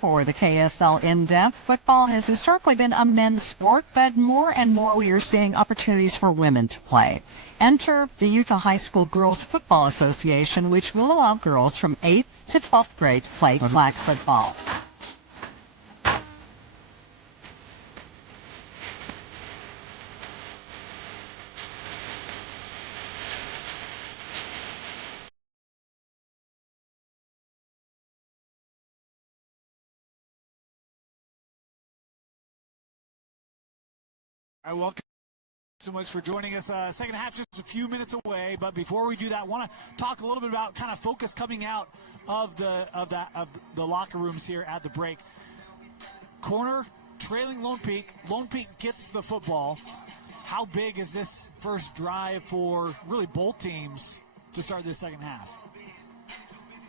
For the KSL In-Depth, football has historically been a men's sport, but more and more we are seeing opportunities for women to play. Enter the Utah High School Girls Football Association, which will allow girls from 8th to 12th grade to play flag football. I welcome you so much for joining us. Second half just a few minutes away, but before we do that, I want to talk a little bit about kind of focus coming out of the locker rooms here at the break. Corner trailing Lone Peak. Lone Peak gets the football. How big is this first drive for really both teams to start this second half?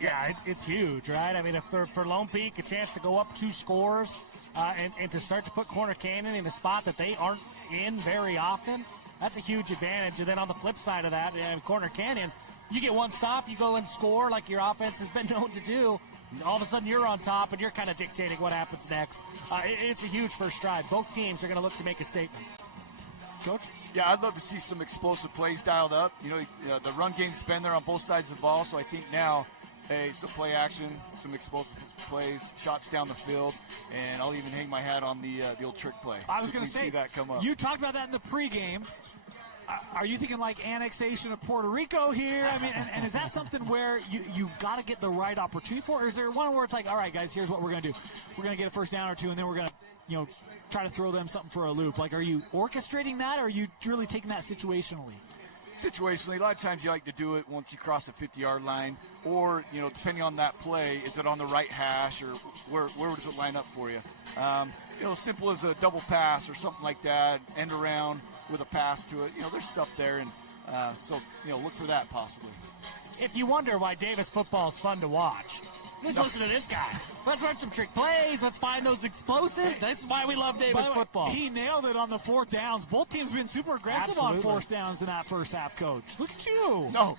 Yeah, it's huge, right? I mean, if for Lone Peak, a chance to go up 2 scores and to start to put Corner Canyon in a spot that they aren't in very often, that's a huge advantage. And then on the flip side of that, Corner Canyon, you get one stop, you go and score like your offense has been known to do. All of a sudden you're on top and you're kind of dictating what happens next. It's a huge first drive. Both teams are going to look to make a statement. Coach? Yeah, I'd love to see some explosive plays dialed up. The run game's been there on both sides of the ball, so I think now some play action, some explosive plays, shots down the field, and I'll even hang my hat on the old trick play. I was going to say, see that come up. You talked about that in the pregame. Are you thinking like annexation of Puerto Rico here? I mean, and is that something where you got to get the right opportunity for? Or is there one where it's like, all right, guys, here's what we're going to do. We're going to get a first down or two, and then we're going to, try to throw them something for a loop. Like, are you orchestrating that, or are you really taking that situationally? Situationally, a lot of times you like to do it once you cross the 50-yard line, or depending on that play, is it on the right hash, or where does it line up for you? As simple as a double pass or something like that, end around with a pass to it. There's stuff there, and so look for that possibly. If you wonder why Davis football is fun to watch, just listen to this guy. Let's run some trick plays. Let's find those explosives. This is why we love Davis football. He nailed it on the 4th downs. Both teams been super aggressive on 4th downs in that first half, Coach. Look at you. No,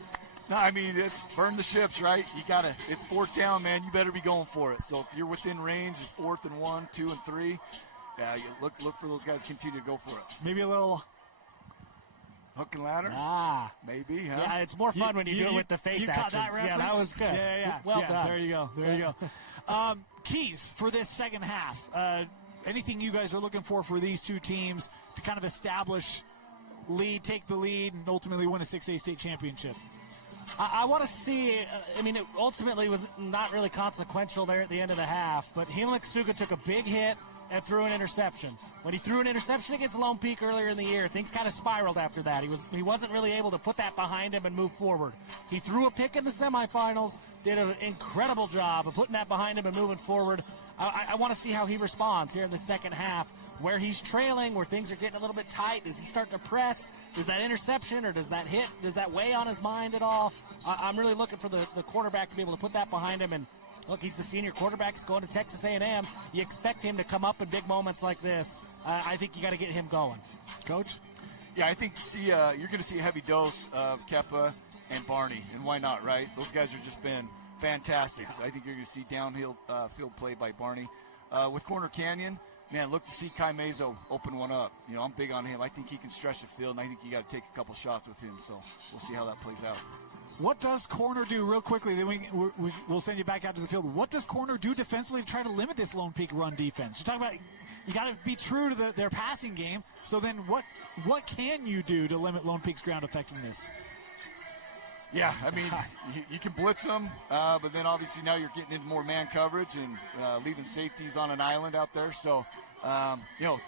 I mean, it's burn the ships, right? It's 4th down, man. You better be going for it. So if you're within range, it's 4th and 1, 2 and 3. Yeah, you look for those guys to continue to go for it. Maybe a little hook and ladder? Maybe, huh? Yeah, it's more fun when you do it with the face actions. Caught that reference? Yeah, that was good. Yeah. Well done. There you go. Keys for this second half. Anything you guys are looking for these two teams to kind of establish take the lead, and ultimately win a 6A state championship? I want to see, it ultimately was not really consequential there at the end of the half, but Helix Suga took a big hit and threw an interception. When he threw an interception against Lone Peak earlier in the year, things kind of spiraled after that. He wasn't really able to put that behind him and move forward. He threw a pick in the semifinals, did an incredible job of putting that behind him and moving forward. I want to see how he responds here in the second half, where he's trailing, where things are getting a little bit tight. Does he start to press? Does that interception or does that hit, does that weigh on his mind at all? I'm really looking for the quarterback to be able to put that behind him. And look, he's the senior quarterback. He's going to Texas A&M. You expect him to come up in big moments like this. I think you got to get him going. Coach? Yeah, I think you're going to see a heavy dose of Kepa and Barney, and why not, right? Those guys have just been fantastic. So I think you're going to see downhill field play by Barney. With Corner Canyon, man, look to see Kai Mazo open one up. I'm big on him. I think he can stretch the field, and I think you got to take a couple shots with him. So we'll see how that plays out. What does Corner do, real quickly, then we'll send you back out to the field. What does Corner do defensively to try to limit this Lone Peak run defense? You're talking about you got to be true to their passing game. So then what can you do to limit Lone Peak's ground effectiveness? Yeah, I mean, you can blitz them, but then obviously now you're getting into more man coverage and leaving safeties on an island out there. So,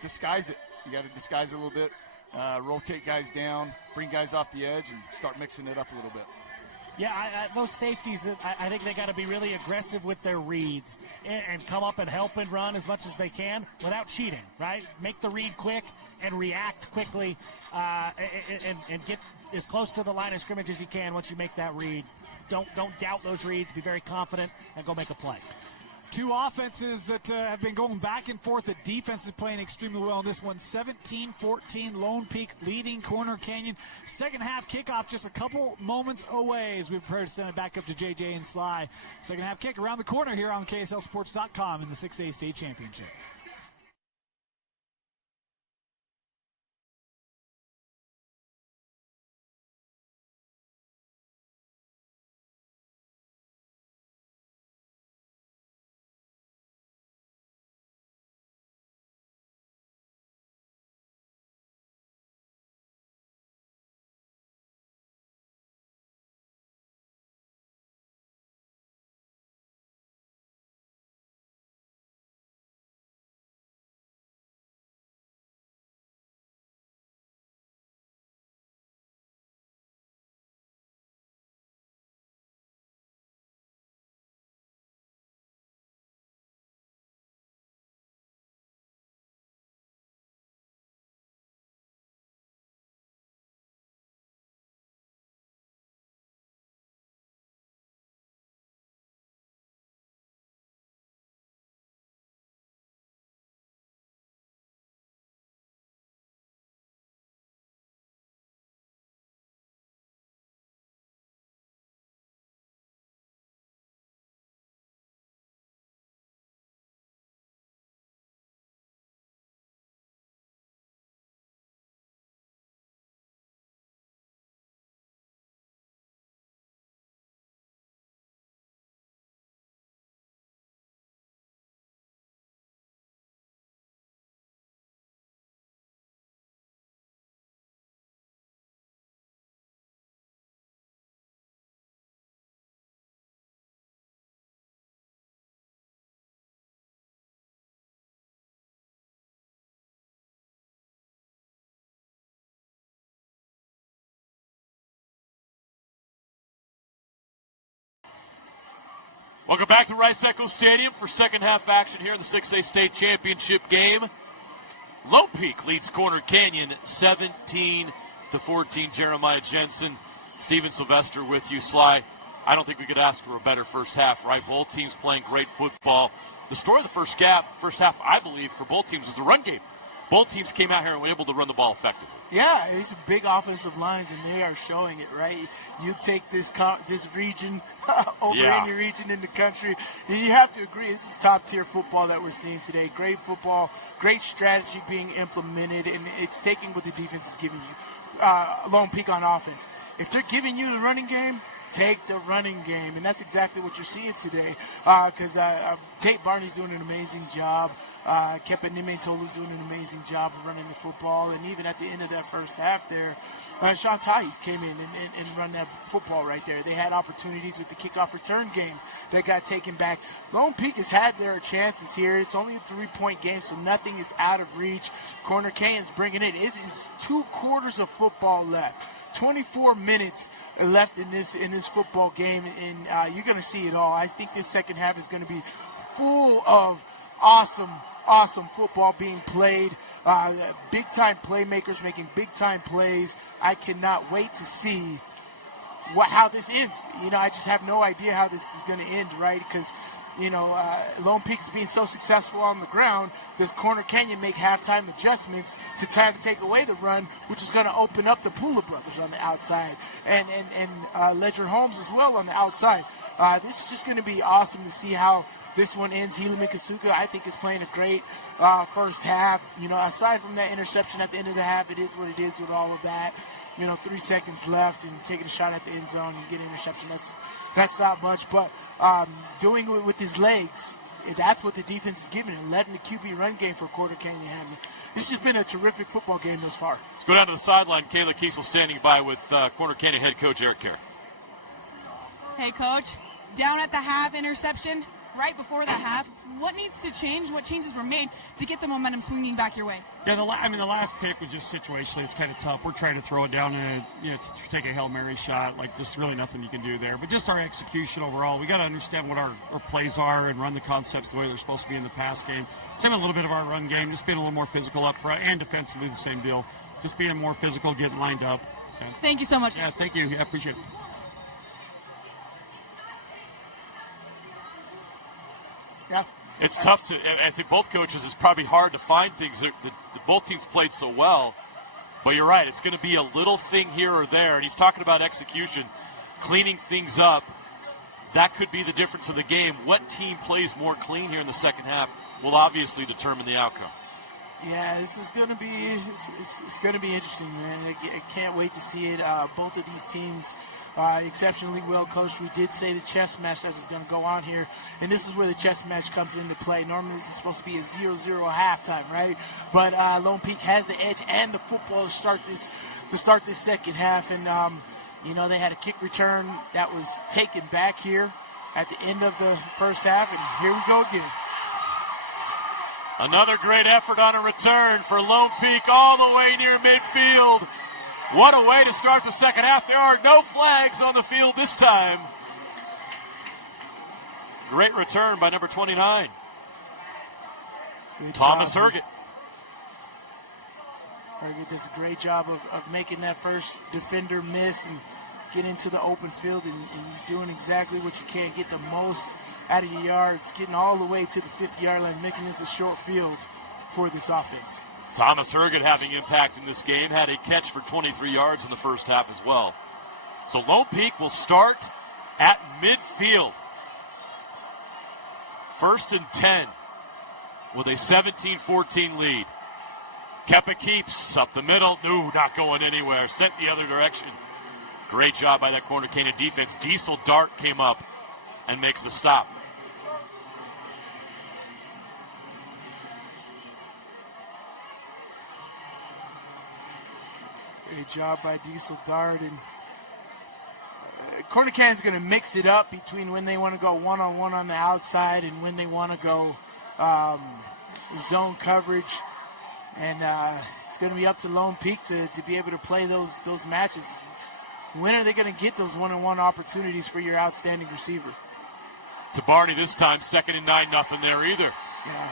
disguise it. You got to disguise it a little bit, rotate guys down, bring guys off the edge, and start mixing it up a little bit. Yeah, those safeties, I think they got to be really aggressive with their reads and come up and help and run as much as they can without cheating, right? Make the read quick and react quickly and get as close to the line of scrimmage as you can once you make that read. Don't doubt those reads. Be very confident and go make a play. Two offenses that have been going back and forth. The defense is playing extremely well in this one. 17-14, Lone Peak leading Corner Canyon. Second half kickoff just a couple moments away as we prepare to send it back up to JJ and Sly. Second half kick around the corner here on KSLSports.com in the 6A state championship. Welcome back to Rice-Eccles Stadium for second half action here in the 6A state championship game. Lone Peak leads Corner Canyon 17-14. Jeremiah Jensen, Steven Sylvester with you. Sly, I don't think we could ask for a better first half, right? Both teams playing great football. The story of the first half, I believe, for both teams is the run game. Both teams came out here and were able to run the ball effectively. Yeah, it's big offensive lines, and they are showing it, right? You take this region over any region in the country, and you have to agree, this is top-tier football that we're seeing today. Great football, great strategy being implemented, and it's taking what the defense is giving you. Lone Peak on offense. If they're giving you the running game, take the running game, and that's exactly what you're seeing today. Because Tate Barney's doing an amazing job. Kepa Nimetolu's doing an amazing job of running the football, and even at the end of that first half there, Sean Tahi came in and run that football right there. They had opportunities with the kickoff return game that got taken back. Lone Peak has had their chances here. It's only a 3-point game, so nothing is out of reach. Corner Canyon's bringing it. It is 2 quarters of football left. 24 minutes left in this football game, and you're going to see it all. I think this second half is going to be full of awesome football being played. Big-time playmakers making big-time plays. I cannot wait to see how this ends. I just have no idea how this is going to end, right? Because Lone Peak is being so successful on the ground. Does Corner Canyon make halftime adjustments to try to take away the run, which is going to open up the Pula brothers on the outside and Ledger Holmes as well on the outside? This is just going to be awesome to see how this one ends. Hila Mikasuka, I think, is playing a great first half. Aside from that interception at the end of the half, it is what it is with all of that. 3 seconds left and taking a shot at the end zone and getting an interception. That's not much, but doing it with his legs, that's what the defense is giving him, letting the QB run game for Corner Canyon handle. It's just been a terrific football game thus far. Let's go down to the sideline. Kayla Kiesel standing by with Corner Canyon head coach Eric Kerr. Hey, Coach, down at the half, interception. right before the half. What needs to change? What changes were made to get the momentum swinging back your way? Yeah, the last pick was just situationally, it's kind of tough. We're trying to throw it down and take a Hail Mary shot. Like, there's really nothing you can do there. But just our execution overall, we got to understand what our plays are and run the concepts the way they're supposed to be in the pass game. Same a little bit of our run game, just being a little more physical up front, and defensively the same deal. Just being more physical, getting lined up. So, thank you so much. Yeah, thank you. I appreciate it. Yeah. It's tough to, I think both coaches, it's probably hard to find things that both teams played so well. But you're right, it's going to be a little thing here or there. And he's talking about execution, cleaning things up. That could be the difference of the game. What team plays more clean here in the second half will obviously determine the outcome. Yeah, this is going to be it's going to be interesting, man. I can't wait to see it. Both of these teams exceptionally well coached. We did say the chess match that is going to go on here, and this is where the chess match comes into play. Normally this is supposed to be a 0-0 halftime, right? But Lone Peak has the edge and the football to start this second half, and they had a kick return that was taken back here at the end of the first half, and here we go again. Another great effort on a return for Lone Peak all the way near midfield. What a way to start the second half. There are no flags on the field this time. Great return by number 29. Thomas Herget. Herget does a great job of making that first defender miss and get into the open field and doing exactly what you can, get the most out of your yards, getting all the way to the 50-yard line, making this a short field for this offense. Thomas Herget having impact in this game, had a catch for 23 yards in the first half as well. So Lone Peak will start at midfield. 1st and 10 with a 17-14 lead. Keppa keeps up the middle. No, not going anywhere. Sent the other direction. Great job by that Corner Canyon defense. Diesel Dart came up and makes the stop. Great job by Diesel Dart. And Corner Canyon's going to mix it up between when they want to go one-on-one on the outside and when they want to go zone coverage. And it's going to be up to Lone Peak to be able to play those matches. When are they going to get those one-on-one opportunities for your outstanding receiver? To Barney this time, 2nd and 9, nothing there either. Yeah.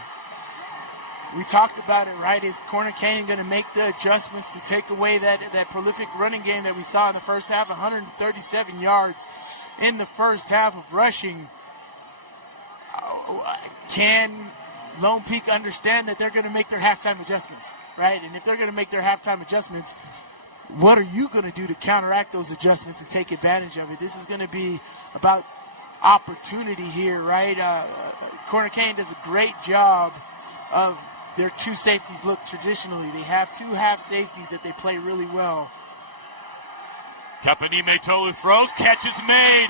We talked about it, right? Is Corner Canyon going to make the adjustments to take away that prolific running game that we saw in the first half? 137 yards in the first half of rushing. Can Lone Peak understand that they're going to make their halftime adjustments, right? And if they're going to make their halftime adjustments, what are you going to do to counteract those adjustments and take advantage of it? This is going to be about opportunity here, right? Corner Canyon does a great job of their two safeties. Look, traditionally, they have two half safeties that they play really well. Kapanime Tolu throws, catch is made.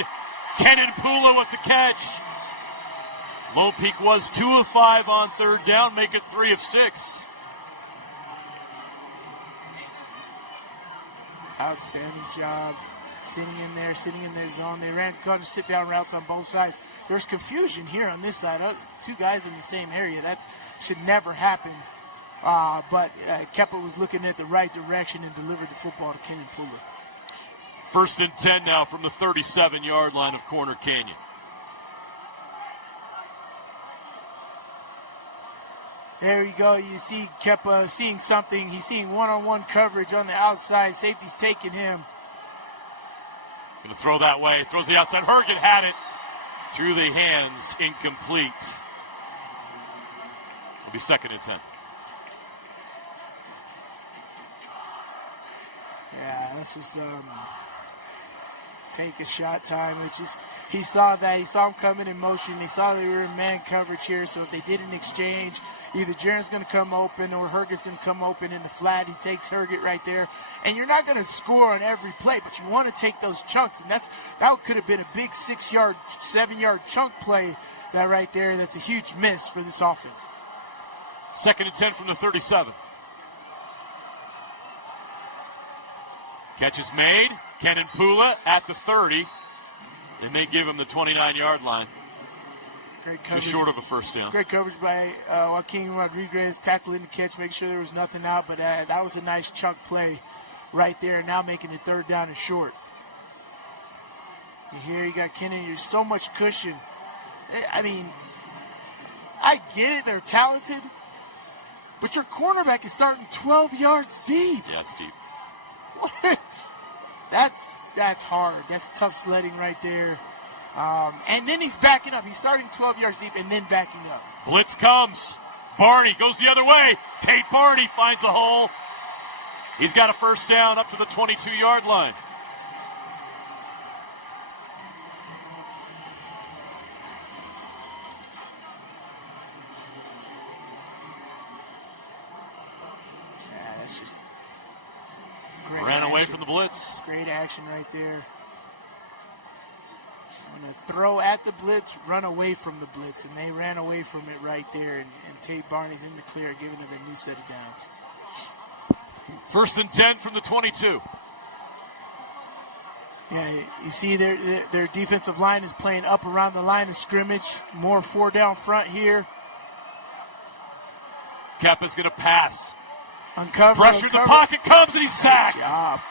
Kenan Pula with the catch. Lone Peak was 2 of 5 on 3rd down, make it 3 of 6. Outstanding job. Sitting in their zone. They ran sit-down routes on both sides. There's confusion here on this side. Two guys in the same area. That should never happen. But Keppa was looking at the right direction and delivered the football to Kenan Pula. 1st and 10 now from the 37-yard line of Corner Canyon. There you go. You see Keppa seeing something. He's seeing one-on-one coverage on the outside. Safety's taking him. He's going to throw that way. Throws the outside. Herget had it. Through the hands. Incomplete. It'll be 2nd and 10. Yeah, this was take a shot time. It's just he saw that. He saw him coming in motion. He saw they were in man coverage here. So if they did an exchange, either Jaren's going to come open or Herget's going to come open in the flat. He takes Herget right there. And you're not going to score on every play, but you want to take those chunks. And that could have been a big 6-yard, 7-yard chunk play that right there. That's a huge miss for this offense. 2nd and 10 from the 37. Catch is made. Kenan Pula at the 30. And they give him the 29-yard line. Great coverage. Just short of a first down. Great coverage by Joaquin Rodriguez, tackling the catch, make sure there was nothing out. But that was a nice chunk play right there, now making it 3rd down and short. Here you got Kennedy. There's so much cushion. I mean, I get it. They're talented. But your cornerback is starting 12 yards deep. Yeah, it's deep. That's hard. That's tough sledding right there. And then he's backing up. He's starting 12 yards deep and then backing up. Blitz comes. Barney goes the other way. Tate Barney finds a hole. He's got a first down up to the 22-yard line. Yeah, that's just great Ran away action. from the blitz. Great action right there. On a throw at the blitz, run away from the blitz, and they ran away from it right there. And Tate Barney's in the clear, giving them a new set of downs. 1st and 10 from the 22. Yeah, you see their defensive line is playing up around the line of scrimmage. More 4 down front here. Keppa's going to pass. Uncover. Pressure in the pocket comes, and he's sacked.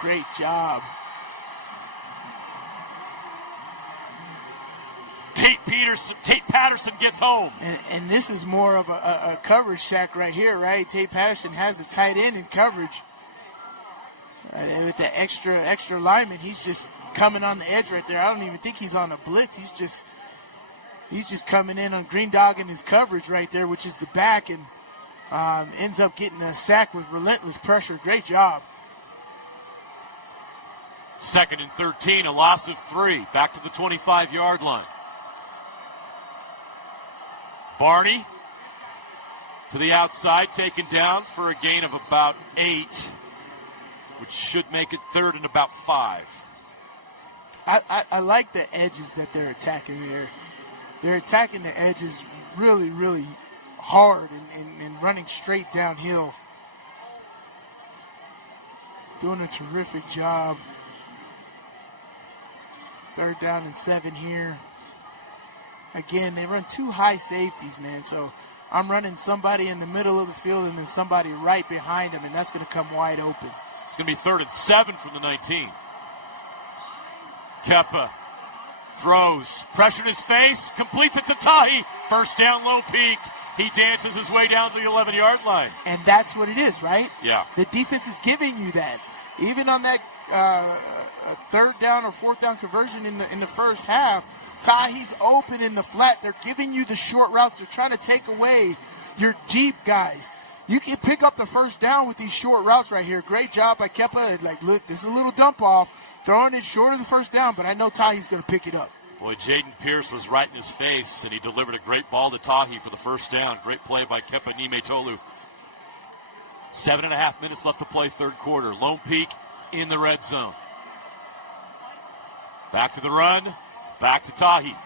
Great job. Tate Patterson gets home. And this is more of a coverage sack right here, right? Tate Patterson has the tight end in coverage. And with the extra lineman, he's just coming on the edge right there. I don't even think he's on a blitz. He's just coming in on green dog in his coverage right there, which is the back, and ends up getting a sack with relentless pressure. Great job. 2nd and 13, a loss of 3. Back to the 25-yard line. Barney to the outside, taken down for a gain of about 8, which should make it 3rd and about 5. I like the edges that they're attacking here. They're attacking the edges really, really hard and running straight downhill. Doing a terrific job. 3rd down and 7 here. Again, they run 2 high safeties, man. So I'm running somebody in the middle of the field and then somebody right behind him, and that's going to come wide open. It's going to be 3rd and 7 from the 19. Keppa throws, pressure in his face, completes it to Tahi. First down, Low Peak. He dances his way down to the 11-yard line. And that's what it is, right? Yeah. The defense is giving you that. Even on that 3rd down or 4th down conversion in the first half, Tahi's open in the flat. They're giving you the short routes. They're trying to take away your deep guys. You can pick up the first down with these short routes right here. Great job by Keppa. Like, look, this is a little dump off. Throwing it short of the first down, but I know Tahi's going to pick it up. Boy, Jaden Pierce was right in his face, and he delivered a great ball to Tahi for the first down. Great play by Keppa Nimetolu. 7.5 minutes left to play, 3rd quarter. Lone Peak in the red zone. Back to the run. Back to Tahi.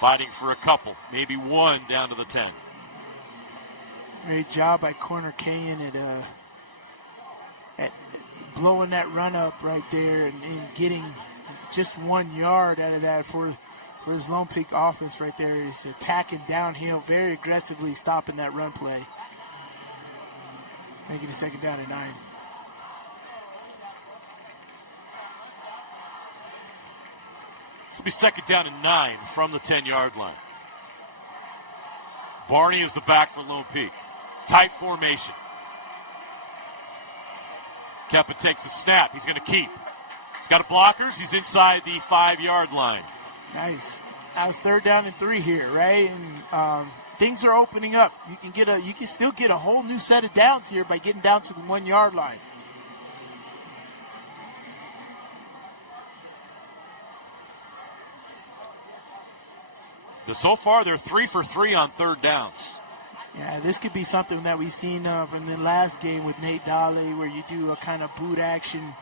Fighting for a couple, maybe 1 down to the 10. Great job by Corner Canyon at blowing that run up right there and getting just 1 yard out of that for his Lone Peak offense right there. He's attacking downhill, very aggressively stopping that run play. Making it 2nd down and 9. This will be 2nd down and 9 from the 10-yard line. Barney is the back for Lone Peak. Tight formation. Keppa takes the snap. He's going to keep. He's got blockers. He's inside the 5-yard line. Nice. That was 3rd down and 3 here, right? And things are opening up. You can still get a whole new set of downs here by getting down to the 1-yard line. So far, they're 3 for 3 on 3rd downs. Yeah, this could be something that we've seen from the last game with Nate Dahle, where you do a kind of boot action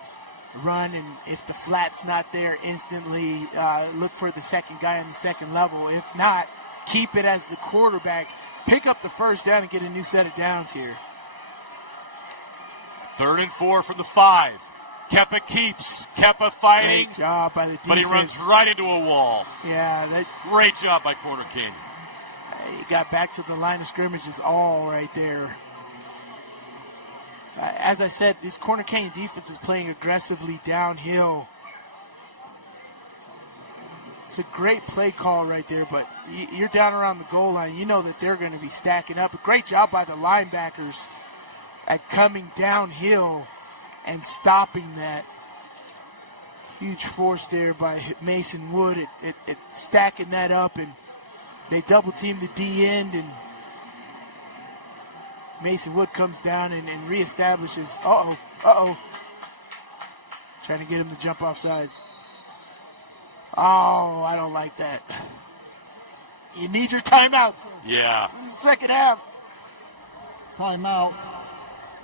run, and if the flat's not there instantly, look for the second guy on the second level. If not, keep it as the quarterback. Pick up the first down and get a new set of downs here. 3rd and 4 from the 5. Keppa keeps. Keppa fighting. Great job by the defense. But he runs right into a wall. Yeah. Great job by Corner Canyon. He got back to the line of scrimmage is all right there. As I said, this Corner Canyon defense is playing aggressively downhill. It's a great play call right there, but you're down around the goal line. You know that they're going to be stacking up. A great job by the linebackers at coming downhill and stopping that. Huge force there by Mason Wood at stacking that up, and they double team the D end, and Mason Wood comes down and reestablishes. Trying to get him to jump off sides. Oh, I don't like that. You need your timeouts. Yeah. This is the second half. Timeout.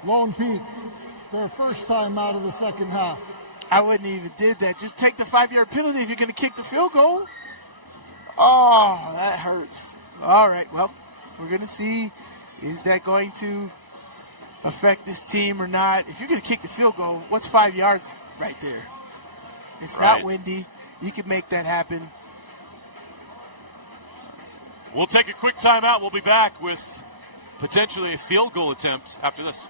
Lone Peak, their first timeout of the second half. I wouldn't even did that. Just take the 5-yard penalty if you're going to kick the field goal. Oh, that hurts. All right, well, we're going to see, is that going to affect this team or not? If you're going to kick the field goal, what's 5 yards right there? It's not windy. You can make that happen. We'll take a quick timeout. We'll be back with potentially a field goal attempt after this.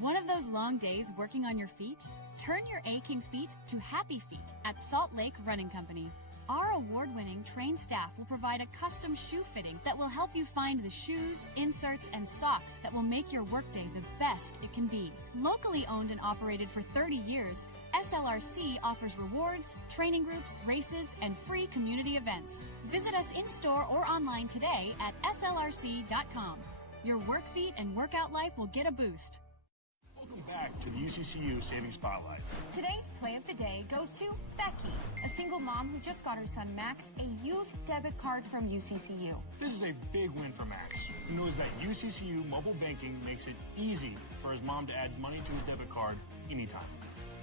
One of those long days working on your feet? Turn your aching feet to happy feet at Salt Lake Running Company. Our award-winning trained staff will provide a custom shoe fitting that will help you find the shoes, inserts, and socks that will make your workday the best it can be. Locally owned and operated for 30 years, SLRC offers rewards, training groups, races, and free community events. Visit us in-store or online today at slrc.com. Your work feet and workout life will get a boost. Welcome back to the UCCU Savings Spotlight. Today's play of the day goes to Becky, a single mom who just got her son Max a youth debit card from UCCU. This is a big win for Max, who knows that UCCU mobile banking makes it easy for his mom to add money to a debit card anytime.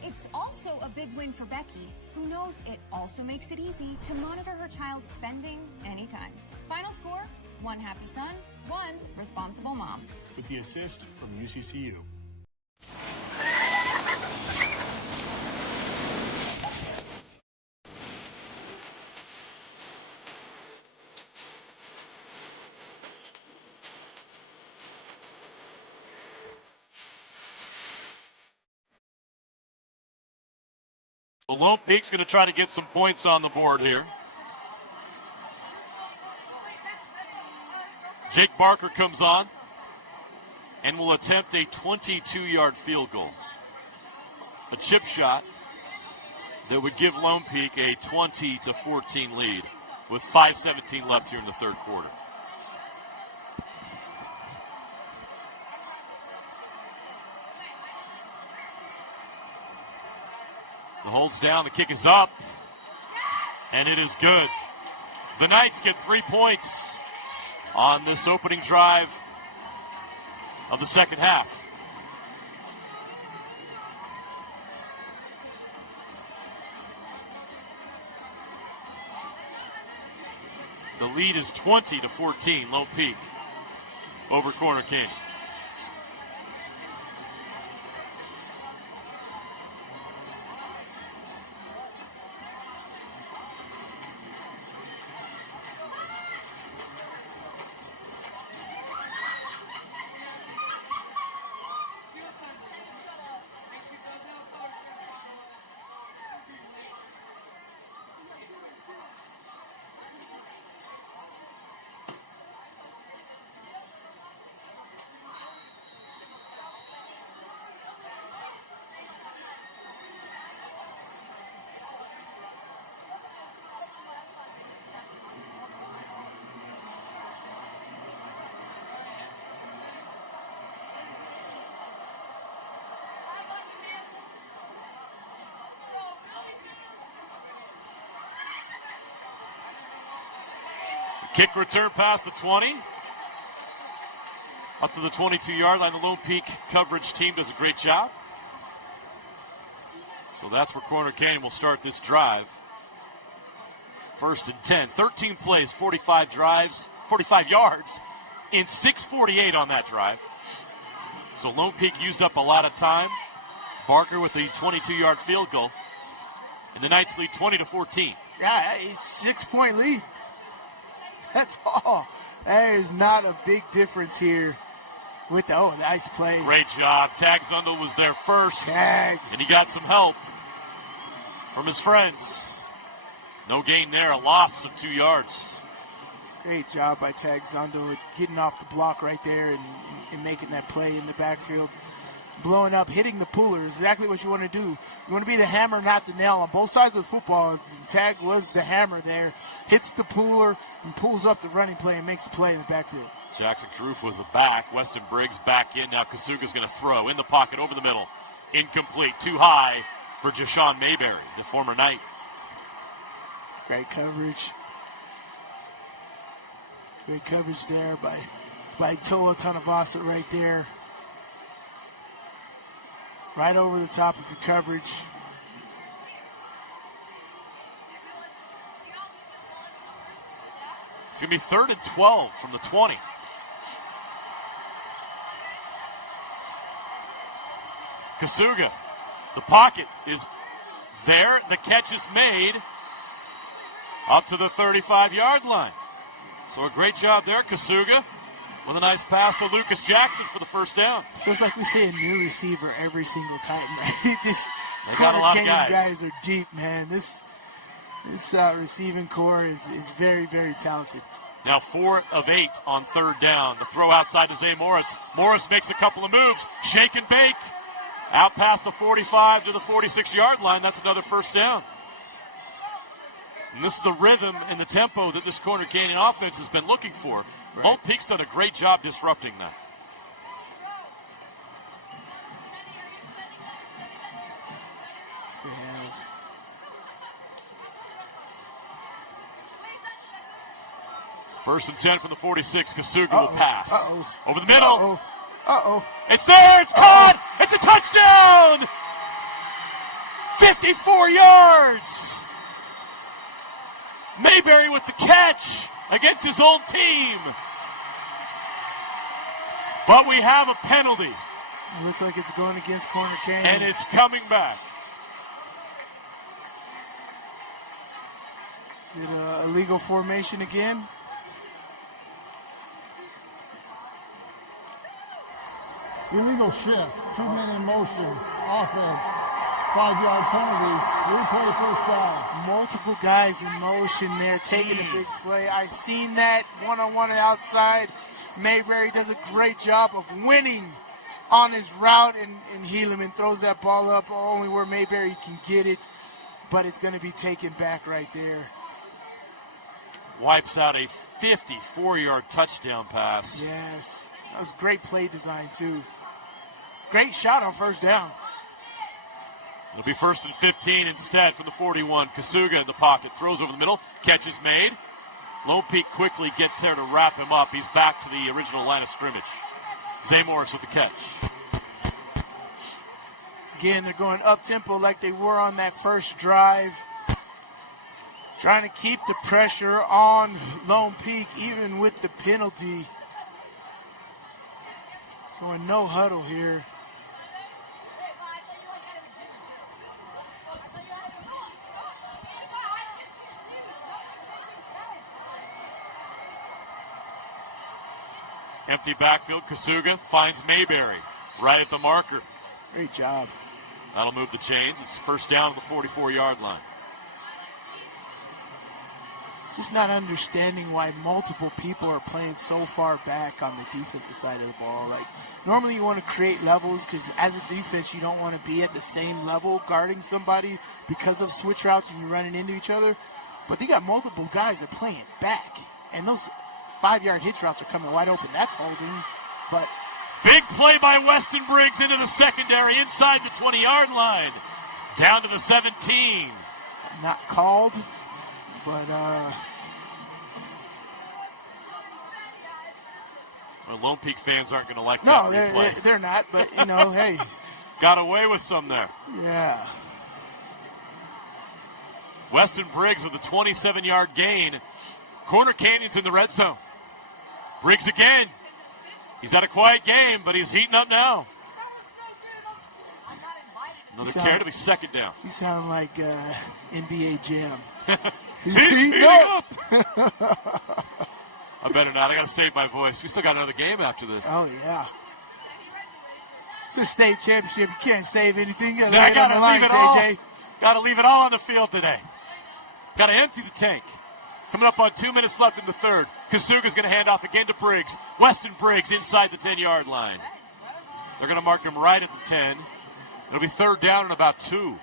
It's also a big win for Becky, who knows it also makes it easy to monitor her child's spending anytime. Final score, 1 happy son, 1 responsible mom. With the assist from UCCU. So Lone Peak's going to try to get some points on the board here. Jake Barker comes on and will attempt a 22-yard field goal. A chip shot that would give Lone Peak a 20-14 lead with 5:17 left here in the third quarter. The hold's down, the kick is up, and it is good. The Knights get 3 points on this opening drive of the second half. The lead is 20-14, Lone Peak over Corner Canyon. Kick return past the 20. Up to the 22-yard line. The Lone Peak coverage team does a great job. So that's where Corner Canyon will start this drive. 1st and 10. 13 plays, 45 drives, 45 yards in 6:48 on that drive. So Lone Peak used up a lot of time. Barker with the 22-yard field goal. And the Knights lead 20-14. Yeah, a 6-point lead. That's all. There is not a big difference here. With the, nice play. Great job. Tag Zundel was there first. Tag. And he got some help from his friends. No gain there, a loss of 2 yards. Great job by Tag Zundel getting off the block right there and making that play in the backfield. Blowing up, hitting the puller is exactly what you want to do. You want to be the hammer, not the nail. On both sides of the football, Tag was the hammer there. Hits the puller and pulls up the running play and makes the play in the backfield. Jackson Carruth was the back. Weston Briggs back in. Now Kasuga's going to throw in the pocket over the middle. Incomplete. Too high for Jashawn Mayberry, the former Knight. Great coverage. Great coverage there by Toa Tanavasa right there. Right over the top of the coverage. It's going to be 3rd and 12 from the 20. Kasuga, the pocket is there. The catch is made up to the 35-yard line. So a great job there, Kasuga, with a nice pass to Lucas Jackson for the first down. Feels like we say a new receiver every single time, right? They got a lot of guys are deep, man. This receiving core is very, very talented. Now 4 of 8 on 3rd down. The throw outside to Zay Morris. Morris makes a couple of moves. Shake and bake. Out past the 45 to the 46-yard line. That's another first down. And this is the rhythm and the tempo that this Corner Canyon offense has been looking for. Right. Lone Peak's done a great job disrupting that. They have. First and 10 from the 46. Kasuga will pass. Over the middle. It's there. It's caught. It's a touchdown. 54 yards. Mayberry with the catch against his old team. But we have a penalty. It looks like it's going against Corner Canyon. And it's coming back. Is it a illegal formation again? Illegal shift, 2 men in motion, offense, 5-yard penalty, replay first down. Multiple guys in motion there, taking a big play. I've seen that one-on-one outside. Mayberry does a great job of winning on his route, and Helaman throws that ball up only where Mayberry can get it, but it's going to be taken back right there. Wipes out a 54-yard touchdown pass. Yes, that was great play design too. Great shot on first down. It'll be 1st and 15 instead from the 41. Kasuga in the pocket, throws over the middle, catch is made. Lone Peak quickly gets there to wrap him up. He's back to the original line of scrimmage. Zay Morris with the catch. Again, they're going up-tempo like they were on that first drive. Trying to keep the pressure on Lone Peak, even with the penalty. Going no huddle here. Empty backfield. Kasuga finds Mayberry right at the marker. Great job. That'll move the chains. It's first down at the 44-yard line. Just not understanding why multiple people are playing so far back on the defensive side of the ball. Like, normally you want to create levels because as a defense you don't want to be at the same level guarding somebody because of switch routes and you're running into each other. But they got multiple guys that are playing back, and those 5-yard hitch routes are coming wide open. That's holding, but big play by Weston Briggs into the secondary inside the 20-yard line, down to the 17. Not called, but well, Lone Peak fans aren't going to like no, that replay. They're not. But you know, hey, got away with some there. Yeah. Weston Briggs with a 27-yard gain. Corner Canyon's in the red zone. Briggs again. He's had a quiet game, but he's heating up now. Another carry to be second down. You sound like NBA Jam. He's heating up. I better not. I got to save my voice. We still got another game after this. Oh, yeah. It's a state championship. You can't save anything. You gotta I lay it on the line, JJ. Got to leave it all on the field today. Got to empty the tank. Coming up on 2 minutes left in the third. Kasuga's going to hand off again to Briggs. Weston Briggs inside the 10-yard line. They're going to mark him right at the 10. It'll be third down and about 2.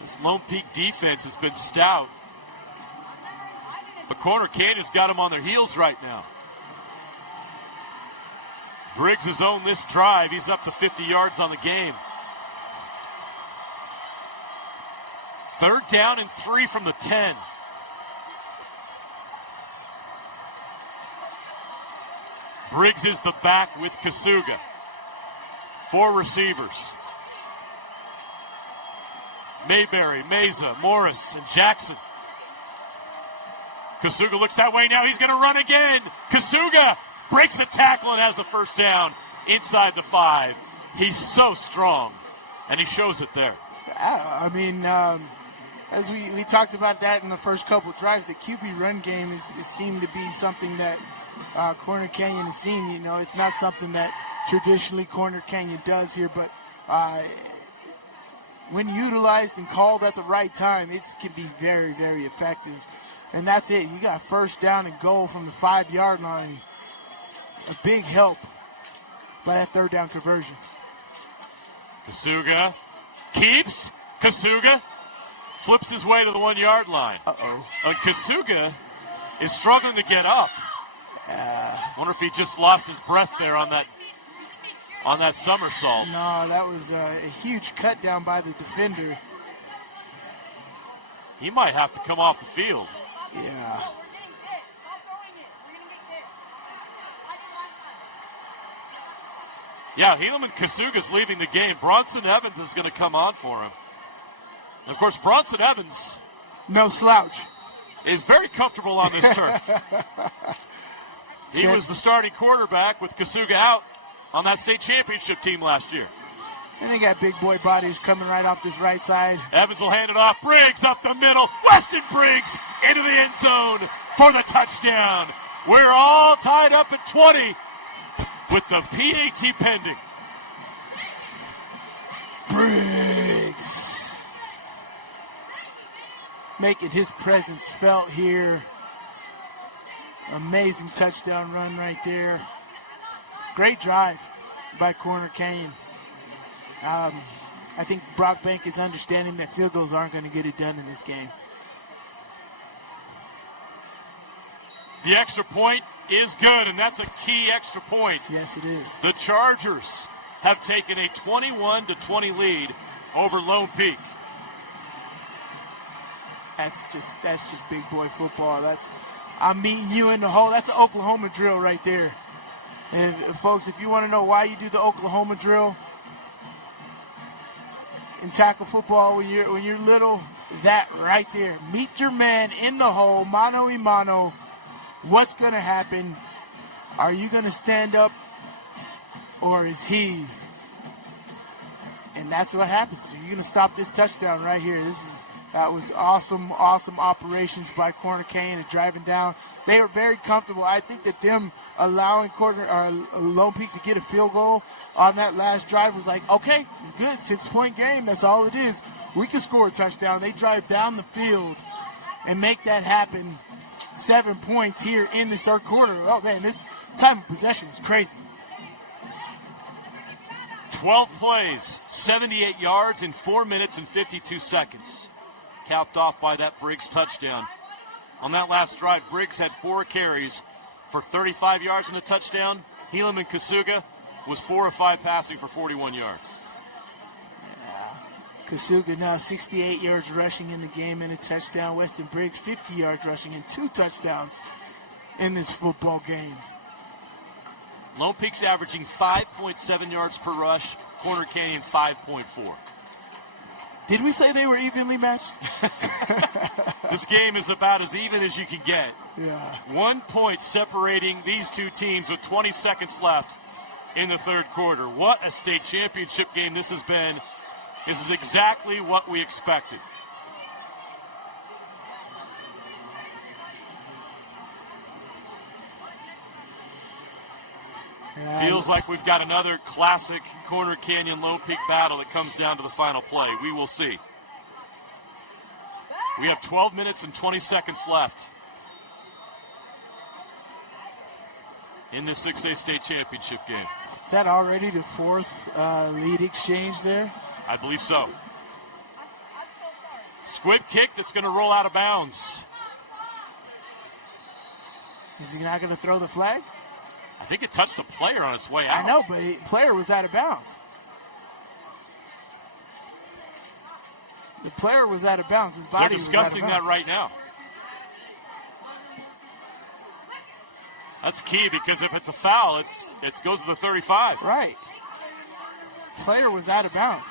This Lone Peak defense has been stout. But Corner Canyon's got them on their heels right now. Briggs has owned this drive. He's up to 50 yards on the game. Third down and 3 from the 10. Briggs is the back with Kasuga. 4 receivers. Mayberry, Meza, Morris, and Jackson. Kasuga looks that way now. He's going to run again. Kasuga breaks a tackle and has the first down inside the 5. He's so strong, and he shows it there. I mean, as we talked about that in the first couple of drives, the QB run game is seemed to be something that Corner Canyon has seen. You know, it's not something that traditionally Corner Canyon does here, but when utilized and called at the right time, it can be very, very effective. And that's it. You got first down and goal from the 5-yard line. A big help by that third down conversion. Kasuga keeps. Kasuga flips his way to the 1-yard line. Uh-oh. And Kasuga is struggling to get up. Wonder if he just lost his breath there on that somersault. No, that was a huge cut down by the defender. He might have to come off the field. Yeah. Yeah, Helaman Kasuga's leaving the game. Bronson Evans is going to come on for him. And of course, Bronson Evans, no slouch, is very comfortable on this turf. He was the starting quarterback with Kasuga out on that state championship team last year. And they got big boy bodies coming right off this right side. Evans will hand it off. Briggs up the middle. Weston Briggs into the end zone for the touchdown. We're all tied up at 20 with the PAT pending. Briggs making his presence felt here. Amazing touchdown run right there. Great drive by Corner Canyon. I think Brock Bank is understanding that field goals aren't going to get it done in this game. The extra point is good, and that's a key extra point. Yes, it is. The Chargers have taken a 21-20 lead over Lone Peak. That's just big boy football. I'm meeting you in the hole. That's the Oklahoma drill right there. And folks, if you want to know why you do the Oklahoma drill in tackle football when you're little, that right there. Meet your man in the hole, mano a mano. What's going to happen? Are you going to stand up, or is he? And that's what happens. You're going to stop this touchdown right here. That was awesome operations by Corner Canyon and driving down. They were very comfortable. I think that them allowing Lone Peak to get a field goal on that last drive was like, okay, good, 6-point game. That's all it is. We can score a touchdown. They drive down the field and make that happen. 7 points here in this third quarter. Oh, man, this time of possession was crazy. 12 plays, 78 yards in 4 minutes and 52 seconds. Capped off by that Briggs touchdown. On that last drive, Briggs had 4 carries for 35 yards and a touchdown. Helaman Kasuga was 4 of 5 passing for 41 yards. Kasuga now 68 yards rushing in the game and a touchdown. Weston Briggs 50 yards rushing and 2 touchdowns in this football game. Lone Peak's averaging 5.7 yards per rush. Corner Canyon 5.4. Did we say they were evenly matched? This game is about as even as you can get. Yeah. 1 point separating these two teams with 20 seconds left in the third quarter. What a state championship game this has been. This is exactly what we expected. Feels like we've got another classic Corner Canyon Lone Peak battle that comes down to the final play. We will see. We have 12 minutes and 20 seconds left in this 6A state championship game. Is that already the fourth lead exchange there? I believe so. Squib kick that's going to roll out of bounds. Is he not going to throw the flag? I think it touched a player on its way out. I know, but the player was out of bounds. The player was out of bounds. His body They're was out of discussing that bounds. right now. That's key because if it's a foul, it goes to the 35. Right. Player was out of bounds.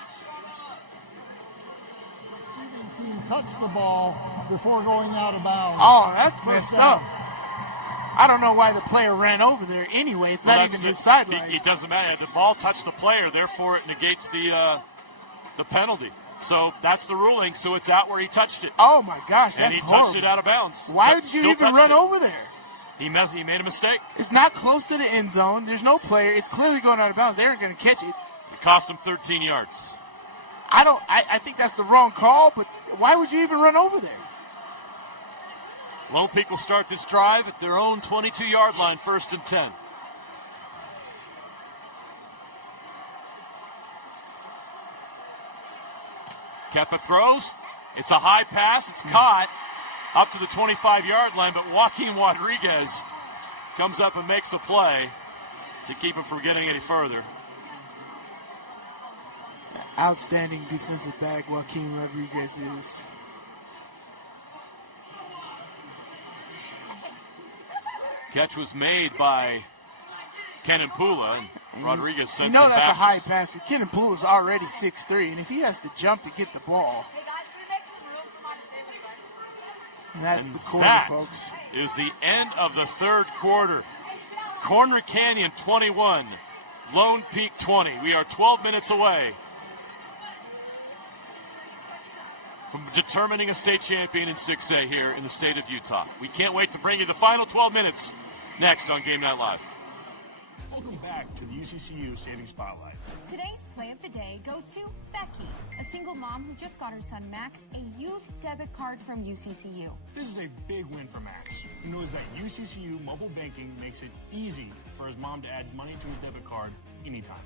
Team touched the ball before going out of bounds. Oh, that's messed up. I don't know why the player ran over there anyway. It's not even his sideline. It doesn't matter. The ball touched the player, therefore it negates the penalty. So that's the ruling. So it's out where he touched it. Oh my gosh, and that's he horrible. touched it out of bounds. Why would you Still even touched run it. over there? He made a mistake. It's not close to the end zone. There's no player. It's clearly going out of bounds. They aren't going to catch it. It cost him 13 yards. I think that's the wrong call, but why would you even run over there? Lone Peak will start this drive at their own 22-yard line, 1st and 10. Keppa throws. It's a high pass. It's caught up to the 25-yard line, but Joaquin Rodriguez comes up and makes a play to keep him from getting any further. Outstanding defensive back Joaquin Rodriguez is. Catch was made by Kenan Pula, and Rodriguez sent You know it that's back. a high pass. Kenan Poole is already 6'3", and if he has to jump to get the ball, and that's the quarter, that folks. is the end of the third quarter. Corner Canyon 21, Lone Peak 20. We are 12 minutes away from determining a state champion in 6A here in the state of Utah. We can't wait to bring you the final 12 minutes next on Game Night Live. Welcome back to the UCCU Standing Spotlight. Today's play of the day goes to Becky, a single mom who just got her son Max a youth debit card from UCCU. This is a big win for Max, who knows that UCCU mobile banking makes it easy for his mom to add money to a debit card anytime.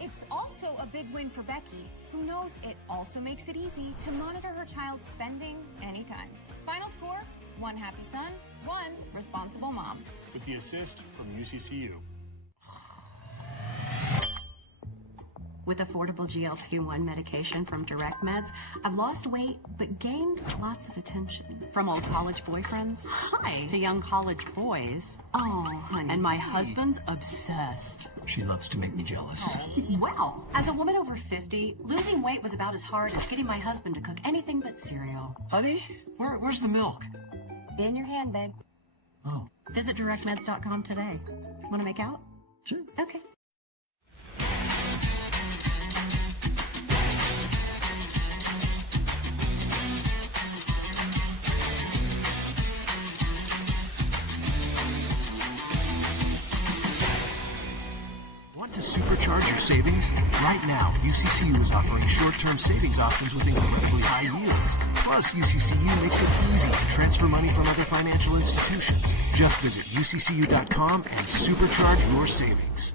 It's also a big win for Becky, who knows it also makes it easy to monitor her child's spending anytime. Final score, 1 happy son, 1 responsible mom. With the assist from UCCU. With affordable GLP-1 medication from Direct Meds, I've lost weight but gained lots of attention. From old college boyfriends, hi, to young college boys. Oh, honey. And my husband's obsessed. She loves to make me jealous. Well, as a woman over 50, losing weight was about as hard as getting my husband to cook anything but cereal. Honey, where's the milk? In your hand, babe. Oh. Visit directmeds.com today. Want to make out? Sure. Okay. Want to supercharge your savings? Right now, UCCU is offering short-term savings options with incredibly high yields. Plus, UCCU makes it easy to transfer money from other financial institutions. Just visit UCCU.com and supercharge your savings.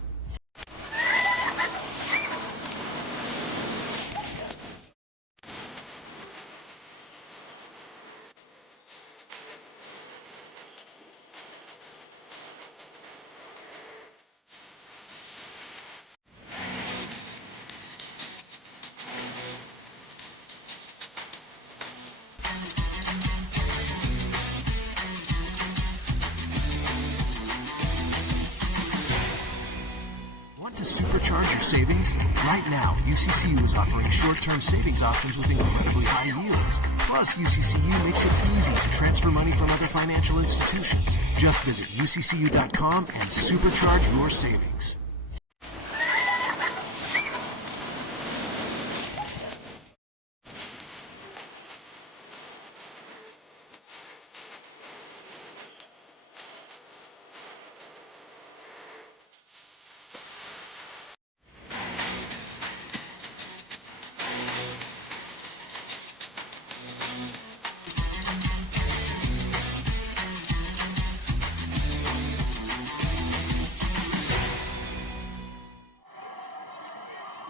Want to supercharge your savings? Right now, UCCU is offering short-term savings options with incredibly high yields. Plus, UCCU makes it easy to transfer money from other financial institutions. Just visit UCCU.com and supercharge your savings.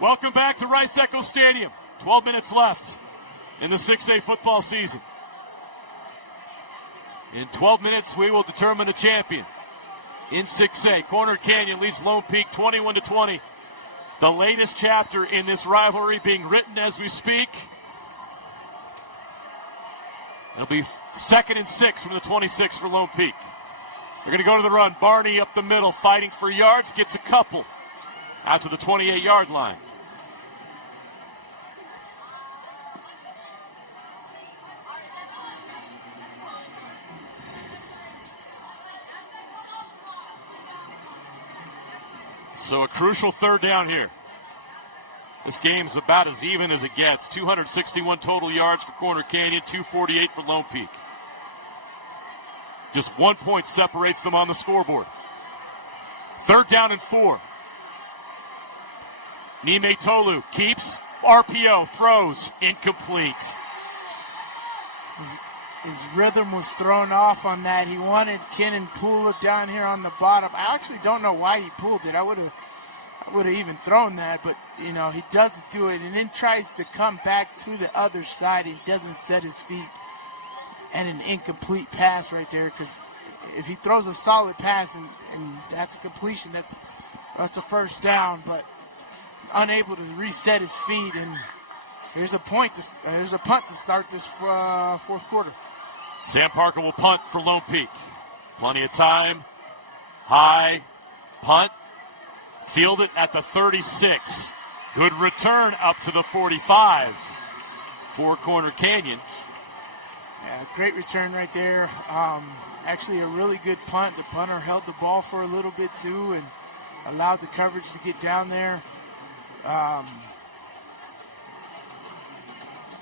Welcome back to Rice-Eccles Stadium. 12 minutes left in the 6A football season. In 12 minutes, we will determine a champion. In 6A, Corner Canyon leads Lone Peak 21-20. The latest chapter in this rivalry being written as we speak. It'll be 2nd and 6 from the 26 for Lone Peak. They're going to go to the run. Barney up the middle, fighting for yards, gets a couple out to the 28-yard line. So a crucial 3rd down here. This game's about as even as it gets. 261 total yards for Corner Canyon, 248 for Lone Peak. Just 1 point separates them on the scoreboard. 3rd down and 4. Nime Tolu keeps, RPO, throws, incomplete. His rhythm was thrown off on that. He wanted Kenan Pula down here on the bottom. I actually don't know why he pulled it. I would have even thrown that, but you know, he doesn't do it and then tries to come back to the other side. He doesn't set his feet, and an incomplete pass right there, because if he throws a solid pass and that's a completion, that's a 1st down, but unable to reset his feet, and there's a punt to start this 4th quarter. Sam Parker will punt for Lone Peak. Plenty of time. High punt. Fielded at the 36. Good return up to the 45 for Corner Canyon. Yeah, great return right there. Actually a really good punt. The punter held the ball for a little bit too and allowed the coverage to get down there.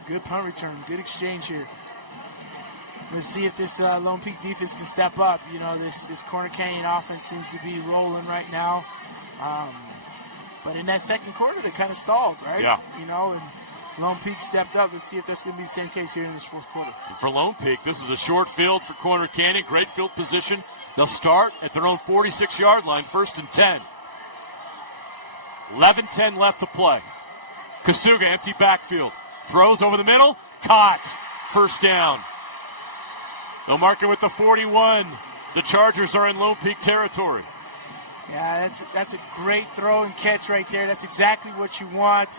Good punt return. Good exchange here. Let's see if this Lone Peak defense can step up. You know, this Corner Canyon offense seems to be rolling right now. But in that 2nd quarter, they kind of stalled, right? Yeah. You know, and Lone Peak stepped up. Let's see if that's going to be the same case here in this 4th quarter. And for Lone Peak, this is a short field for Corner Canyon. Great field position. They'll start at their own 46-yard line, 1st and 10. 11-10 left to play. Kasuga, empty backfield. Throws over the middle. Caught. 1st down. They'll mark it with the 41. The Chargers are in Lone Peak territory. Yeah, that's a great throw and catch right there. That's exactly what you want.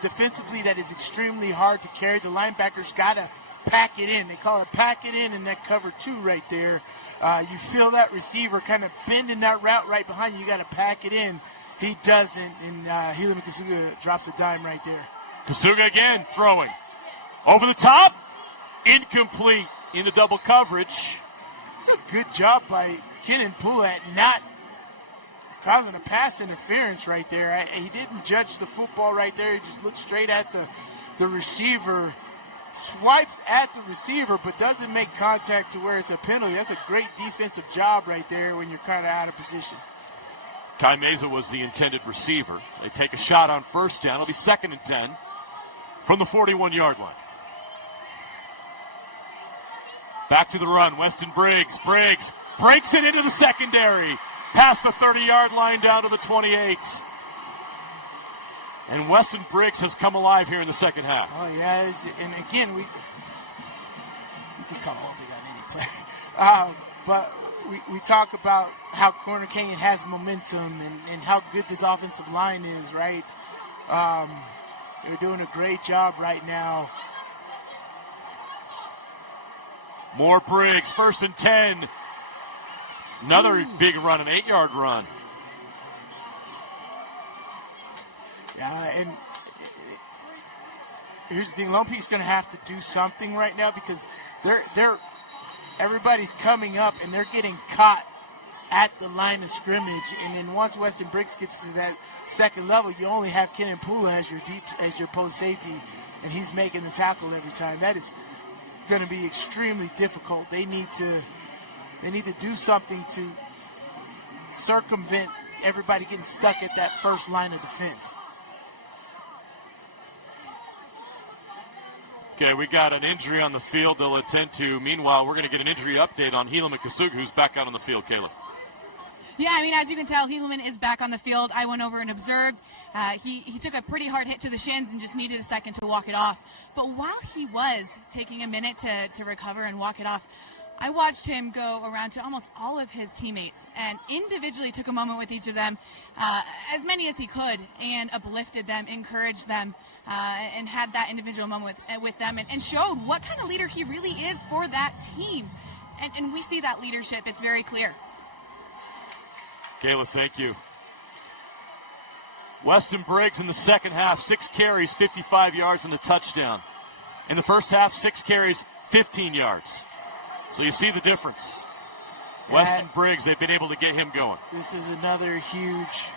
Defensively, that is extremely hard to carry. The linebackers got to pack it in. They call it pack it in that cover 2 right there. You feel that receiver kind of bending that route right behind you. You got to pack it in. He doesn't, and Helaman Kasuga drops a dime right there. Kasuga again throwing. Over the top. Incomplete into double coverage. It's a good job by Kenan Pula at not causing a pass interference right there. He didn't judge the football right there. He just looked straight at the receiver, swipes at the receiver, but doesn't make contact to where it's a penalty. That's a great defensive job right there when you're kind of out of position. Kai Meza was the intended receiver. They take a shot on 1st down. It'll be 2nd and 10 from the 41-yard line. Back to the run. Weston Briggs. Briggs breaks it into the secondary. Past the 30-yard line down to the 28. And Weston Briggs has come alive here in the 2nd half. Oh, yeah. And again, we can call all they got any play. But we talk about how Corner Canyon has momentum and how good this offensive line is, right? They're doing a great job right now. More Briggs, 1st and 10. Another big run, an 8-yard run. Yeah, and here's the thing: Lone Peak's going to have to do something right now because everybody's coming up and they're getting caught at the line of scrimmage. And then once Weston Briggs gets to that 2nd level, you only have Kenan Pula as your post safety, and he's making the tackle every time. That is going to be extremely difficult. They need to do something to circumvent everybody getting stuck at that first line of defense. Okay, we got an injury on the field they'll attend to. Meanwhile, we're going to get an injury update on Helaman Kasuga, who's back out on the field. Caleb. Yeah, I mean, as you can tell, Helaman is back on the field. I went over and observed. He took a pretty hard hit to the shins and just needed a second to walk it off. But while he was taking a minute to recover and walk it off, I watched him go around to almost all of his teammates and individually took a moment with each of them, as many as he could, and uplifted them, encouraged them, and had that individual moment with them and showed what kind of leader he really is for that team. And we see that leadership. It's very clear. Kayla, thank you. Weston Briggs in the second half, 6 carries, 55 yards, and a touchdown. In the first half, 6 carries, 15 yards. So you see the difference. Weston Briggs, they've been able to get him going. This is another huge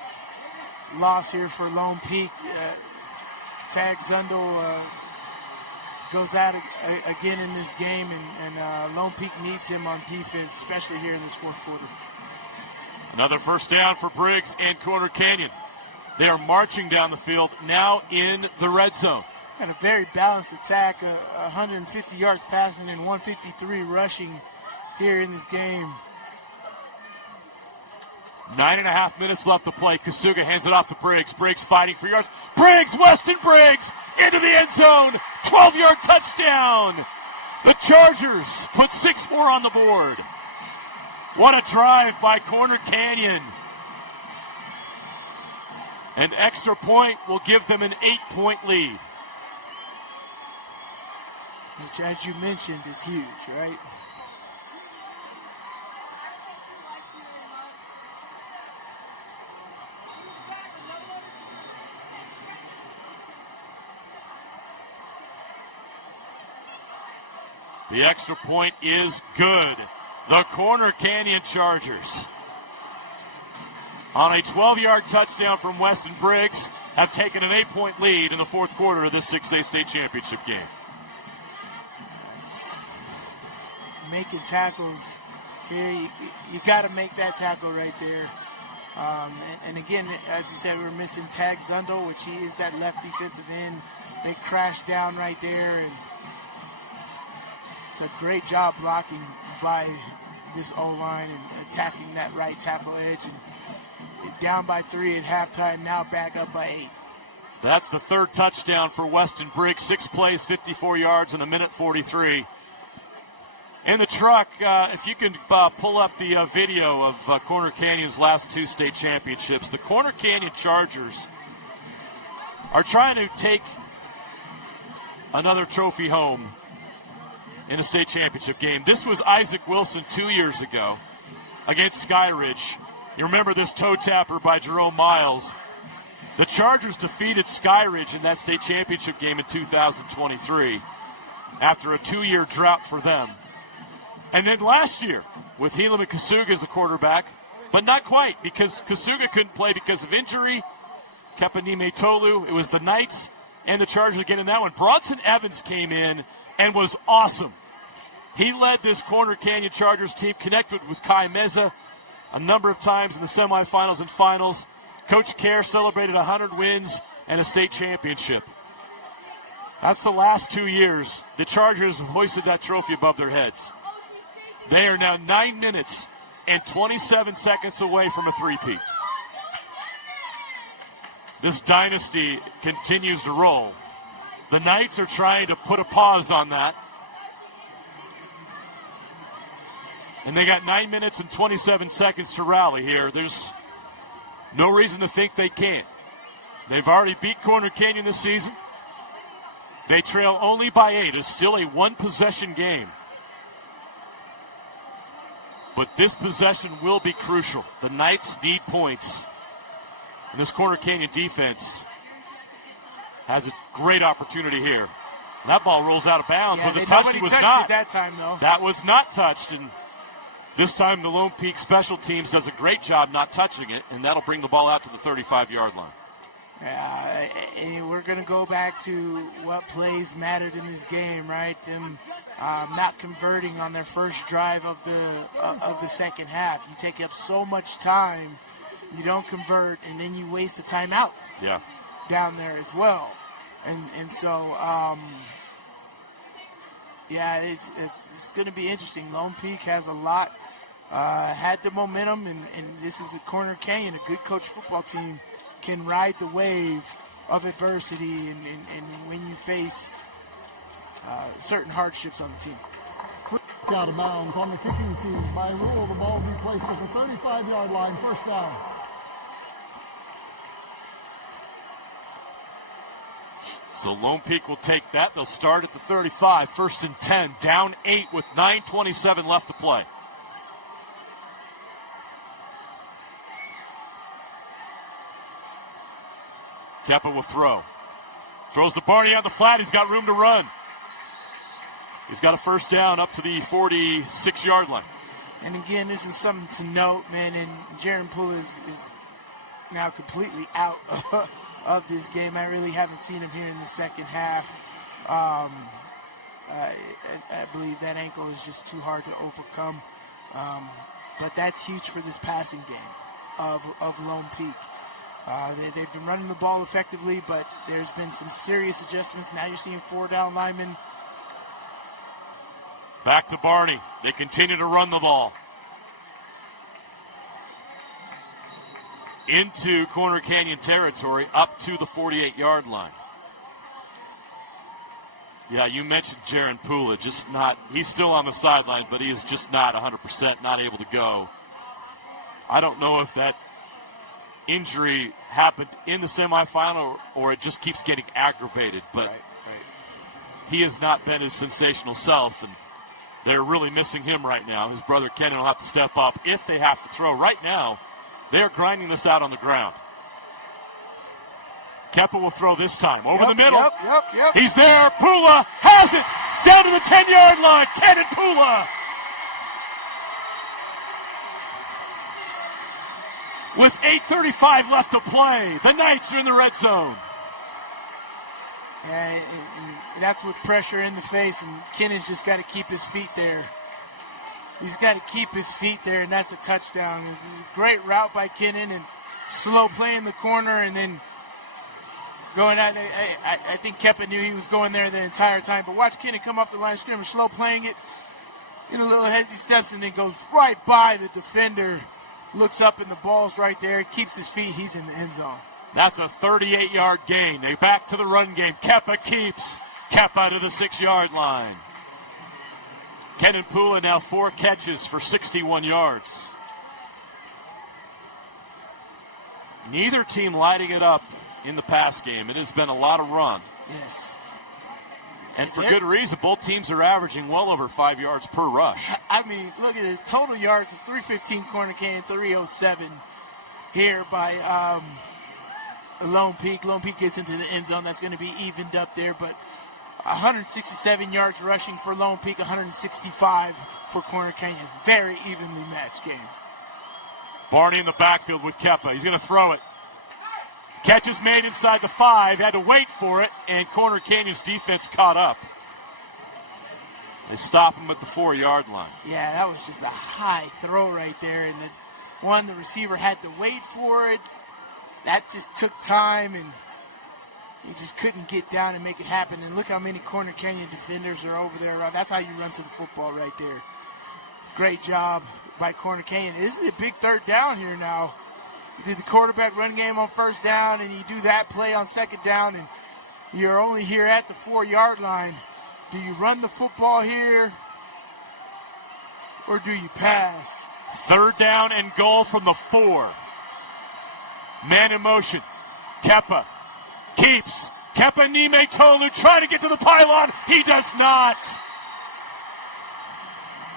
loss here for Lone Peak. Tag Zundel goes out again in this game, and Lone Peak needs him on defense, especially here in this fourth quarter. Another first down for Briggs and Corner Canyon. They are marching down the field, now in the red zone. And a very balanced attack, 150 yards passing and 153 rushing here in this game. 9.5 minutes left to play. Kasuga hands it off to Briggs. Briggs fighting for yards. Briggs, Weston Briggs, into the end zone. 12-yard touchdown. The Chargers put 6 more on the board. What a drive by Corner Canyon. An extra point will give them an 8-point lead. Which, as you mentioned, is huge, right? The extra point is good. The Corner Canyon Chargers, on a 12-yard touchdown from Weston Briggs, have taken an 8-point lead in the fourth quarter of this 6A state championship game. Making tackles here, you got to make that tackle right there. And again, as you said, we're missing Tag Zundel, which he is that left defensive end. They crashed down right there, and it's a great job blocking by this O-line and attacking that right tackle edge. And down by 3 at halftime, now back up by 8. That's the third touchdown for Weston Briggs. 6 plays, 54 yards, and a minute 43. In the truck, if you can pull up the video of Corner Canyon's last 2 state championships, the Corner Canyon Chargers are trying to take another trophy home in a state championship game. This was Isaac Wilson 2 years ago against Skyridge. You remember this toe tapper by Jerome Miles. The Chargers defeated Skyridge in that state championship game in 2023 after a 2-year drought for them. And then last year, with Helaman Kasuga as the quarterback, but not quite, because Kasuga couldn't play because of injury. Kepanime Tolu, it was the Knights and the Chargers again in that one. Bronson Evans came in and was awesome. He led this Corner Canyon Chargers team, connected with Kai Meza a number of times in the semifinals and finals. Coach Kerr celebrated 100 wins and a state championship. That's the last 2 years. The Chargers have hoisted that trophy above their heads. They are now 9 minutes and 27 seconds away from a three-peat. This dynasty continues to roll. The Knights are trying to put a pause on that. And they got 9 minutes and 27 seconds to rally here. There's no reason to think they can't. They've already beat Corner Canyon this season. They trail only by 8. It's still a one-possession game. But this possession will be crucial. The Knights need points. And this Corner Canyon defense has a great opportunity here. And that ball rolls out of bounds. Yeah, Was it touched? It was not. That time, though. That was not touched. And this time the Lone Peak special teams does a great job not touching it, and that'll bring the ball out to the 35-yard line. And we're going to go back to what plays mattered in this game, right? Them not converting on their first drive of the second half. You take up so much time, you don't convert, and then you waste the timeout. Yeah. Down there as well, and so yeah, it's going to be interesting. Lone Peak has a lot had the momentum, and this is a Corner Canyon, a good coach football team, can ride the wave of adversity and when you face certain hardships on the team. Out of bounds on the kicking team. By rule, the ball will be placed at the 35-yard line, first down. So Lone Peak will take that. They'll start at the 35, 1st and 10, down 8 with 9:27 left to play. Keppa will throw. Throws to Barney on the flat. He's got room to run. He's got a first down up to the 46-yard line. And again, this is something to note, man. And Jaron Poole is now completely out of this game. I really haven't seen him here in the second half. I believe that ankle is just too hard to overcome. But that's huge for this passing game of Lone Peak. They've been running the ball effectively, but there's been some serious adjustments. Now you're seeing 4 down linemen. Back to Barney. They continue to run the ball. Into Corner Canyon territory, up to the 48-yard line. Yeah, you mentioned Jaron Pula, just not, he's still on the sideline, but he is just not 100%, not able to go. I don't know if that injury happened in the semifinal or it just keeps getting aggravated, but he has not been his sensational self, and they're really missing him right now. His brother Kenan will have to step up if they have to throw. Right now, they're grinding this out on the ground. Keppa will throw this time. Over the middle. Yep. He's there. Pula has it. Down to the 10-yard line. Kenan Pula. With 8:35 left to play, the Knights are in the red zone. Yeah, and that's with pressure in the face, and Kennan's just got to keep his feet there. He's got to keep his feet there, and that's a touchdown. This is a great route by Kennan, and slow play in the corner, and then going out. I think Keppa knew he was going there the entire time, but watch Kennan come off the line of scrimmage, slow playing it, in a little hezzy steps, and then goes right by the defender, looks up, and the ball's right there, keeps his feet, he's in the end zone. That's a 38-yard gain. They back to the run game. Keppa keeps. Keppa to the 6-yard line. Kenan Pula now 4 catches for 61 yards. Neither team lighting it up in the pass game. It has been a lot of run. Yes. And for good reason. Both teams are averaging well over 5 yards per rush. I mean, look at it. Total yards is 315 Corner Canyon, 307 here by Lone Peak. Lone Peak gets into the end zone. That's going to be evened up there, but 167 yards rushing for Lone Peak, 165 for Corner Canyon. Very evenly matched game. Barney in the backfield with Keppa. He's going to throw it. Catch is made inside the 5. Had to wait for it, and Corner Canyon's defense caught up. They stop him at the 4-yard line. Yeah, that was just a high throw right there, and the receiver had to wait for it. That just took time, and he just couldn't get down and make it happen. And look how many Corner Canyon defenders are over there. That's how you run to the football right there. Great job by Corner Canyon. This is a big third down here now. You do the quarterback run game on first down, and you do that play on second down, and you're only here at the 4-yard line. Do you run the football here, or do you pass? Third down and goal from the 4. Man in motion. Keppa keeps. Keppa Nime Tolu trying to get to the pylon. He does not.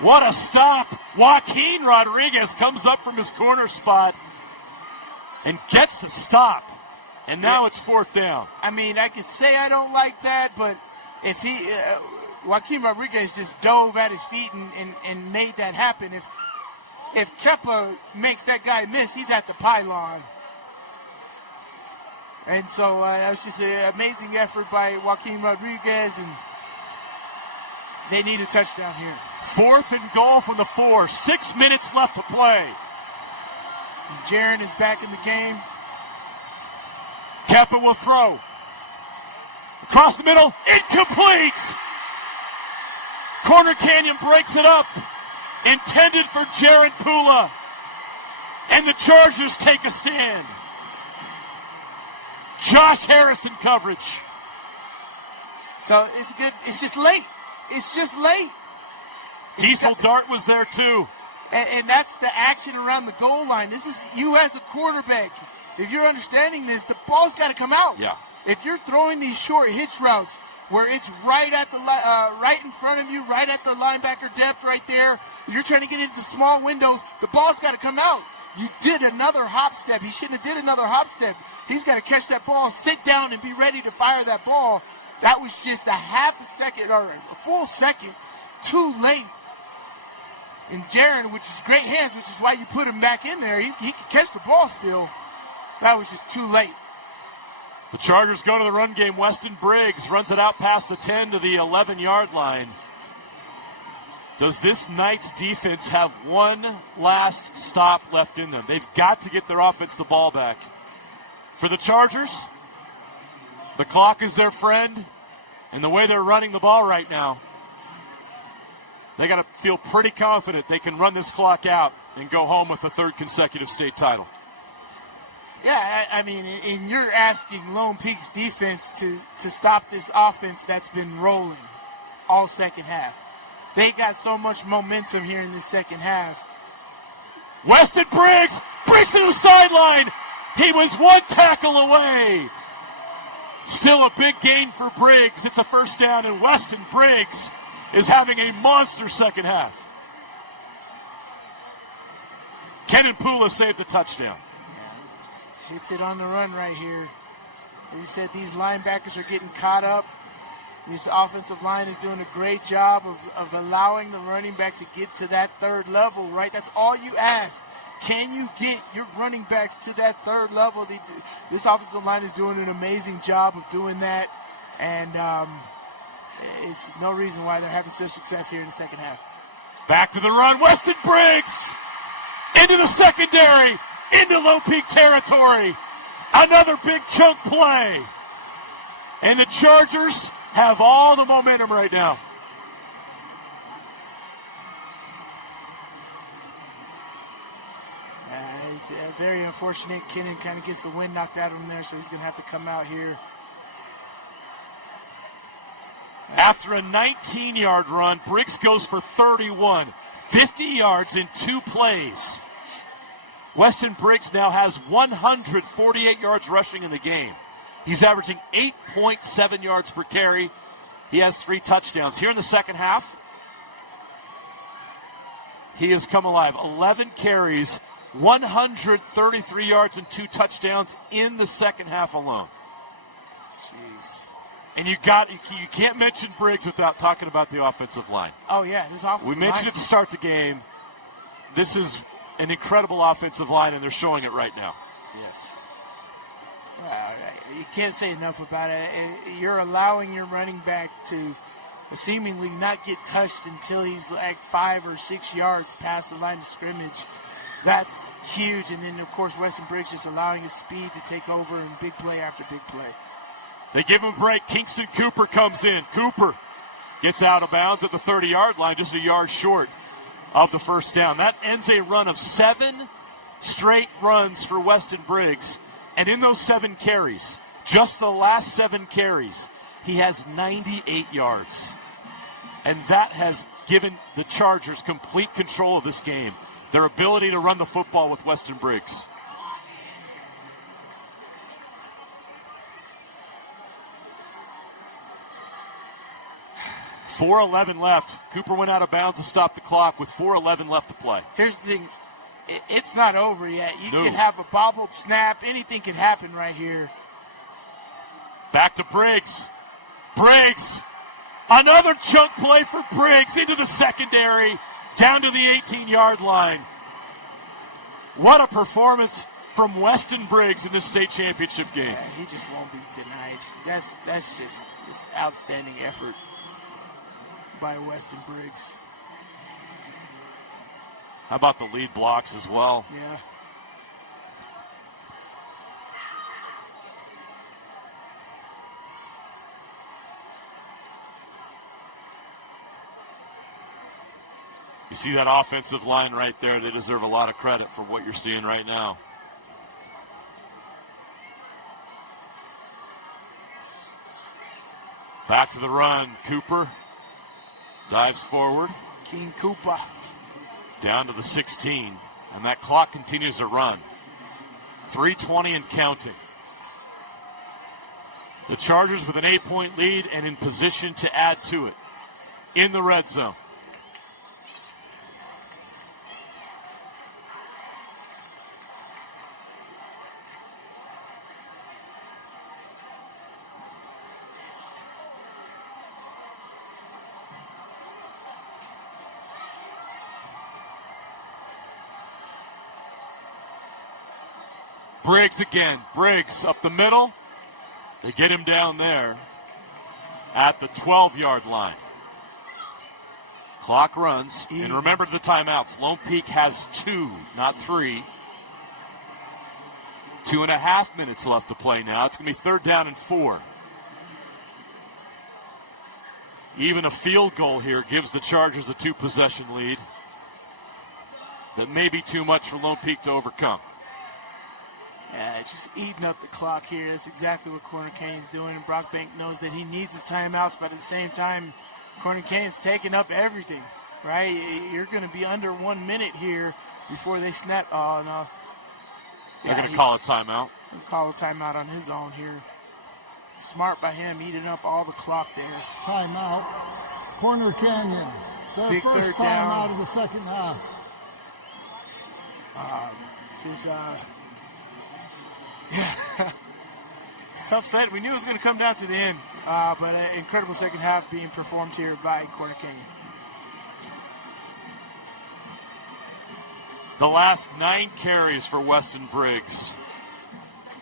What a stop. Joaquin Rodriguez comes up from his corner spot and gets the stop. And now it's 4th down. I mean, I could say I don't like that, but if Joaquin Rodriguez just dove at his feet and made that happen. If Keppa makes that guy miss, he's at the pylon. And so that was just an amazing effort by Joaquin Rodriguez, and they need a touchdown here. 4th and goal from the 4. 6 minutes left to play. And Jaron is back in the game. Keppa will throw. Across the middle, incomplete! Corner Canyon breaks it up. intended for Jared Pula. And the Chargers take a stand. Josh Harrison coverage. So it's good. It's just late. It's just late. Diesel Dart was there too. And that's the action around the goal line. This is you as a quarterback. If you're understanding this, the ball's got to come out. Yeah. If you're throwing these short hitch routes where it's right at the right in front of you, right at the linebacker depth, right there, you're trying to get into small windows, the ball's got to come out. You did another hop step. He shouldn't have did another hop step. He's got to catch that ball, sit down, and be ready to fire that ball. That was just a half a second or a full second too late. And Jaron, which is great hands, which is why you put him back in there. He can catch the ball still. That was just too late. The Chargers go to the run game. Weston Briggs runs it out past the 10 to the 11-yard line. Does this Knights defense have one last stop left in them? They've got to get their offense the ball back. For the Chargers, the clock is their friend, and the way they're running the ball right now, they got to feel pretty confident they can run this clock out and go home with the third consecutive state title. Yeah, I mean, and you're asking Lone Peak's defense to stop this offense that's been rolling all second half. They got so much momentum here in the second half. Weston Briggs breaks to the sideline. He was one tackle away. Still a big gain for Briggs. It's a first down, and Weston Briggs is having a monster second half. Kenan Pula saved the touchdown. Yeah, hits it on the run right here. He said these linebackers are getting caught up. This offensive line is doing a great job of allowing the running back to get to that third level, right? That's all you ask. Can you get your running backs to that third level? This offensive line is doing an amazing job of doing that, and it's no reason why they're having such success here in the second half. Back to the run. Weston Briggs into the secondary, into Low Peak territory. Another big chunk play. And the Chargers have all the momentum right now. It's very unfortunate. Kenan kind of gets the wind knocked out of him there, so he's going to have to come out here. After a 19-yard run, Briggs goes for 31. 50 yards in 2 plays. Weston Briggs now has 148 yards rushing in the game. He's averaging 8.7 yards per carry. He has 3 touchdowns. Here in the second half, he has come alive. 11 carries, 133 yards and 2 touchdowns in the second half alone. Jeez. And you can't mention Briggs without talking about the offensive line. Oh, yeah, this offensive line. We mentioned it to start the game. This is an incredible offensive line, and they're showing it right now. Yes. You can't say enough about it. You're allowing your running back to seemingly not get touched until he's like 5 or 6 yards past the line of scrimmage. That's huge. And then, of course, Weston Briggs just allowing his speed to take over in big play after big play. They give him a break. Kingston Cooper comes in. Cooper gets out of bounds at the 30-yard line, just a yard short of the first down. That ends a run of 7 straight runs for Weston Briggs. And in those 7 carries, just the last 7 carries, he has 98 yards. And that has given the Chargers complete control of this game. Their ability to run the football with Weston Briggs. .4:11 left. Cooper went out of bounds to stop the clock with 4:11 left to play. Here's the thing. It's not over yet. You could have a bobbled snap. Anything could happen right here. Back to Briggs. Briggs. Another chunk play for Briggs into the secondary, down to the 18-yard line. What a performance from Weston Briggs in this state championship game. Yeah, he just won't be denied. That's just outstanding effort by Weston Briggs. How about the lead blocks as well? Yeah. You You see that offensive line right there. They deserve a lot of credit for what you're seeing right now. Back to the run. Cooper dives forward. King Cooper. Down to the 16. And that clock continues to run. 3:20 and counting. The Chargers with an 8-point lead and in position to add to it in the red zone. Briggs again. Briggs up the middle. They get him down there at the 12-yard line. Clock runs. And remember the timeouts. Lone Peak has 2, not 3. 2.5 minutes left to play now. It's going to be 3rd down and 4. Even a field goal here gives the Chargers a 2-possession lead. That may be too much for Lone Peak to overcome. Yeah, just eating up the clock here. That's exactly what Corner Canyon's doing. And Brockbank knows that he needs his timeouts, but at the same time, Corner Canyon's taking up everything, right? You're going to be under 1 minute here before they snap. Oh, no. They're going to call a timeout. Call a timeout on his own here. Smart by him, eating up all the clock there. Timeout. Corner Canyon. Their Big first 3rd down. timeout of the second half. This is, yeah, it's a tough sled. We knew it was going to come down to the end, but an incredible second half being performed here by Corner Canyon. The last 9 carries for Weston Briggs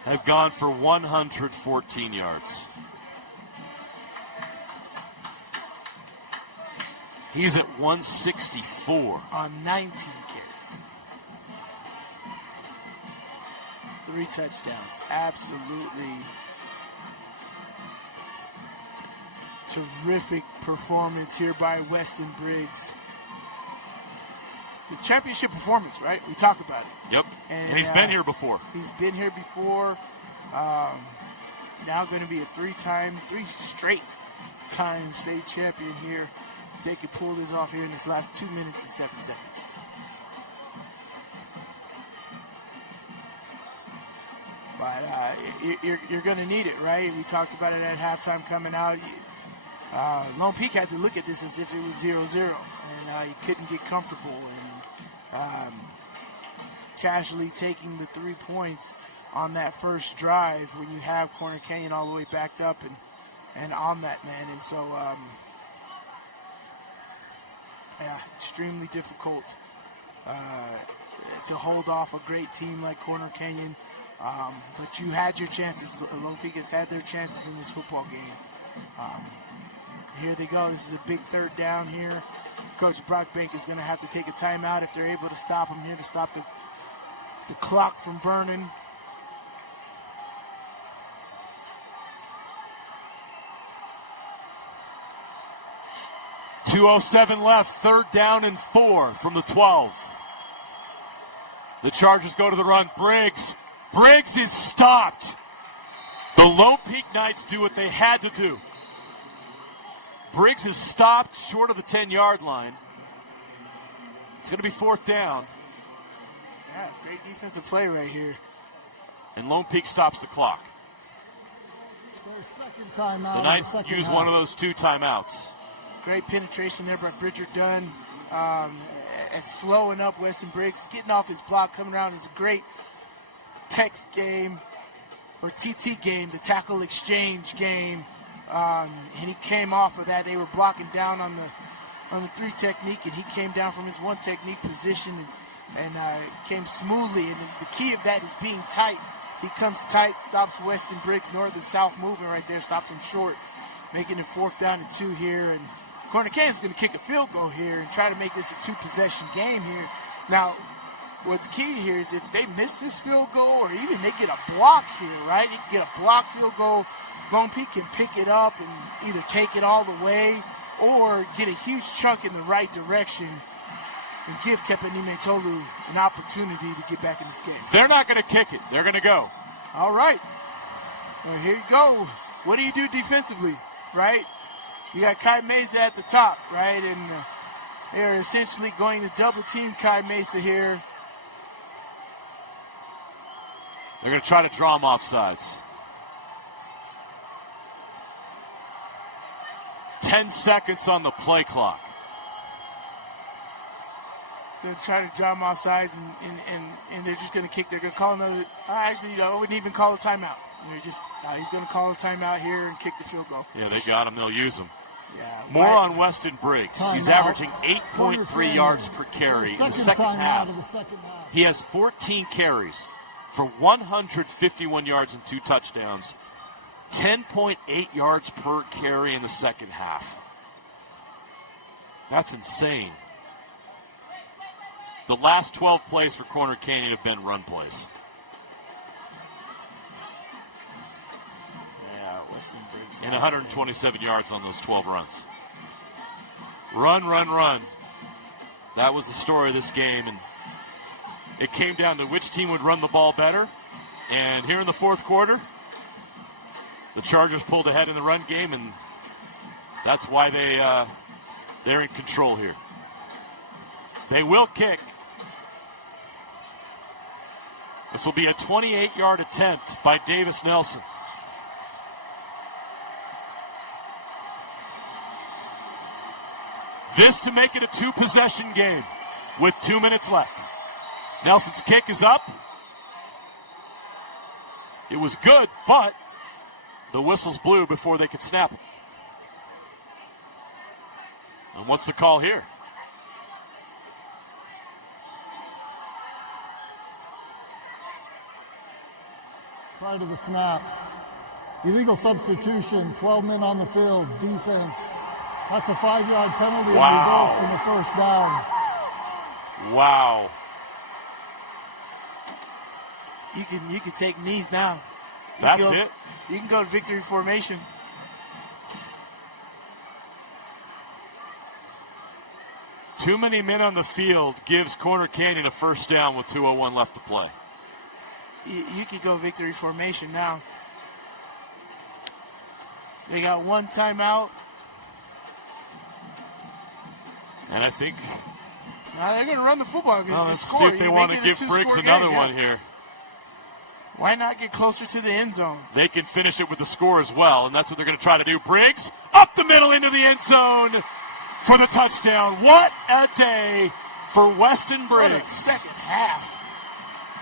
have gone for 114 yards. He's at 164. On 19 carries. 3 touchdowns. Absolutely terrific performance here by Weston Briggs. The championship performance, right? We talk about it. Yep. And he's been here before. He's been here before. Now going to be a 3 straight time state champion here. They could pull this off here in this last 2 minutes and 7 seconds. But you're going to need it, right? We talked about it at halftime coming out. Lone Peak had to look at this as if it was 0-0, and he couldn't get comfortable. And casually taking the 3 points on that first drive when you have Corner Canyon all the way backed up and on that, man. And so, yeah, extremely difficult to hold off a great team like Corner Canyon. But you had your chances. Lone Peak has had their chances in this football game. Here they go. This is a big 3rd down here. Coach Brockbank is going to have to take a timeout if they're able to stop him here, to stop the clock from burning. .207 left, 3rd down and 4 from the 12. The Chargers go to the run. Briggs is stopped. The Lone Peak Knights do what they had to do. Briggs is stopped short of the 10-yard line. It's going to be 4th down. Yeah, great defensive play right here. And Lone Peak stops the clock. Their second timeout. The Knights use one of those 2 timeouts. Great penetration there by Bridger Dunn. And slowing up Weston Briggs, getting off his block, coming around. Is a great text game, or TT game, the tackle exchange game. And he came off of that. They were blocking down on the 3 technique, and he came down from his 1 technique position and came smoothly. And the key of that is being tight. He comes tight, stops Weston Briggs north and south moving right there, stops him short, making it 4th down and 2 here. And Corner Canyon is going to kick a field goal here and try to make this a 2-possession game here. Now, what's key here is if they miss this field goal, or even they get a block here, right? They get a block field goal, Lone Peak can pick it up and either take it all the way or get a huge chunk in the right direction and give Kepenime Tolu an opportunity to get back in this game. They're not going to kick it. They're going to go. All right. Well, here you go. What do you do defensively, right? You got Kai Mesa at the top, right? And they're essentially going to double team Kai Mesa here. They're going to try to draw him off sides. 10 seconds on the play clock. Going to try to draw him off sides, and they're just going to kick. They're going to call another. Actually, I wouldn't even call a timeout. He's going to call a timeout here and kick the field goal. Yeah, they got him. They'll use him. Yeah, More on Weston Briggs. He's averaging 8.3 yards per carry in the second half. He has 14 carries for 151 yards and 2 touchdowns. 10.8 yards per carry in the second half. That's insane. The last 12 plays for Corner Canyon have been run plays. Yeah, Weston Briggs. And 127 yards on those 12 runs. Run, run, run. That was the story of this game, and it came down to which team would run the ball better. And here in the fourth quarter, the Chargers pulled ahead in the run game, and that's why they're in control here. They will kick. This will be a 28-yard attempt by Davis Nelson. This to make it a 2-possession game with 2 minutes left. Nelson's kick is up. It was good, but the whistles blew before they could snap it. And what's the call here? Prior to the snap, illegal substitution, 12 men on the field, defense. That's a 5-yard penalty and results in the first down. Wow. You can take knees now. That's it. You can go to victory formation. Too many men on the field gives Corner Canyon a first down with 2:01 left to play. You could go victory formation now. They got 1 timeout. And I think now they're going to run the football. let's see if they want to give Briggs another one here. Why not get closer to the end zone? They can finish it with a score as well, and that's what they're going to try to do. Briggs up the middle into the end zone for the touchdown. What a day for Weston Briggs. What a second half.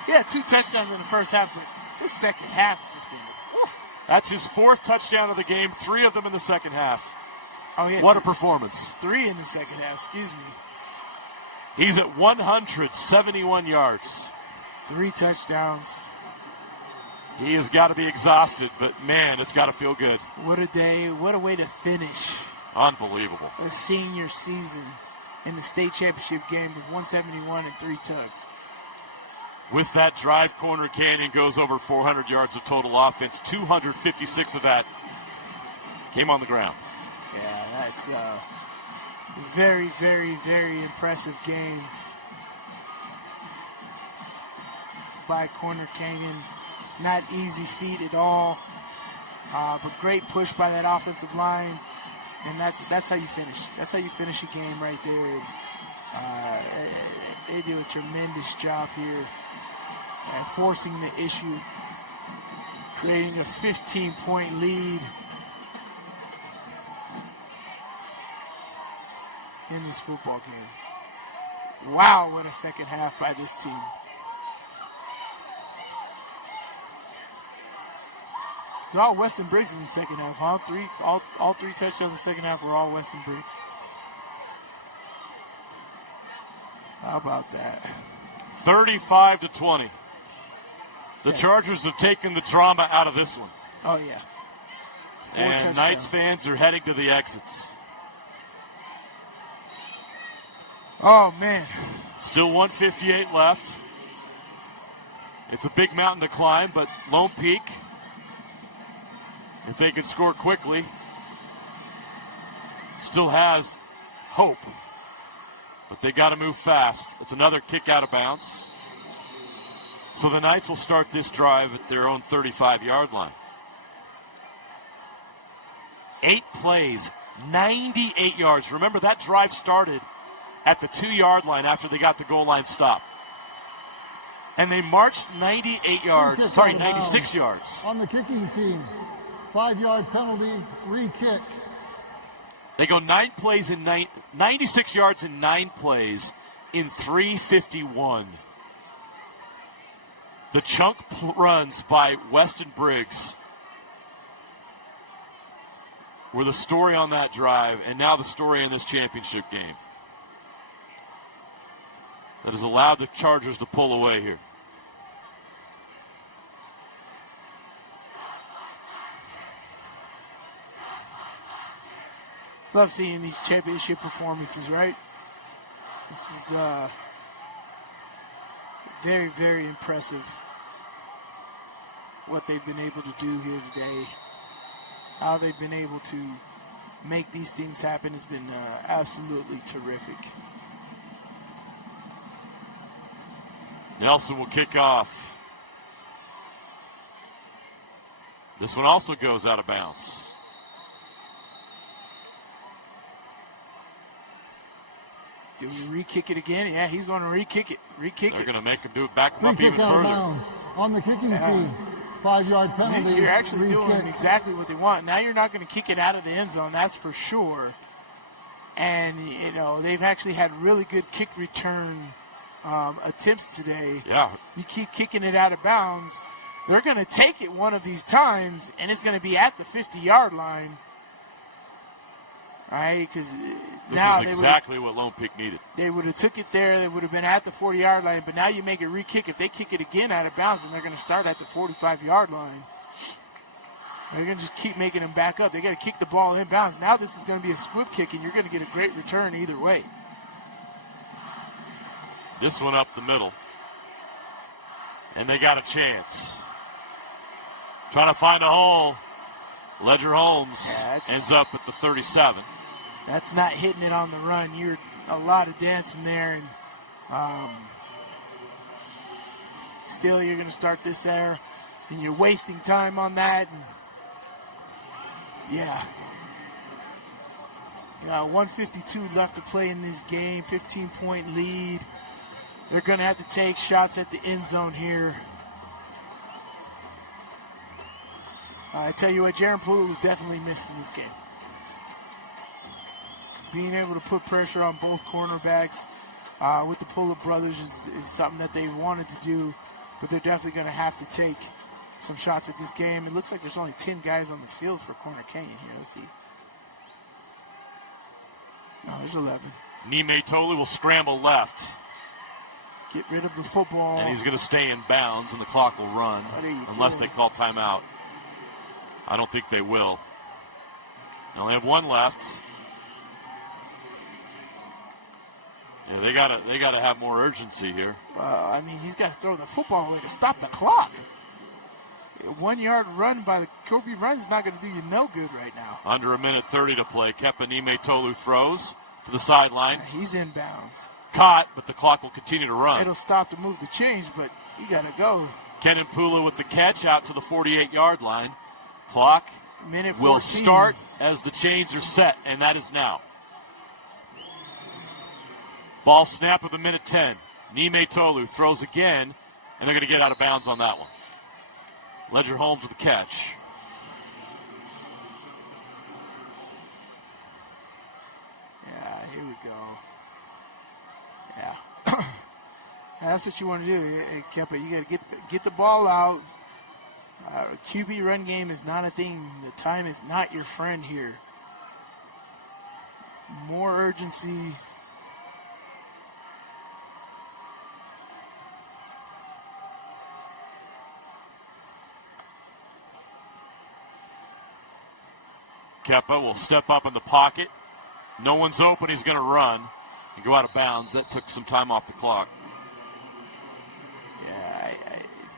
He had 2 touchdowns in the first half, but this second half has just been... Whew. That's his 4th touchdown of the game, 3 of them in the second half. Oh, yeah. What a performance. 3 in the second half, excuse me. He's at 171 yards. 3 touchdowns. He has got to be exhausted, but man, it's got to feel good. What a day. What a way to finish. Unbelievable. A senior season in the state championship game with 171 and 3 tugs. With that drive, Corner Canyon goes over 400 yards of total offense. 256 of that came on the ground. Yeah, that's a very, very, very impressive game by Corner Canyon. Not easy feat at all, but great push by that offensive line, and that's how you finish. That's how you finish a game right there. They do a tremendous job here, forcing the issue, creating a 15-point lead in this football game. Wow, what a second half by this team. It's all Weston Briggs in the second half, huh? All 3 touchdowns in the second half were all Weston Briggs. How about that? 35-20. The Chargers have taken the drama out of this one. Oh, yeah. 4 and touchdowns. Knights fans are heading to the exits. Oh, man. Still 158 left. It's a big mountain to climb, but Lone Peak, if they can score quickly, still has hope. But they got to move fast. It's another kick out of bounds. So the Knights will start this drive at their own 35-yard line. 8 plays, 98 yards. Remember, that drive started at the 2-yard line after they got the goal line stop. And they marched 98 yards, 96 yards. On the kicking team, 5-yard penalty, re-kick. They go 9 plays in 96 yards in 9 plays in 3:51. The chunk runs by Weston Briggs were the story on that drive, and now the story in this championship game. That has allowed the Chargers to pull away here. Love seeing these championship performances, right? This is very, very impressive what they've been able to do here today. How they've been able to make these things happen has been absolutely terrific. Nelson will kick off. This one also goes out of bounds. Do we re-kick it again? Yeah, he's going to re-kick it. Re-kick it. They're going to make him do it back up even out of further. bounds on the kicking team. 5-yard penalty. You're actually doing re-kick. exactly what they want. Now you're not going to kick it out of the end zone, that's for sure. And, you know, they've actually had really good kick return attempts today. Yeah. You keep kicking it out of bounds, they're going to take it one of these times, and it's going to be at the 50-yard line. All right, because now this is exactly what Lone Peak needed. They would have took it there. They would have been at the 40-yard line, but now you make it re-kick. If they kick it again out of bounds, then they're going to start at the 45-yard line. They're going to just keep making them back up. They got to kick the ball in bounds. Now this is going to be a split kick, and you're going to get a great return either way. This one up the middle. And they got a chance. Trying to find a hole. Ledger Holmes ends up at the 37. That's not hitting it on the run. You're a lot of dancing there, and still you're going to start this there, and you're wasting time on that. And yeah. 152 left to play in this game, 15-point lead. They're going to have to take shots at the end zone here. I tell you what, Jaron Pula was definitely missed in this game. Being able to put pressure on both cornerbacks with the Pula brothers is something that they wanted to do, but they're definitely going to have to take some shots at this game. It looks like there's only 10 guys on the field for Corner Canyon here. Let's see. No, there's 11. Nime Tolu will scramble left. Get rid of the football. And he's going to stay in bounds, and the clock will run unless they call timeout. I don't think they will. They only have one left. Yeah, they gotta have more urgency here. I mean, he's got to throw the football away to stop the clock. A 1-yard run by the Kobe Run is not going to do you no good right now. Under a minute 30 to play. Kepa Nime Tolu throws to the sideline. He's in bounds. Caught, but the clock will continue to run. It'll stop to move the change, but you got to go. Kenan Pula with the catch out to the 48-yard line. Clock minute will start as the chains are set, and that is now. Ball snap with a minute 10. Nime Tolu throws again, and they're going to get out of bounds on that one. Ledger Holmes with the catch. Yeah, here we go. Yeah. That's what you want to do, Kepa. You got to get the ball out. QB run game is not a thing. The time is not your friend here. More urgency. Kepa will step up in the pocket. No one's open. He's going to run and go out of bounds. That took some time off the clock. Yeah,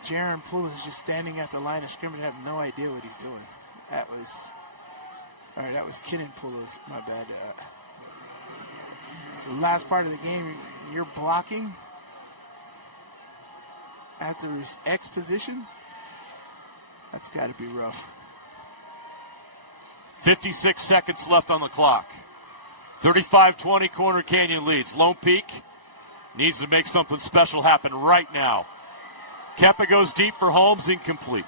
Jaron Pula is just standing at the line of scrimmage. I have no idea what he's doing. That was Kenan Pula's, my bad. it's the last part of the game. You're blocking at the X position. That's got to be rough. 56 seconds left on the clock. 35-20, Corner Canyon leads. Lone Peak needs to make something special happen right now. Keppa goes deep for Holmes, incomplete.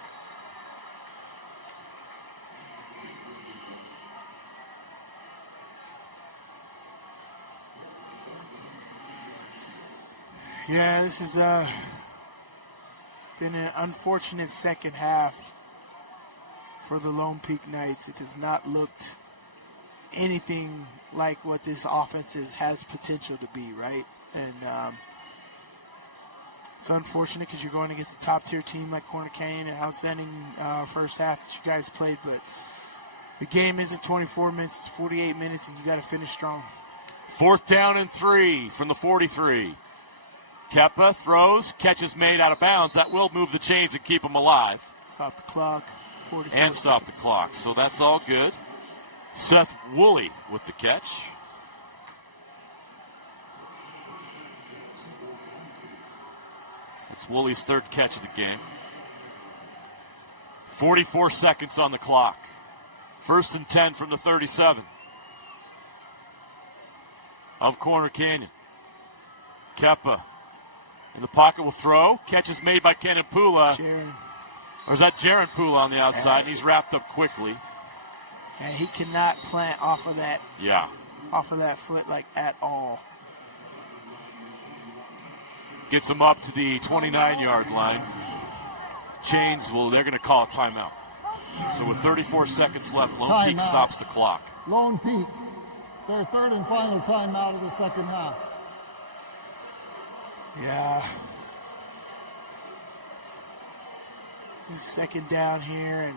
Yeah, this has been an unfortunate second half for the Lone Peak Knights. It has not looked anything like what this offense has potential to be, right? And it's unfortunate because you're going against a top-tier team like Corner Canyon, an outstanding first half that you guys played, but the game isn't 24 minutes, it's 48 minutes, and you got to finish strong. 4th down and 3 from the 43. Keppa throws, catches made out of bounds. That will move the chains and keep them alive. Stop the clock. And stop the clock. So that's all good. Seth Woolley with the catch. That's Woolley's 3rd catch of the game. 44 seconds on the clock. 1st and 10 from the 37 of Corner Canyon. Keppa in the pocket will throw. Catch is made by Kenan Pula. Or is that Jaron Pula on the outside? And he's wrapped up quickly. And he cannot plant off of that. Yeah. Off of that foot like at all. Gets him up to the 29-yard line. Chains they're going to call a timeout. So with 34 seconds left, Lone Peak stops the clock. Lone Peak, their 3rd and final timeout of the second half. Yeah. This is 2nd down here, and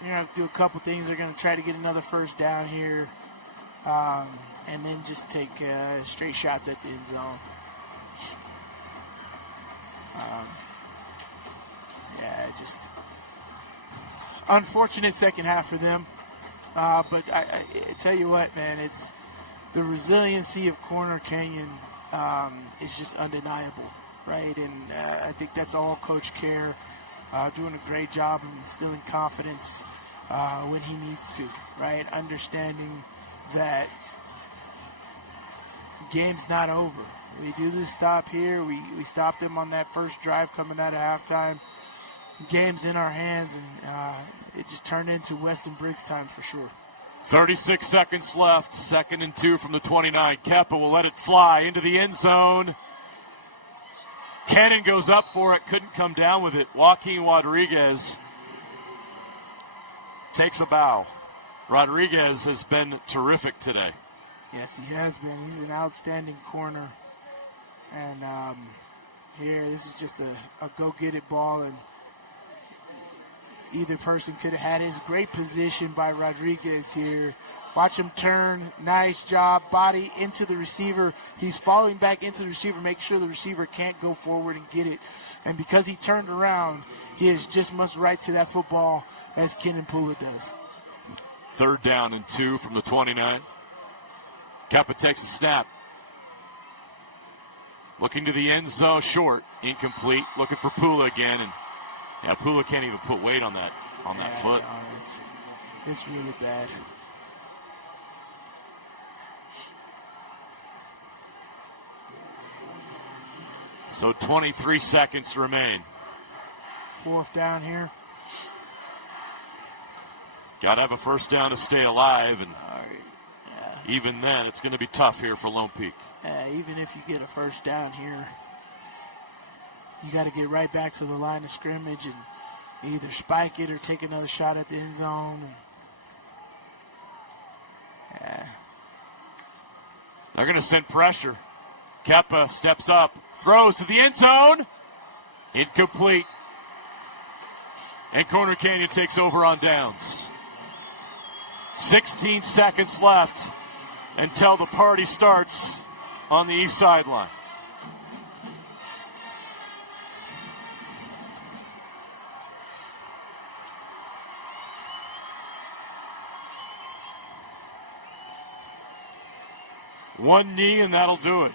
you're going to have to do a couple things. They're going to try to get another 1st down here, and then just take straight shots at the end zone. Yeah, just unfortunate second half for them. But I tell you what, man, it's the resiliency of Corner Canyon is just undeniable, right? And I think that's all Coach Kerr doing a great job of instilling confidence when he needs to, right? Understanding that game's not over. We do this stop here. We stopped them on that first drive coming out of halftime. Game's in our hands, and it just turned into Weston Briggs time for sure. 36 seconds left. 2nd and 2 from the 29. Keppa will let it fly into the end zone. Cannon goes up for it. Couldn't come down with it. Joaquin Rodriguez takes a bow. Rodriguez has been terrific today. Yes, he has been. He's an outstanding corner. And here, this is just a go-get-it ball, and either person could have had his great position by Rodriguez here. Watch him turn. Nice job. Body into the receiver. He's falling back into the receiver, make sure the receiver can't go forward and get it. And because he turned around, he is just much right to that football as Kenan Pula does. 3rd down and 2 from the 29. Keppa takes a snap. Looking to the end zone, short, incomplete. Looking for Pula again, and yeah, Pula can't even put weight on that foot. No, it's really bad. So 23 seconds remain. 4th down here. Got to have a 1st down to stay alive, and even then, it's going to be tough here for Lone Peak. Even if you get a 1st down here, you got to get right back to the line of scrimmage and either spike it or take another shot at the end zone. They're going to send pressure. Keppa steps up, throws to the end zone. Incomplete. And Corner Canyon takes over on downs. 16 seconds left until the party starts on the east sideline. One knee, and that'll do it.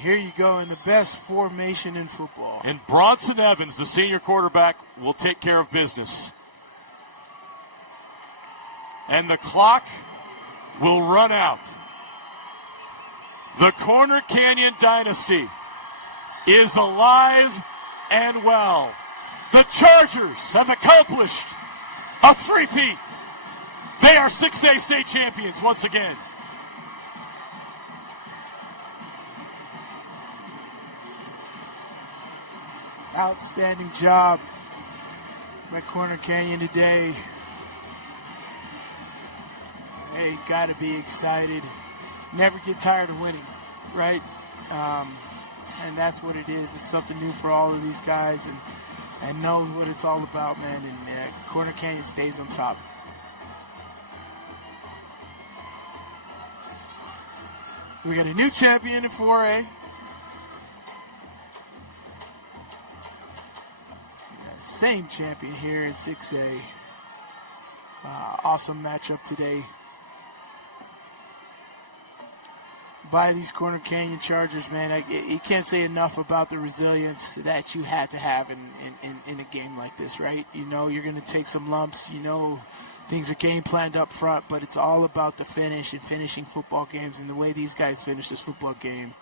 Here you go in the best formation in football. And Bronson Evans, the senior quarterback, will take care of business. And the clock will run out. The Corner Canyon dynasty is alive and well. The Chargers have accomplished a three-peat. They are 6A state champions once again. Outstanding job by Corner Canyon today. Hey, gotta be excited. Never get tired of winning, right? And that's what it is. It's something new for all of these guys, and know what it's all about, man. And Corner Canyon stays on top. So we got a new champion in 4A. Same champion here in 6A. Awesome matchup today by these Corner Canyon Chargers, man. You can't say enough about the resilience that you had to have in a game like this, right? You know you're going to take some lumps. You know things are game planned up front, but it's all about the finish and finishing football games. And the way these guys finished this football game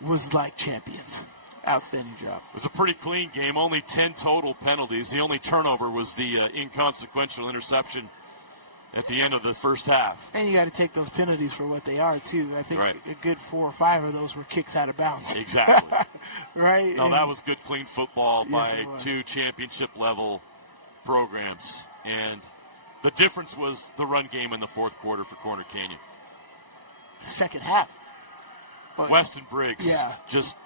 was like champions. Outstanding job. It was a pretty clean game, only 10 total penalties. The only turnover was the inconsequential interception at the end of the first half. And you got to take those penalties for what they are, too. I think right. A good 4 or 5 of those were kicks out of bounds. Exactly. Right? No, and that was good, clean football yes, by 2 championship-level programs. And the difference was the run game in the fourth quarter for Corner Canyon. Second half. But, Weston Briggs. Yeah. Just...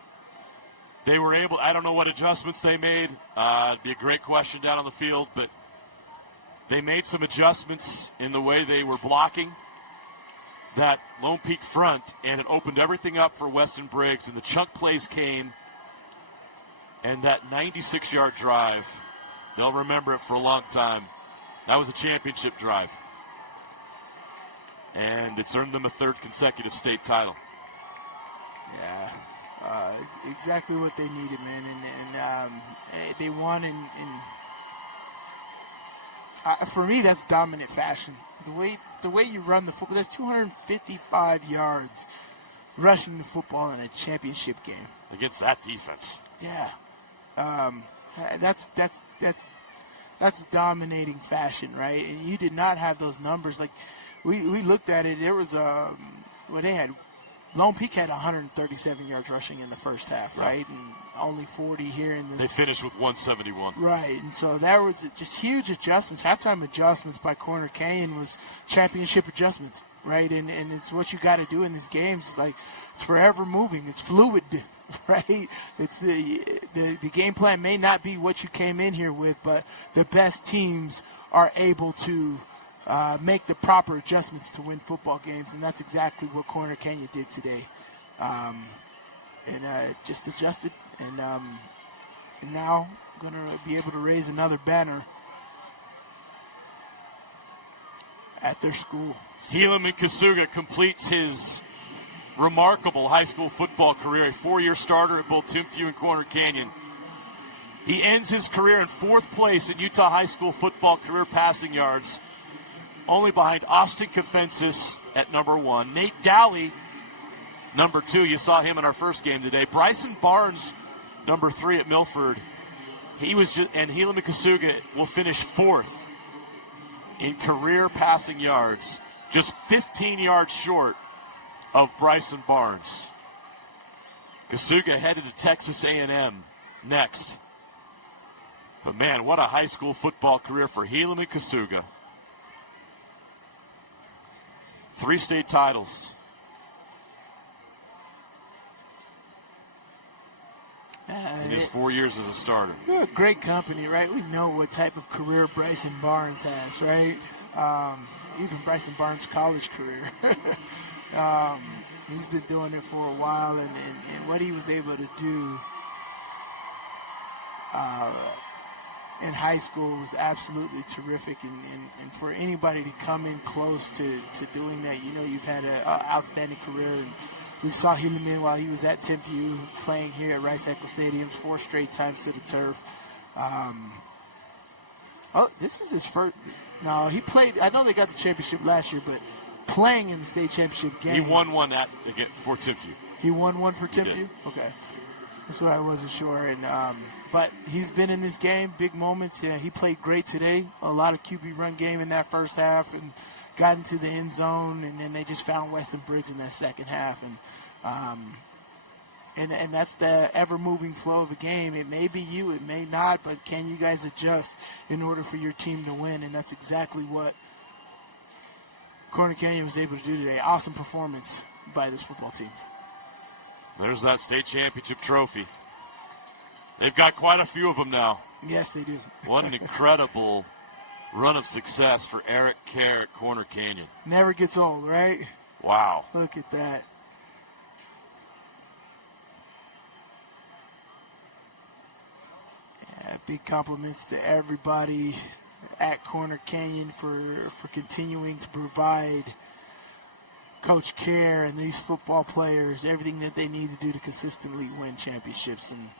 They were able, I don't know what adjustments they made. It'd be a great question down on the field, but they made some adjustments in the way they were blocking that Lone Peak front, and it opened everything up for Weston Briggs, and the chunk plays came, and that 96-yard drive, they'll remember it for a long time. That was a championship drive, and it's earned them a 3rd consecutive state title. Yeah. Exactly what they needed, man, and they won in for me, that's dominant fashion. The way you run the football, that's 255 yards rushing the football in a championship game against that defense. Yeah, that's dominating fashion, right? And you did not have those numbers. Like we looked at it, there was they had. Lone Peak had 137 yards rushing in the first half, right? And only 40 here in the... They finished with 171. Right, and so there was just huge adjustments. Halftime adjustments by Corner Canyon was championship adjustments, right? And it's what you got to do in these games. It's like it's forever moving. It's fluid, right? It's the game plan may not be what you came in here with, but the best teams are able to make the proper adjustments to win football games, and that's exactly what Corner Canyon did today. Just adjusted, and now going to be able to raise another banner at their school. Helaman Kasuga completes his remarkable high school football career, a 4-year starter at both Timpview and Corner Canyon. He ends his career in 4th place in Utah high school football career passing yards, only behind Austin Kafensis at number 1. Nate Dowley, number 2. You saw him in our first game today. Bryson Barnes, number 3 at Milford. And Helaman Kasuga will finish 4th in career passing yards, just 15 yards short of Bryson Barnes. Kasuga headed to Texas A&M next. But man, what a high school football career for Helaman Kasuga. 3 state titles. In his 4 years as a starter. You're a great company, right? We know what type of career Bryson Barnes has, right? Even Bryson Barnes' college career. He's been doing it for a while, and what he was able to do in high school was absolutely terrific. And for anybody to come in close to doing that, you've had an outstanding career. And we saw Helaman while he was at Tempe playing here at Rice-Eccles Stadium 4 straight times to the turf. This is his first. No, he played. I know they got the championship last year, but playing in the state championship game. He won one for Timpview. He won one for Timpview? Okay. That's what I wasn't sure. And but he's been in this game, big moments. He played great today. A lot of QB run game in that first half and got into the end zone. And then they just found Weston Briggs in that second half. And that's the ever-moving flow of the game. It may be you, it may not, but can you guys adjust in order for your team to win? And that's exactly what Corner Canyon was able to do today. Awesome performance by this football team. There's that state championship trophy. They've got quite a few of them now. Yes, they do. What an incredible run of success for Eric Kerr at Corner Canyon. Never gets old, right? Wow. Look at that. Yeah, big compliments to everybody at Corner Canyon for continuing to provide Coach Kerr and these football players everything that they need to do to consistently win championships. And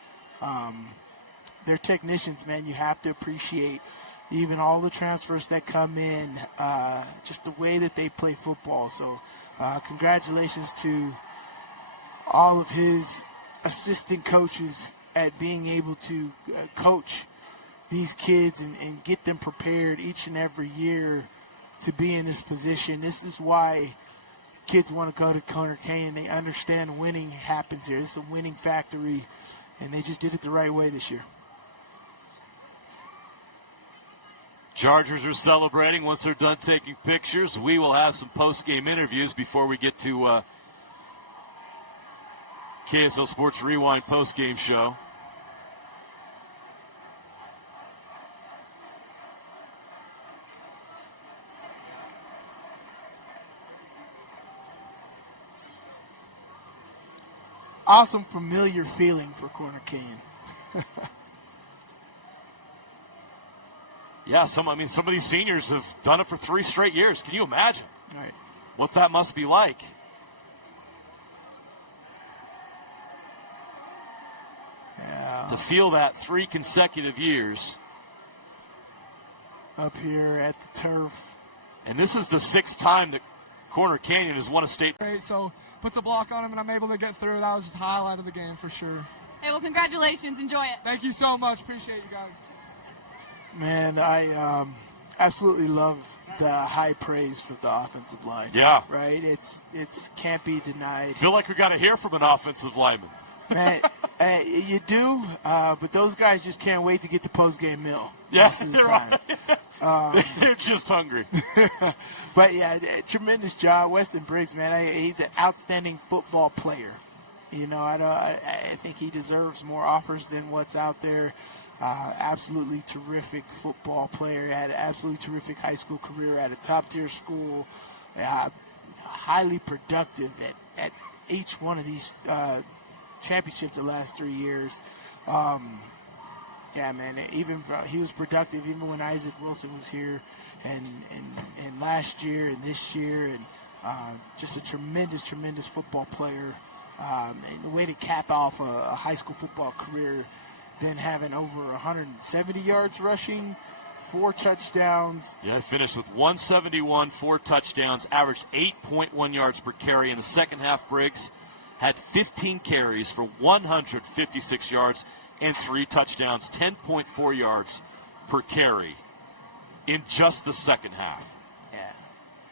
they're technicians, man. You have to appreciate even all the transfers that come in, just the way that they play football. So congratulations to all of his assistant coaches at being able to coach these kids and get them prepared each and every year to be in this position. This is why kids want to go to Corner Canyon. They understand winning happens here. It's a winning factory, and they just did it the right way this year. Chargers are celebrating. Once they're done taking pictures, we will have some post-game interviews before we get to KSL Sports Rewind post-game show. Awesome, familiar feeling for Corner Canyon. Yeah, some of these seniors have done it for 3 straight years. Can you imagine what that must be like? Yeah. To feel that 3 consecutive years. Up here at the turf. And this is the 6th time that Corner Canyon has won a state. Great, so puts a block on him and I'm able to get through. That was just the highlight of the game for sure. Hey, well, congratulations. Enjoy it. Thank you so much. Appreciate you guys. Man, I absolutely love the high praise for the offensive line. Yeah. Right? It's can't be denied. Feel like we got to hear from an offensive lineman. Man, you do, but those guys just can't wait to get to post-game meal. Yeah, most of the time. Right. They're just hungry. But, yeah, tremendous job. Weston Briggs, man, he's an outstanding football player. You know, I think he deserves more offers than what's out there. Absolutely terrific football player. Had an absolutely terrific high school career at a top-tier school. Highly productive at each one of these championships the last 3 years. Yeah, man, he was productive even when Isaac Wilson was here and last year and this year, and just a tremendous football player. And the way to cap off a high school football career, then having over 170 yards rushing, 4 touchdowns. Yeah, finished with 171, 4 touchdowns, averaged 8.1 yards per carry in the second half. Briggs had 15 carries for 156 yards and 3 touchdowns, 10.4 yards per carry in just the second half. Yeah.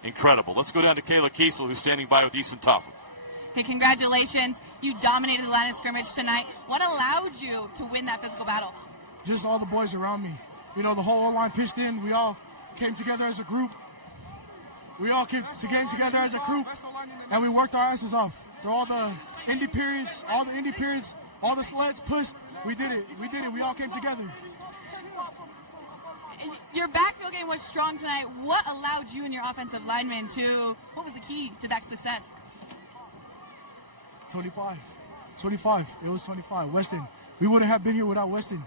Incredible. Let's go down to Kayla Kiesel, who's standing by with Easton Toffel. Hey, congratulations. You dominated the line of scrimmage tonight. What allowed you to win that physical battle? Just all the boys around me. You know, the whole O-line pitched in. We all came together as a group. We all came together as a group, and we worked our asses off. Through all the indie periods, all the sleds pushed. We did it. We all came together. Your backfield game was strong tonight. What allowed you and your offensive linemen what was the key to that success? 25. 25. It was 25. Weston. We wouldn't have been here without Weston.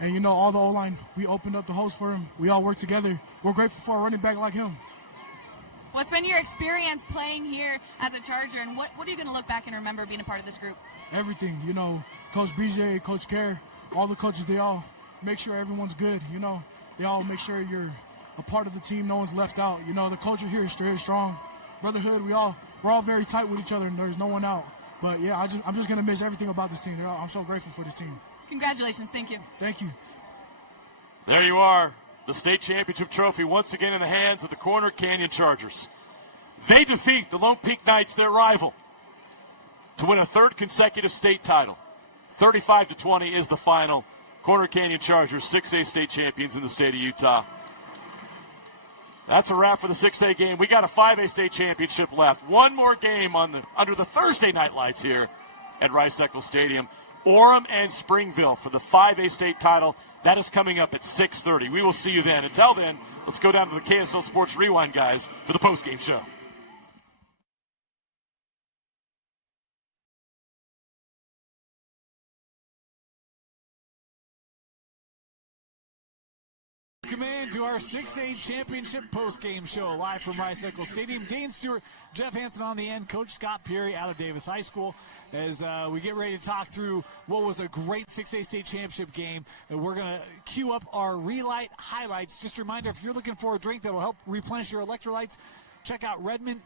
And, you know, all the O-line, we opened up the holes for him. We all worked together. We're grateful for a running back like him. What's been your experience playing here as a Charger, and what are you going to look back and remember being a part of this group? Everything. You know, Coach BJ, Coach Kerr, all the coaches, they all make sure everyone's good. You know, they all make sure you're a part of the team. No one's left out. You know, the culture here is very strong. Brotherhood, we're all very tight with each other, and there's no one out. But, yeah, I'm just going to miss everything about this team. I'm so grateful for this team. Congratulations. Thank you. Thank you. There you are. The state championship trophy once again in the hands of the Corner Canyon Chargers. They defeat the Lone Peak Knights, their rival, to win a third consecutive state title. 35-20 is the final. Corner Canyon Chargers, 6A state champions in the state of Utah. That's a wrap for the 6A game. We got a 5A state championship left. One more game under the Thursday night lights here at Rice-Eccles Stadium. Orem and Springville for the 5A state title. That is coming up at 6:30. We will see you then. Until then, let's go down to the KSL Sports Rewind guys for the post-game show. Command to our 6A championship post-game show live from Rice-Eccles Stadium. Dane Stewart, Jeff Hansen on the end, Coach Scott Peary out of Davis High School as we get ready to talk through what was a great 6A state championship game. And we're going to cue up our Relight highlights. Just a reminder, if you're looking for a drink that will help replenish your electrolytes, check out Redmond